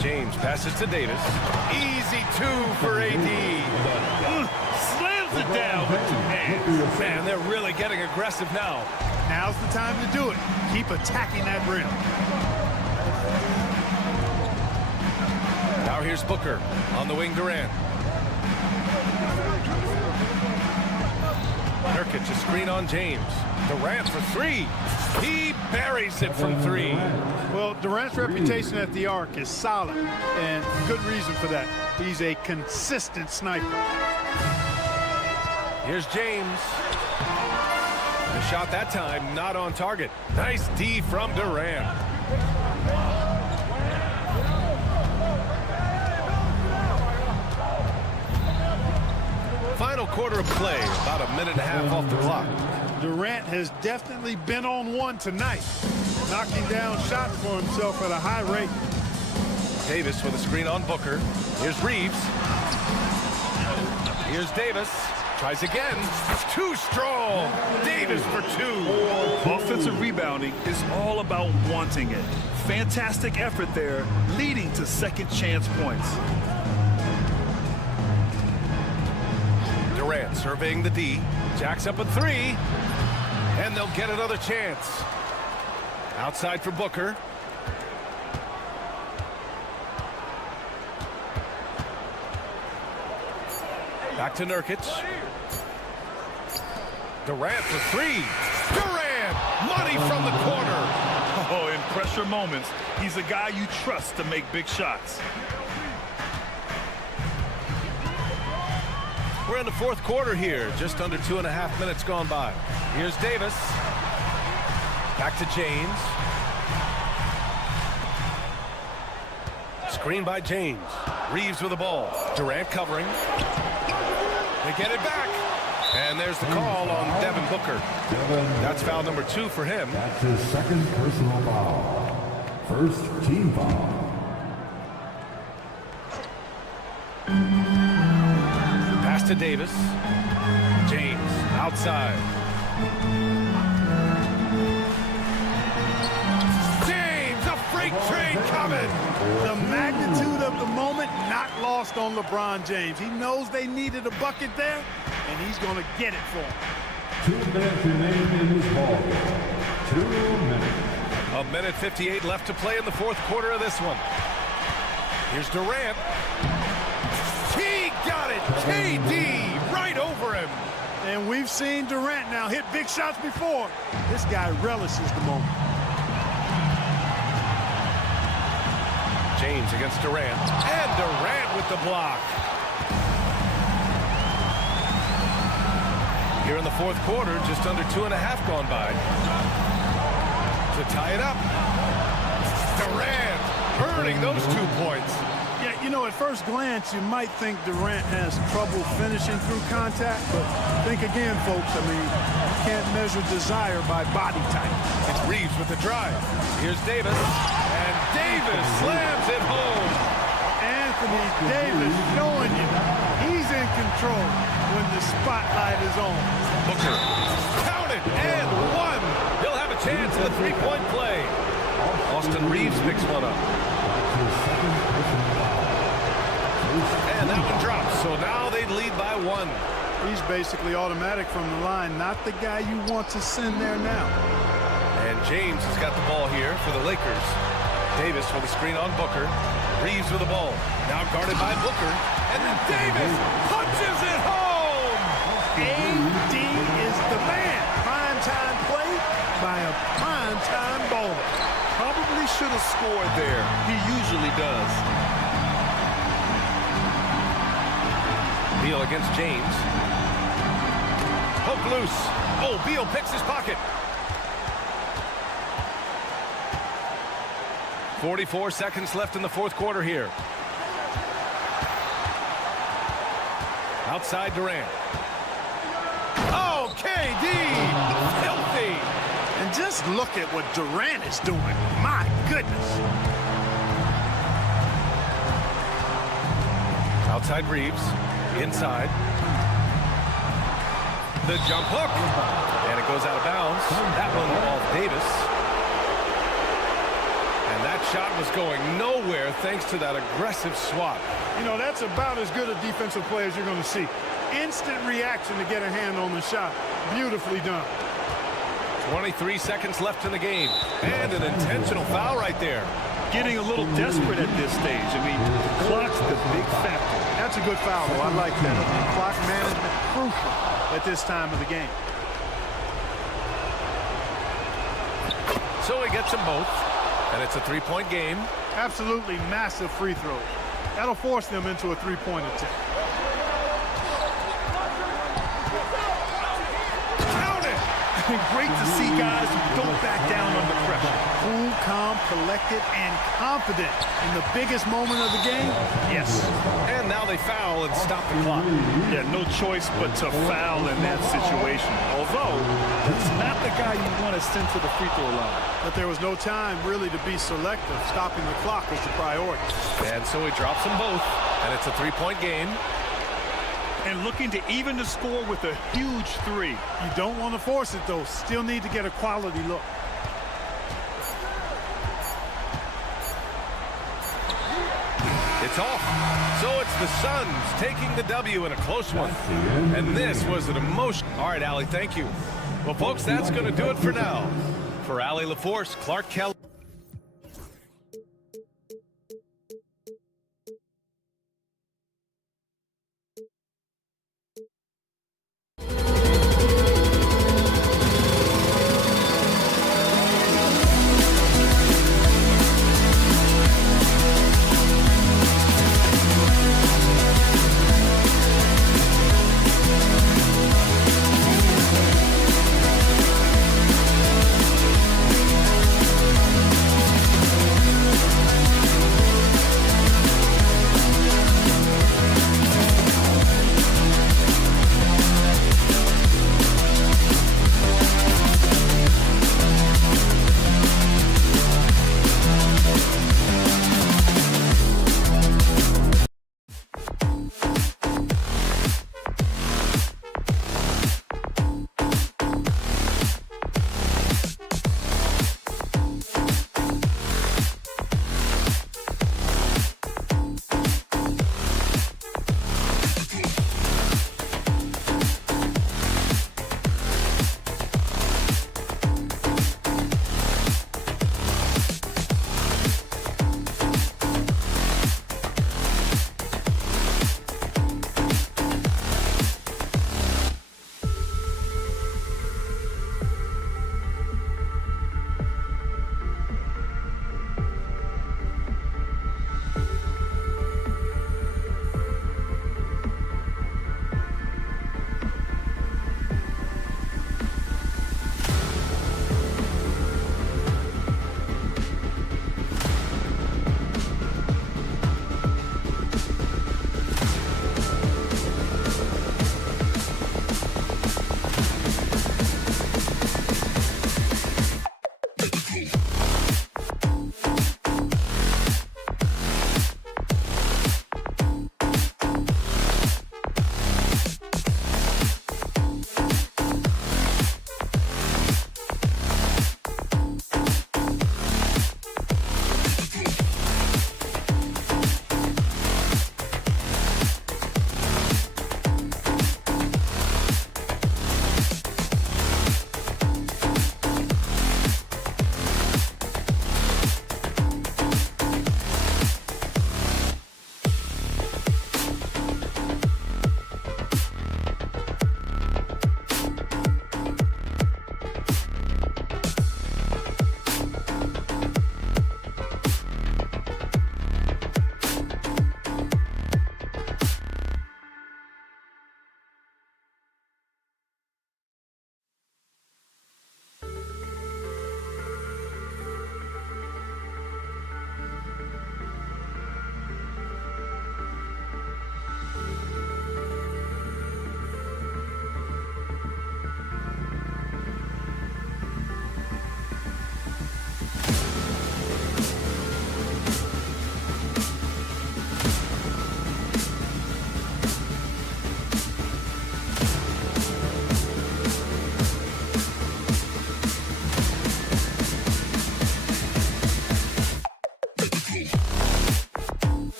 James passes to Davis. Easy two for AD. Slams it down with two hands. Man, they're really getting aggressive now. Now's the time to do it. Keep attacking that rim. Now here's Booker on the wing. Durant. Nurkic, a screen on James. Durant for three. He buries it from three. Well, Durant's reputation at the arc is solid, and good reason for that. He's a consistent sniper. Here's James. The shot that time not on target. Nice D from Durant. Final quarter of play, about a minute and a half off the clock. Durant has definitely been on one tonight, knocking down shots for himself at a high rate. Davis with a screen on Booker. Here's Reeves. Here's Davis. Tries again. Too strong. Davis for two. Offensive rebounding is all about wanting it. Fantastic effort there, leading to second chance points. Durant surveying the D. Jacks up a three. And they'll get another chance. Outside for Booker. Back to Nurkic. Durant for three. Durant! Money from the corner. Oh, in pressure moments, he's a guy you trust to make big shots. We're in the fourth quarter here. Just under 2.5 minutes gone by. Here's Davis. Back to James. Screen by James. Reeves with the ball. Durant covering. They get it back. And there's the call on Devin Booker. That's foul number 2 for him. That's his second personal foul. First team foul. Pass to Davis. James outside. James, a freight train coming. The magnitude of the moment not lost on LeBron James. He knows they needed a bucket there, and he's going to get it for him. 2 minutes remaining in this ball game. 2 minutes. A minute 58 left to play in the fourth quarter of this one. Here's Durant. He got it. KD right over him. And we've seen Durant now hit big shots before. This guy relishes the moment. James against Durant. And Durant with the block. Here in the fourth quarter, just under 2.5 gone by. To tie it up. Durant earning those 2 points. Yeah, you know, at first glance, you might think Durant has trouble finishing through contact, but think again, folks. I mean, you can't measure desire by body type. It's Reeves with the drive. Here's Davis, and Davis slams it home. Anthony Davis showing you he's in control when the spotlight is on. Booker, count it, and one. He'll have a chance in the three-point play. Austin Reeves picks one up. And that one drops, so now they lead by 1. He's basically automatic from the line, not the guy you want to send there now. And James has got the ball here for the Lakers. Davis with a screen on Booker. Reeves with the ball. Now guarded by Booker. And then Davis punches it home! AD is the man. Prime-time play by a prime-time bowler. Probably should have scored there. He usually does. Beal against James. Hook loose. Oh, Beal picks his pocket. 44 seconds left in the fourth quarter here. Outside Durant. Oh, KD! Filthy! And just look at what Durant is doing. My goodness. Outside Reeves. Inside. The jump hook. And it goes out of bounds. That one off Davis. And that shot was going nowhere thanks to that aggressive swat. You know, that's about as good a defensive play as you're going to see. Instant reaction to get a hand on the shot. Beautifully done. 23 seconds left in the game. And an intentional foul right there. Getting a little desperate at this stage. I mean, the clock's the big factor. That's a good foul, though. I like that. Clock management crucial at this time of the game. So he gets them both. And it's a three-point game. Absolutely massive free throw. That'll force them into a three-point attempt. Count it! Great to see guys who don't back down under pressure. Cool, calm, collected, and confident in the biggest moment of the game. Yes. And now they foul and stop the clock. Yeah, no choice but to foul in that situation. Although, that's not the guy you want to send to the free throw line. But there was no time really to be selective. Stopping the clock was the priority. And so he drops them both. And it's a three-point game. And looking to even the score with a huge three. You don't want to force it, though. Still need to get a quality look. It's off. So it's the Suns taking the W in a close one. And this was an emotion. All right, Allie, thank you. Well, folks, that's going to do it for now. For Allie LaForce, Clark Kelly.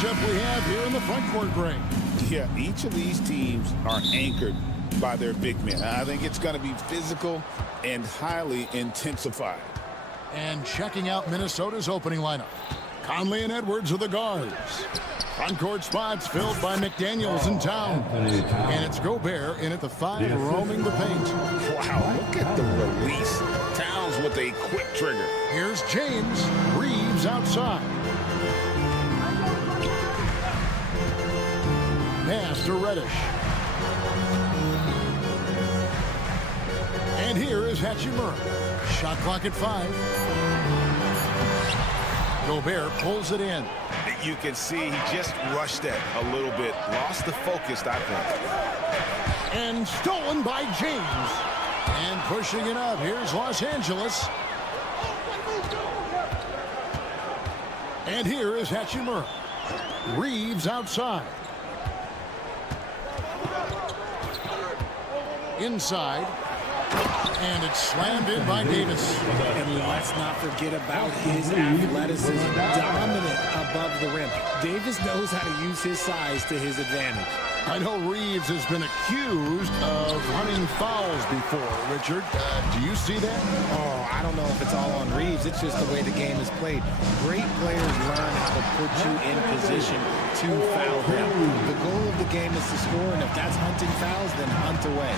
matchup we have here in the front court, Greg. Yeah, each of these teams are anchored by their big men. I think it's going to be physical and highly intensified. And checking out Minnesota's opening lineup. Conley and Edwards are the guards. Front court spots filled by McDaniels and Towns. And it's Gobert in at the 5, roaming the paint. Wow, look at the release. Towns with a quick trigger. Here's James. Reeves outside. Pass to Reddish. And here is Hachimura. Shot clock at 5. Gobert pulls it in. You can see he just rushed that a little bit. Lost the focus, I think. And stolen by James. And pushing it up. Here's Los Angeles. And here is Hachimura. Reeves outside. Inside. And it's slammed in by Davis. And let's not forget about his athleticism, dominant above the rim. Davis knows how to use his size to his advantage. I know Reeves has been accused of hunting fouls before, Richard. Do you see that? Oh, I don't know if it's all on Reeves. It's just the way the game is played. Great players learn how to put you in position to foul them. The goal of the game is to score, and if that's hunting fouls, then hunt away.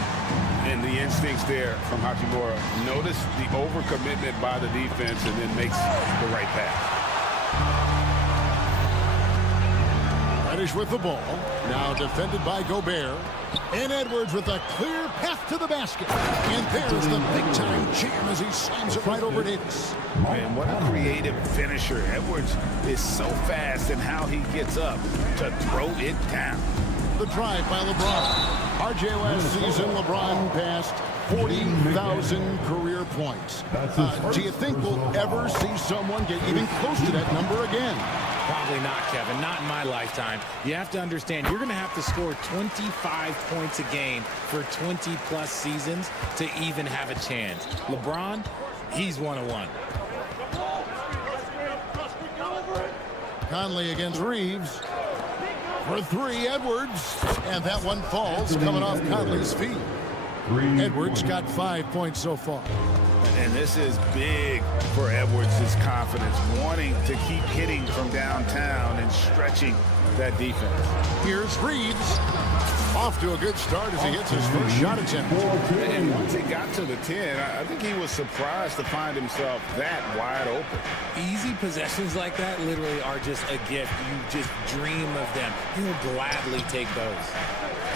And the instincts there from Hachimura. Notice the overcommitment by the defense and then makes the right pass. Reddish with the ball. Now defended by Gobert. And Edwards with a clear path to the basket. And there's the big-time jam as he slams it right over Davis. Man, what a creative finisher. Edwards is so fast in how he gets up to throw it down. The drive by LeBron. RJ last season, LeBron passed 40,000 career points. Do you think we'll ever see someone get even close to that number again? Probably not, Kevin. Not in my lifetime. You have to understand, you're going to have to score 25 points a game for 20-plus seasons to even have a chance. LeBron, he's 1-1. Conley against Reeves. For 3, Edwards. And that one falls, coming off Conley's feet. Edwards got 5 points so far. And this is big for Edwards' confidence, wanting to keep hitting from downtown and stretching that defense. Here's Reeves. Off to a good start as he gets his first shot attempt. And once he got to the 10, I think he was surprised to find himself that wide open. Easy possessions like that literally are just a gift. You just dream of them. He'll gladly take those.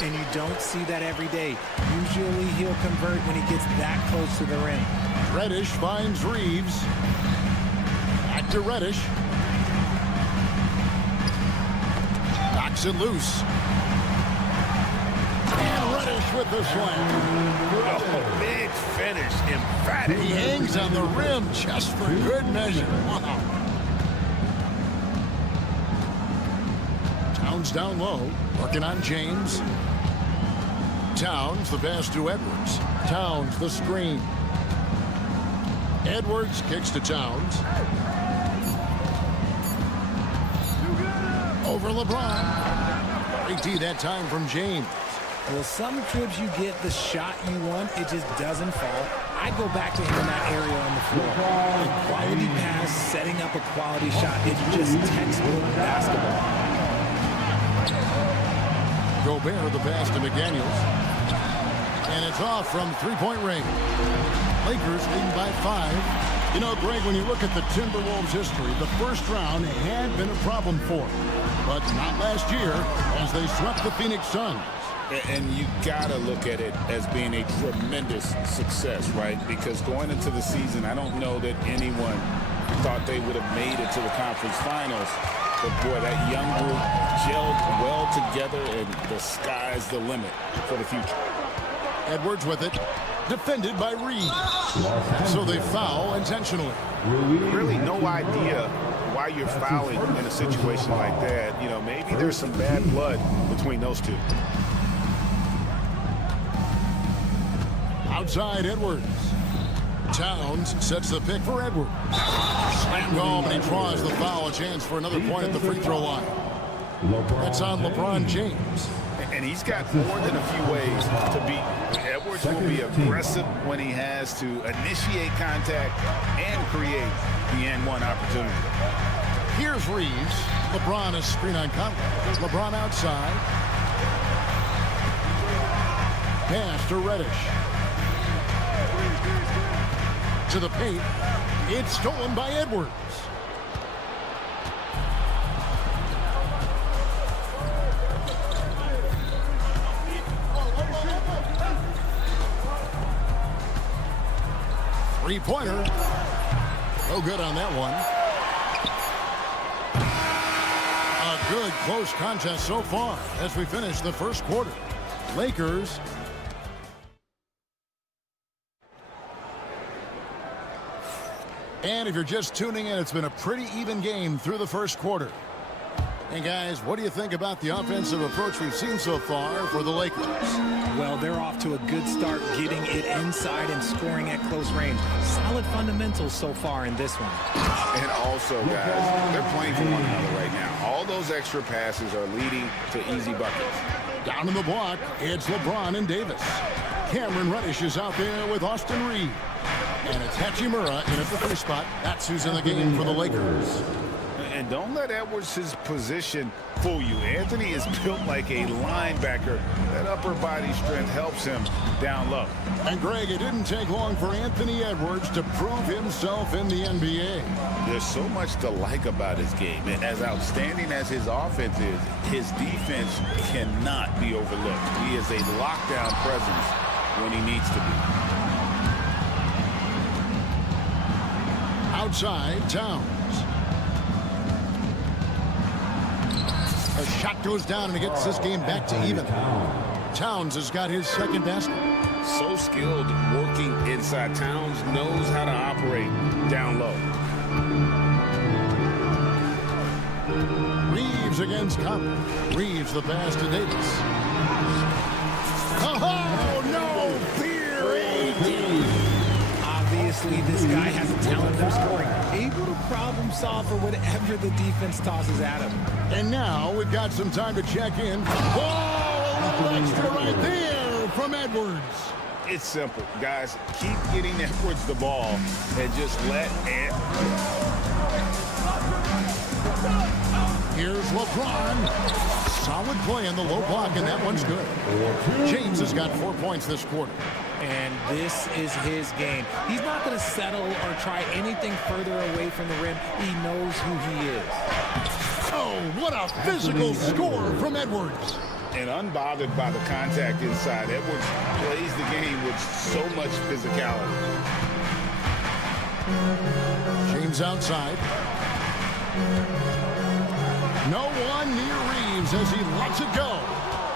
And you don't see that every day. Usually he'll convert when he gets that close to the rim. Reddish finds Reeves. Back to Reddish. Knocks it loose. And Reddish with the slam. Oh, big finish, emphatic. He hangs on the rim just for good measure. Wow. Towns down low, working on James. Towns, the pass to Edwards. Towns, the screen. Edwards kicks to Towns. Over LeBron. Great D that time from James. Well, some trips you get the shot you want, it just doesn't fall. I go back to him in that area on the floor. A quality pass, setting up a quality shot, it's just textbook basketball. Gobert the pass to McDaniels. And it's off from three-point range. Lakers leading by 5. You know, Greg, when you look at the Timberwolves' history, the first round had been a problem for them. But not last year as they swept the Phoenix Suns. And you got to look at it as being a tremendous success, right? Because going into the season, I don't know that anyone thought they would have made it to the conference finals. But, boy, that young group gelled well together, and the sky's the limit for the future. Edwards with it. Defended by Reeves. So they foul intentionally. Really no idea why you're fouling in a situation like that. You know, maybe there's some bad blood between those two. Outside Edwards. Towns sets the pick for Edwards. Slam home, and he draws the foul. A chance for another point at the free throw line. That's on LeBron James. And he's got more than a few ways to beat. Edwards will be aggressive when he has to initiate contact and create the N1 opportunity. Here's Reeves. LeBron is screen on Conley. LeBron outside. Pass to Reddish. To the paint. It's stolen by Edwards. Three-pointer. No good on that one. A good close contest so far as we finish the first quarter. Lakers. And if you're just tuning in, it's been a pretty even game through the first quarter. And guys, what do you think about the offensive approach we've seen so far for the Lakers? Well, they're off to a good start getting it inside and scoring at close range. Solid fundamentals so far in this one. And also, guys, they're playing for one another right now. All those extra passes are leading to easy buckets. Down in the block, it's LeBron and Davis. Cameron Reddish is out there with Austin Reed. And it's Hachimura in at the three spot. That's who's in the game for the Lakers. And don't let Edwards' position fool you. Anthony is built like a linebacker. That upper body strength helps him down low. And Greg, it didn't take long for Anthony Edwards to prove himself in the NBA. There's so much to like about his game. And as outstanding as his offense is, his defense cannot be overlooked. He is a lockdown presence when he needs to be. Outside, Towns. A shot goes down and it gets this game back to even. Towns has got his second basket. So skilled working inside. Towns knows how to operate down low. Reeves against Conley. Reeves the pass to Davis. Oh, no! Fear 18! Obviously, this guy has a talent for scoring. Able to problem solve for whatever the defense tosses at him. And now we've got some time to check in. Whoa! A little extra right there from Edwards. It's simple, guys. Keep getting Edwards the ball and just let it. Here's LeBron. Solid play in the low block, and that one's good. James has got 4 points this quarter. And this is his game. He's not going to settle or try anything further away from the rim. He knows who he is. Oh, what a physical score from Edwards. And unbothered by the contact inside, Edwards plays the game with so much physicality. James outside. No one near Reeves as he lets it go.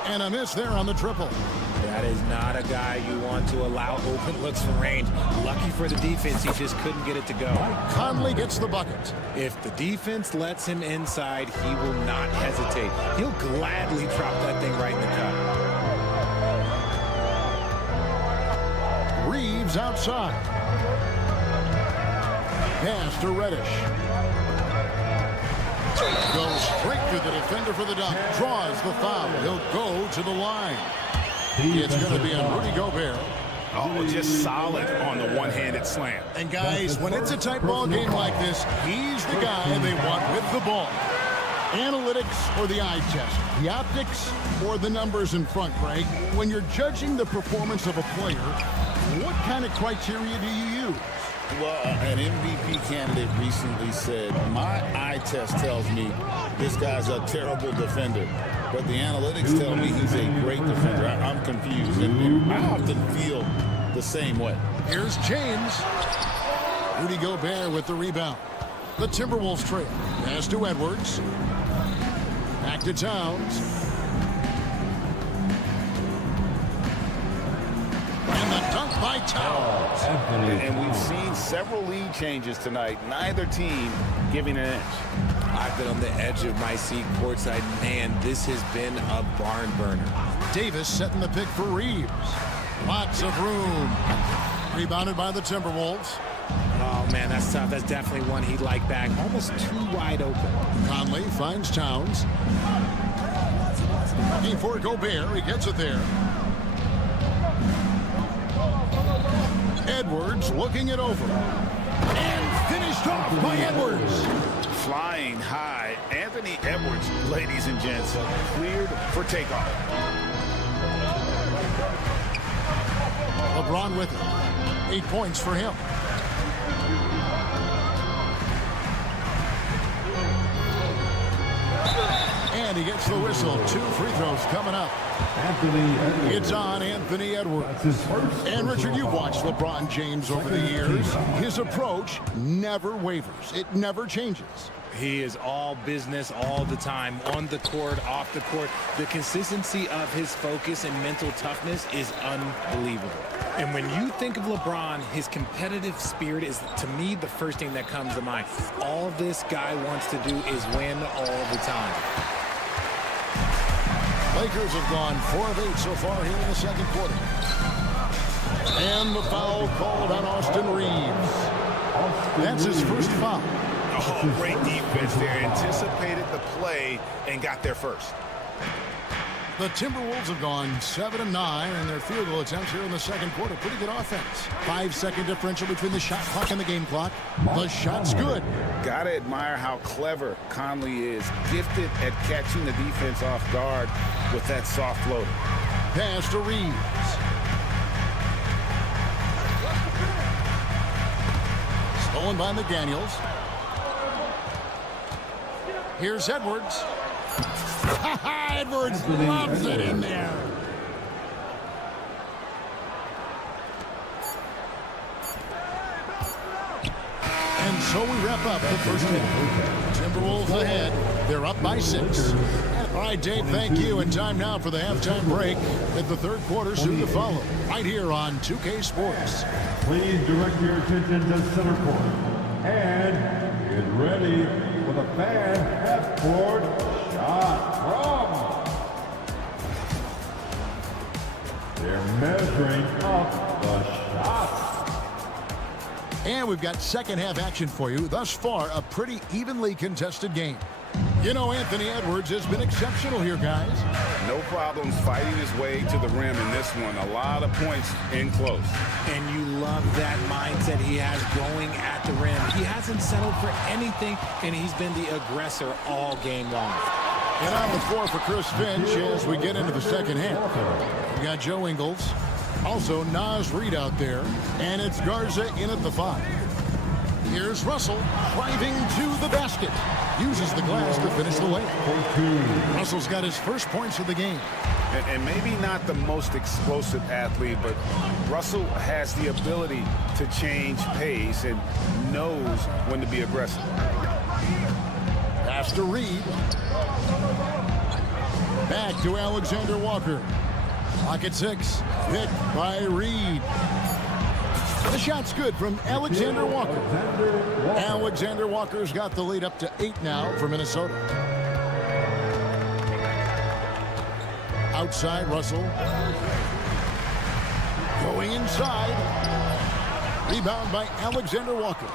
And a miss there on the triple. That is not a guy you want to allow open looks from range. Lucky for the defense, he just couldn't get it to go. Conley gets the bucket. If the defense lets him inside, he will not hesitate. He'll gladly drop that thing right in the cup. Reeves outside. Pass to Reddish. Goes straight to the defender for the dunk. Draws the foul. He'll go to the line. It's going to be on Rudy Gobert. Oh, just solid on the one-handed slam. And guys, when it's a tight ball game like this, he's the guy they want with the ball. Analytics or the eye test? The optics or the numbers in front, Greg? When you're judging the performance of a player, what kind of criteria do you use? Well, an MVP candidate recently said, my eye test tells me this guy's a terrible defender, but the analytics tell me he's a great defender. I'm confused, and I often feel the same way. Here's James. Rudy Gobert with the rebound. The Timberwolves trail. Pass to Edwards. Back to Towns. And the dunk by Towns. And we've seen several lead changes tonight. Neither team giving an edge. I've been on the edge of my seat courtside. Man, this has been a barn burner. Davis setting the pick for Reeves. Lots of room. Rebounded by the Timberwolves. Oh, man, that's tough. That's definitely one he'd like back. Almost too wide open. Conley finds Towns. Looking for Gobert. He gets it there. Edwards looking it over. And finished off by Edwards. Flying high. Anthony Edwards, ladies and gents, cleared for takeoff. LeBron with it. 8 points for him. And he gets the whistle. 2 free throws coming up. It's on Anthony Edwards. And Richard, you've watched LeBron James over the years. His approach never wavers. It never changes. He is all business all the time, on the court, off the court. The consistency of his focus and mental toughness is unbelievable. And when you think of LeBron, his competitive spirit is, to me, the first thing that comes to mind. All this guy wants to do is win all the time. Lakers have gone 4 of 8 so far here in the second quarter. And the foul called on Austin Reeves. That's his first foul. Oh, great defense there. Anticipated the play and got there first. The Timberwolves have gone 7 of 9 in their field goal attempts here in the second quarter. Pretty good offense. 5-second differential between the shot clock and the game clock. The shot's good. Gotta admire how clever Conley is. Gifted at catching the defense off guard with that soft floater. Pass to Reeves. Stolen by McDaniels. Here's Edwards. Edwards loves it in there. And so we wrap up the first half. Timberwolves ahead. They're up by 6. All right, Dave, thank you. And time now for the halftime break with the third quarter soon to follow. Right here on 2K Sports. Please direct your attention to center court. And get ready for the fan half-court shot from. They're measuring up the shot. And we've got second half action for you. Thus far, a pretty evenly contested game. You know, Anthony Edwards has been exceptional here, guys. No problems fighting his way to the rim in this one. A lot of points in close. And you love that mindset he has going at the rim. He hasn't settled for anything, and he's been the aggressor all game long. And on the floor for Chris Finch as we get into the second half. We got Joe Ingles. Also, Naz Reid out there. And it's Garza in at the 5. Here's Russell driving to the basket. Uses the glass to finish the layup. Russell's got his first points of the game. And maybe not the most explosive athlete, but Russell has the ability to change pace and knows when to be aggressive. Pass to Reed. Back to Alexander Walker. Clock at 6. Hit by Reed. The shot's good from Alexander Walker. Alexander Walker's got the lead up to 8 now for Minnesota. Outside, Russell. Going inside. Rebound by Alexander Walker.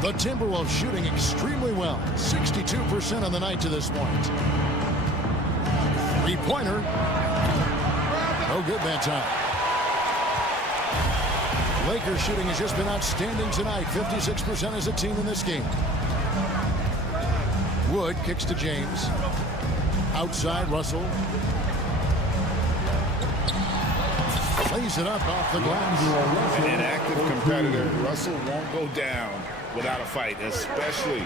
The Timberwolves shooting extremely well. 62% on the night to this point. Three-pointer. No good that time. Lakers shooting has just been outstanding tonight. 56% as a team in this game. Wood kicks to James. Outside, Russell. Lays it up off the glass. An active competitor. Russell won't go down without a fight, especially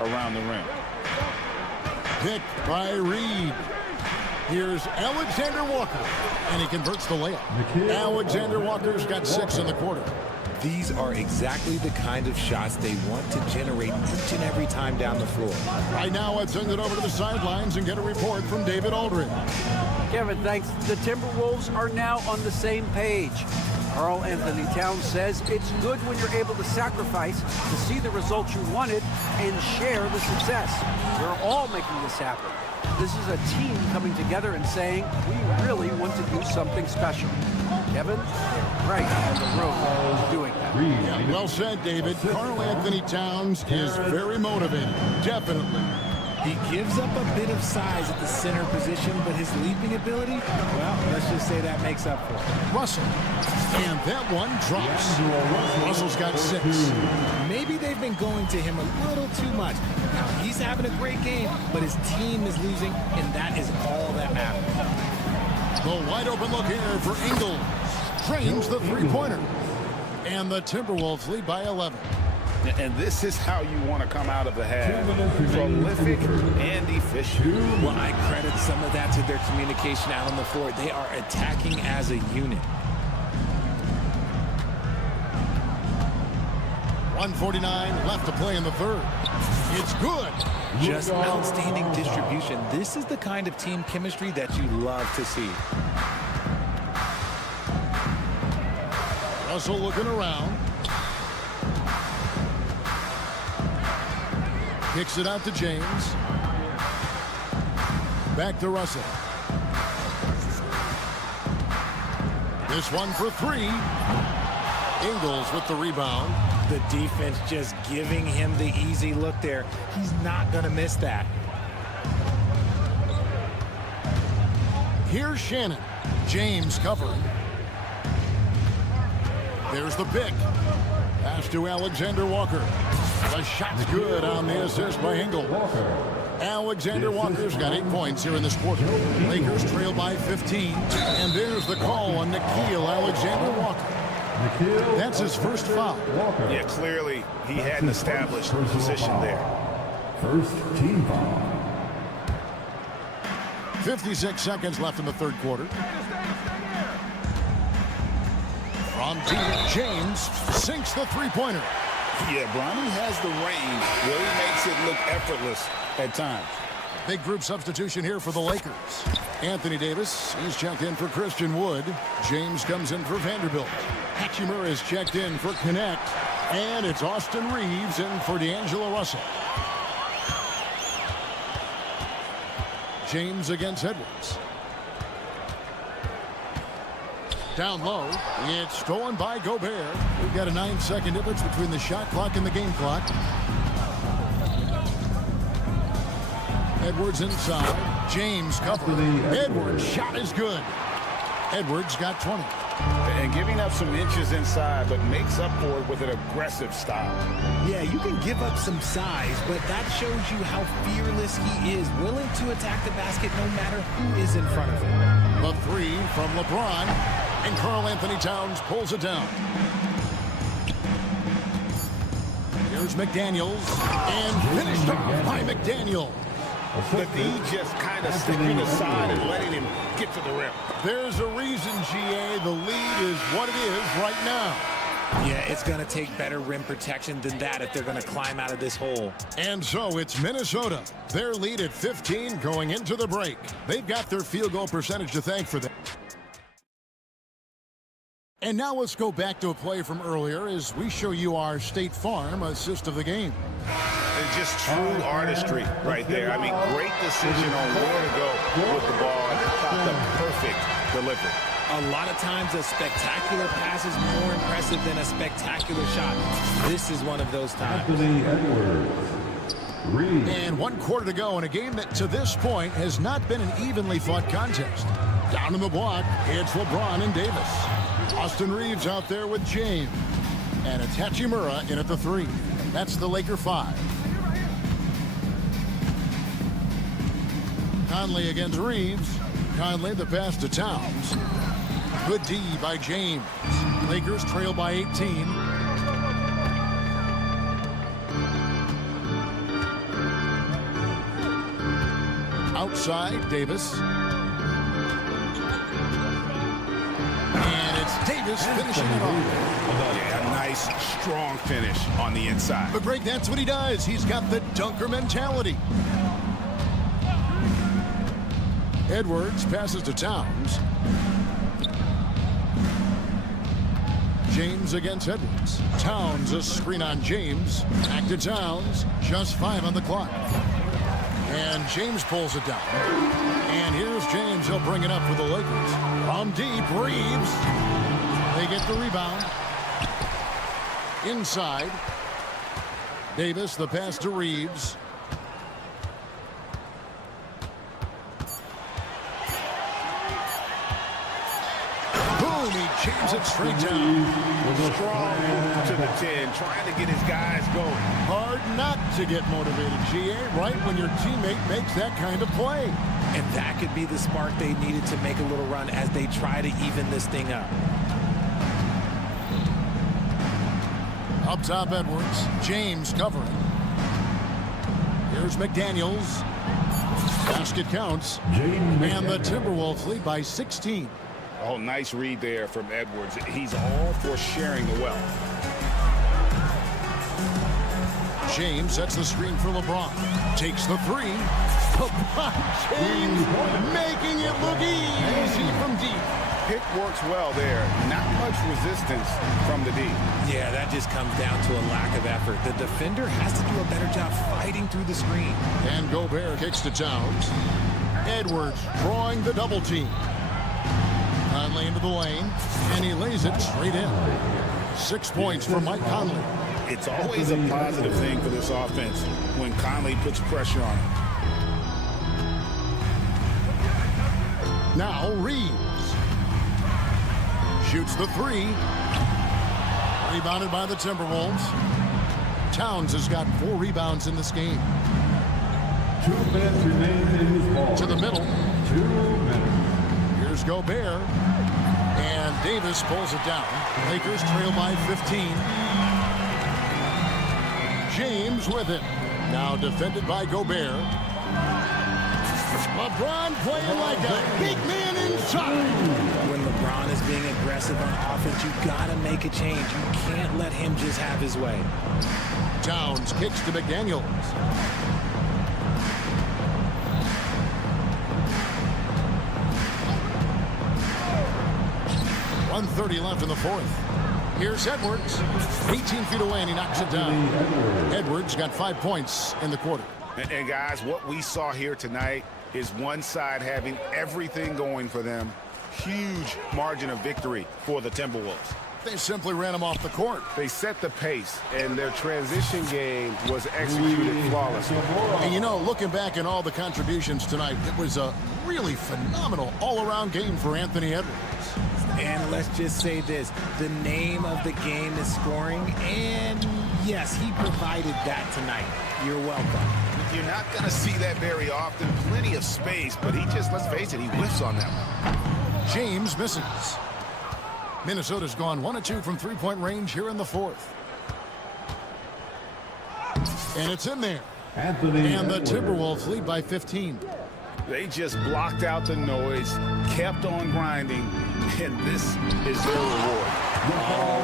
around the rim. Picked by Reed. Here's Alexander Walker, and he converts the layup. Alexander Walker's got 6 in the quarter. These are exactly the kind of shots they want to generate each and every time down the floor. Right now, let's send it over to the sidelines and get a report from David Aldridge. Kevin, thanks. The Timberwolves are now on the same page. Karl Anthony Towns says it's good when you're able to sacrifice to see the results you wanted and share the success. We're all making this happen. This is a team coming together and saying, we really want to do something special. Kevin, right in the room doing that. Yeah, well said, David. Karl Anthony Towns is very motivated. Definitely. He gives up a bit of size at the center position, but his leaping ability, well, let's just say that makes up for it. Russell. And that one drops. Russell's got 6. Maybe they've been going to him a little too much. Now, he's having a great game, but his team is losing, and that is all that matters. The wide open look here for Ingles. Drains the three-pointer. And the Timberwolves lead by 11. And this is how you want to come out of the half. Prolific and efficient. Well, I credit some of that to their communication out on the floor. They are attacking as a unit. 1:49 left to play in the third. It's good. Just outstanding distribution. This is the kind of team chemistry that you love to see. Russell looking around. Kicks it out to James. Back to Russell. This one for 3. Ingles with the rebound. The defense just giving him the easy look there. He's not going to miss that. Here's Shannon. James covering. There's the pick. Pass to Alexander Walker. The shot's good on the assist by Ingles. Alexander Walker's got 8 points here in this quarter. Lakers trail by 15. And there's the call on Nickeil Alexander-Walker. That's his first foul. Yeah, clearly he had an established position there. First team foul. 56 seconds left in the third quarter. From deep, James sinks the three-pointer. Yeah, Bronny has the range. Really makes it look effortless at times. Big group substitution here for the Lakers. Anthony Davis is checked in for Christian Wood. James comes in for Vanderbilt. Hachimura is checked in for Connect. And it's Austin Reeves in for D'Angelo Russell. James against Edwards. Down low. It's stolen by Gobert. We've got a 9-second difference between the shot clock and the game clock. Edwards inside. James covering. Edwards' shot is good. Edwards got 20. And giving up some inches inside, but makes up for it with an aggressive style. Yeah, you can give up some size, but that shows you how fearless he is, willing to attack the basket no matter who is in front of him. The 3 from LeBron, and Karl Anthony Towns pulls it down. Here's McDaniels, and finished off by McDaniels. But he just kind of stepping aside and letting him get to the rim. There's a reason, GA, the lead is what it is right now. Yeah, it's going to take better rim protection than that if they're going to climb out of this hole. And so it's Minnesota. Their lead at 15 going into the break. They've got their field goal percentage to thank for that. And now let's go back to a play from earlier as we show you our State Farm assist of the game. It's just true artistry right there. I mean, great decision on where to go with the ball. The perfect delivery. A lot of times a spectacular pass is more impressive than a spectacular shot. This is one of those times. Anthony Edwards. Reed. And 1 quarter to go in a game that to this point has not been an evenly fought contest. Down in the block, it's LeBron and Davis. Austin Reeves out there with James. And it's Hachimura in at the 3. That's the Laker 5. Conley against Reeves. Conley the pass to Towns. Good D by James. Lakers trail by 18. Outside, Davis. And it's Davis finishing it off. Yeah, a nice, strong finish on the inside. But Greg, that's what he does. He's got the dunker mentality. Edwards passes to Towns. James against Edwards. Towns, a screen on James. Back to Towns. Just 5 on the clock. And James pulls it down. And here's James. He'll bring it up for the Lakers. From deep, Reeves. They get the rebound. Inside. Davis, the pass to Reeves. Boom, he jams it straight down. Strong move to the 10, trying to get his guys going. Hard not to get motivated, GA, right when your teammate makes that kind of play. And that could be the spark they needed to make a little run as they try to even this thing up. Up top, Edwards. James covering. Here's McDaniels. Basket counts. And the Timberwolves lead by 16. Oh, nice read there from Edwards. He's all for sharing the wealth. James sets the screen for LeBron. Takes the three. LeBron James making it look easy from deep. Pick works well there. Not much resistance from the D. Yeah, that just comes down to a lack of effort. The defender has to do a better job fighting through the screen. And Gobert kicks to Towns. Edwards drawing the double team. Conley into the lane, and he lays it straight in. 6 points for Mike Conley. It's always a positive thing for this offense when Conley puts pressure on him. Now Reeves. Shoots the three. Rebounded by the Timberwolves. Towns has got 4 rebounds in this game. 2 minutes remain in this ball. To the middle. 2 minutes. Here's Gobert. And Davis pulls it down. Lakers trail by 15. James with it. Now defended by Gobert. LeBron playing like a big man inside. When LeBron is being aggressive on offense, you gotta make a change. You can't let him just have his way. Towns kicks to McDaniels. 1:30 left in the fourth. Here's Edwards. 18 feet away, and he knocks it down. Edwards got 5 points in the quarter. And guys, what we saw here tonight is one side having everything going for them. Huge margin of victory for the Timberwolves. They simply ran him off the court. They set the pace, and their transition game was executed flawlessly. And you know, looking back at all the contributions tonight, it was a really phenomenal all-around game for Anthony Edwards. And let's just say this, the name of the game is scoring, and yes, he provided that tonight. You're welcome. You're not going to see that very often. Plenty of space, but he just, let's face it, he whiffs on that one. James misses. Minnesota's gone 1 of 2 from three-point range here in the fourth. And it's in there. And the Timberwolves lead by 15. They just blocked out the noise, kept on grinding, and this is their reward. Oh,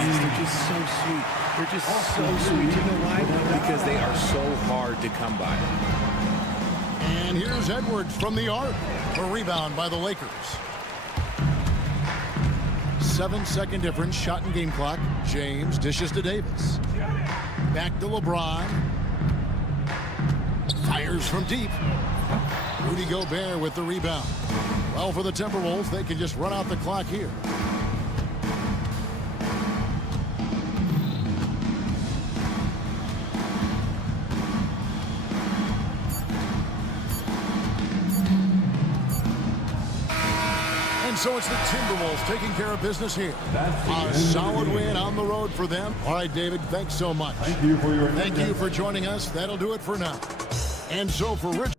they're just so sweet. They're just so sweet. You know why? Because they are so hard to come by. And here's Edwards from the arc. A rebound by the Lakers. 7-second difference, shot and game clock. James dishes to Davis. Back to LeBron. Fires from deep. Rudy Gobert with the rebound. Well, for the Timberwolves, they can just run out the clock here. And so it's the Timberwolves taking care of business here. A solid win on the road for them. All right, David, thanks so much. Thank you for your Thank you for joining us. That'll do it for now. And so for Rich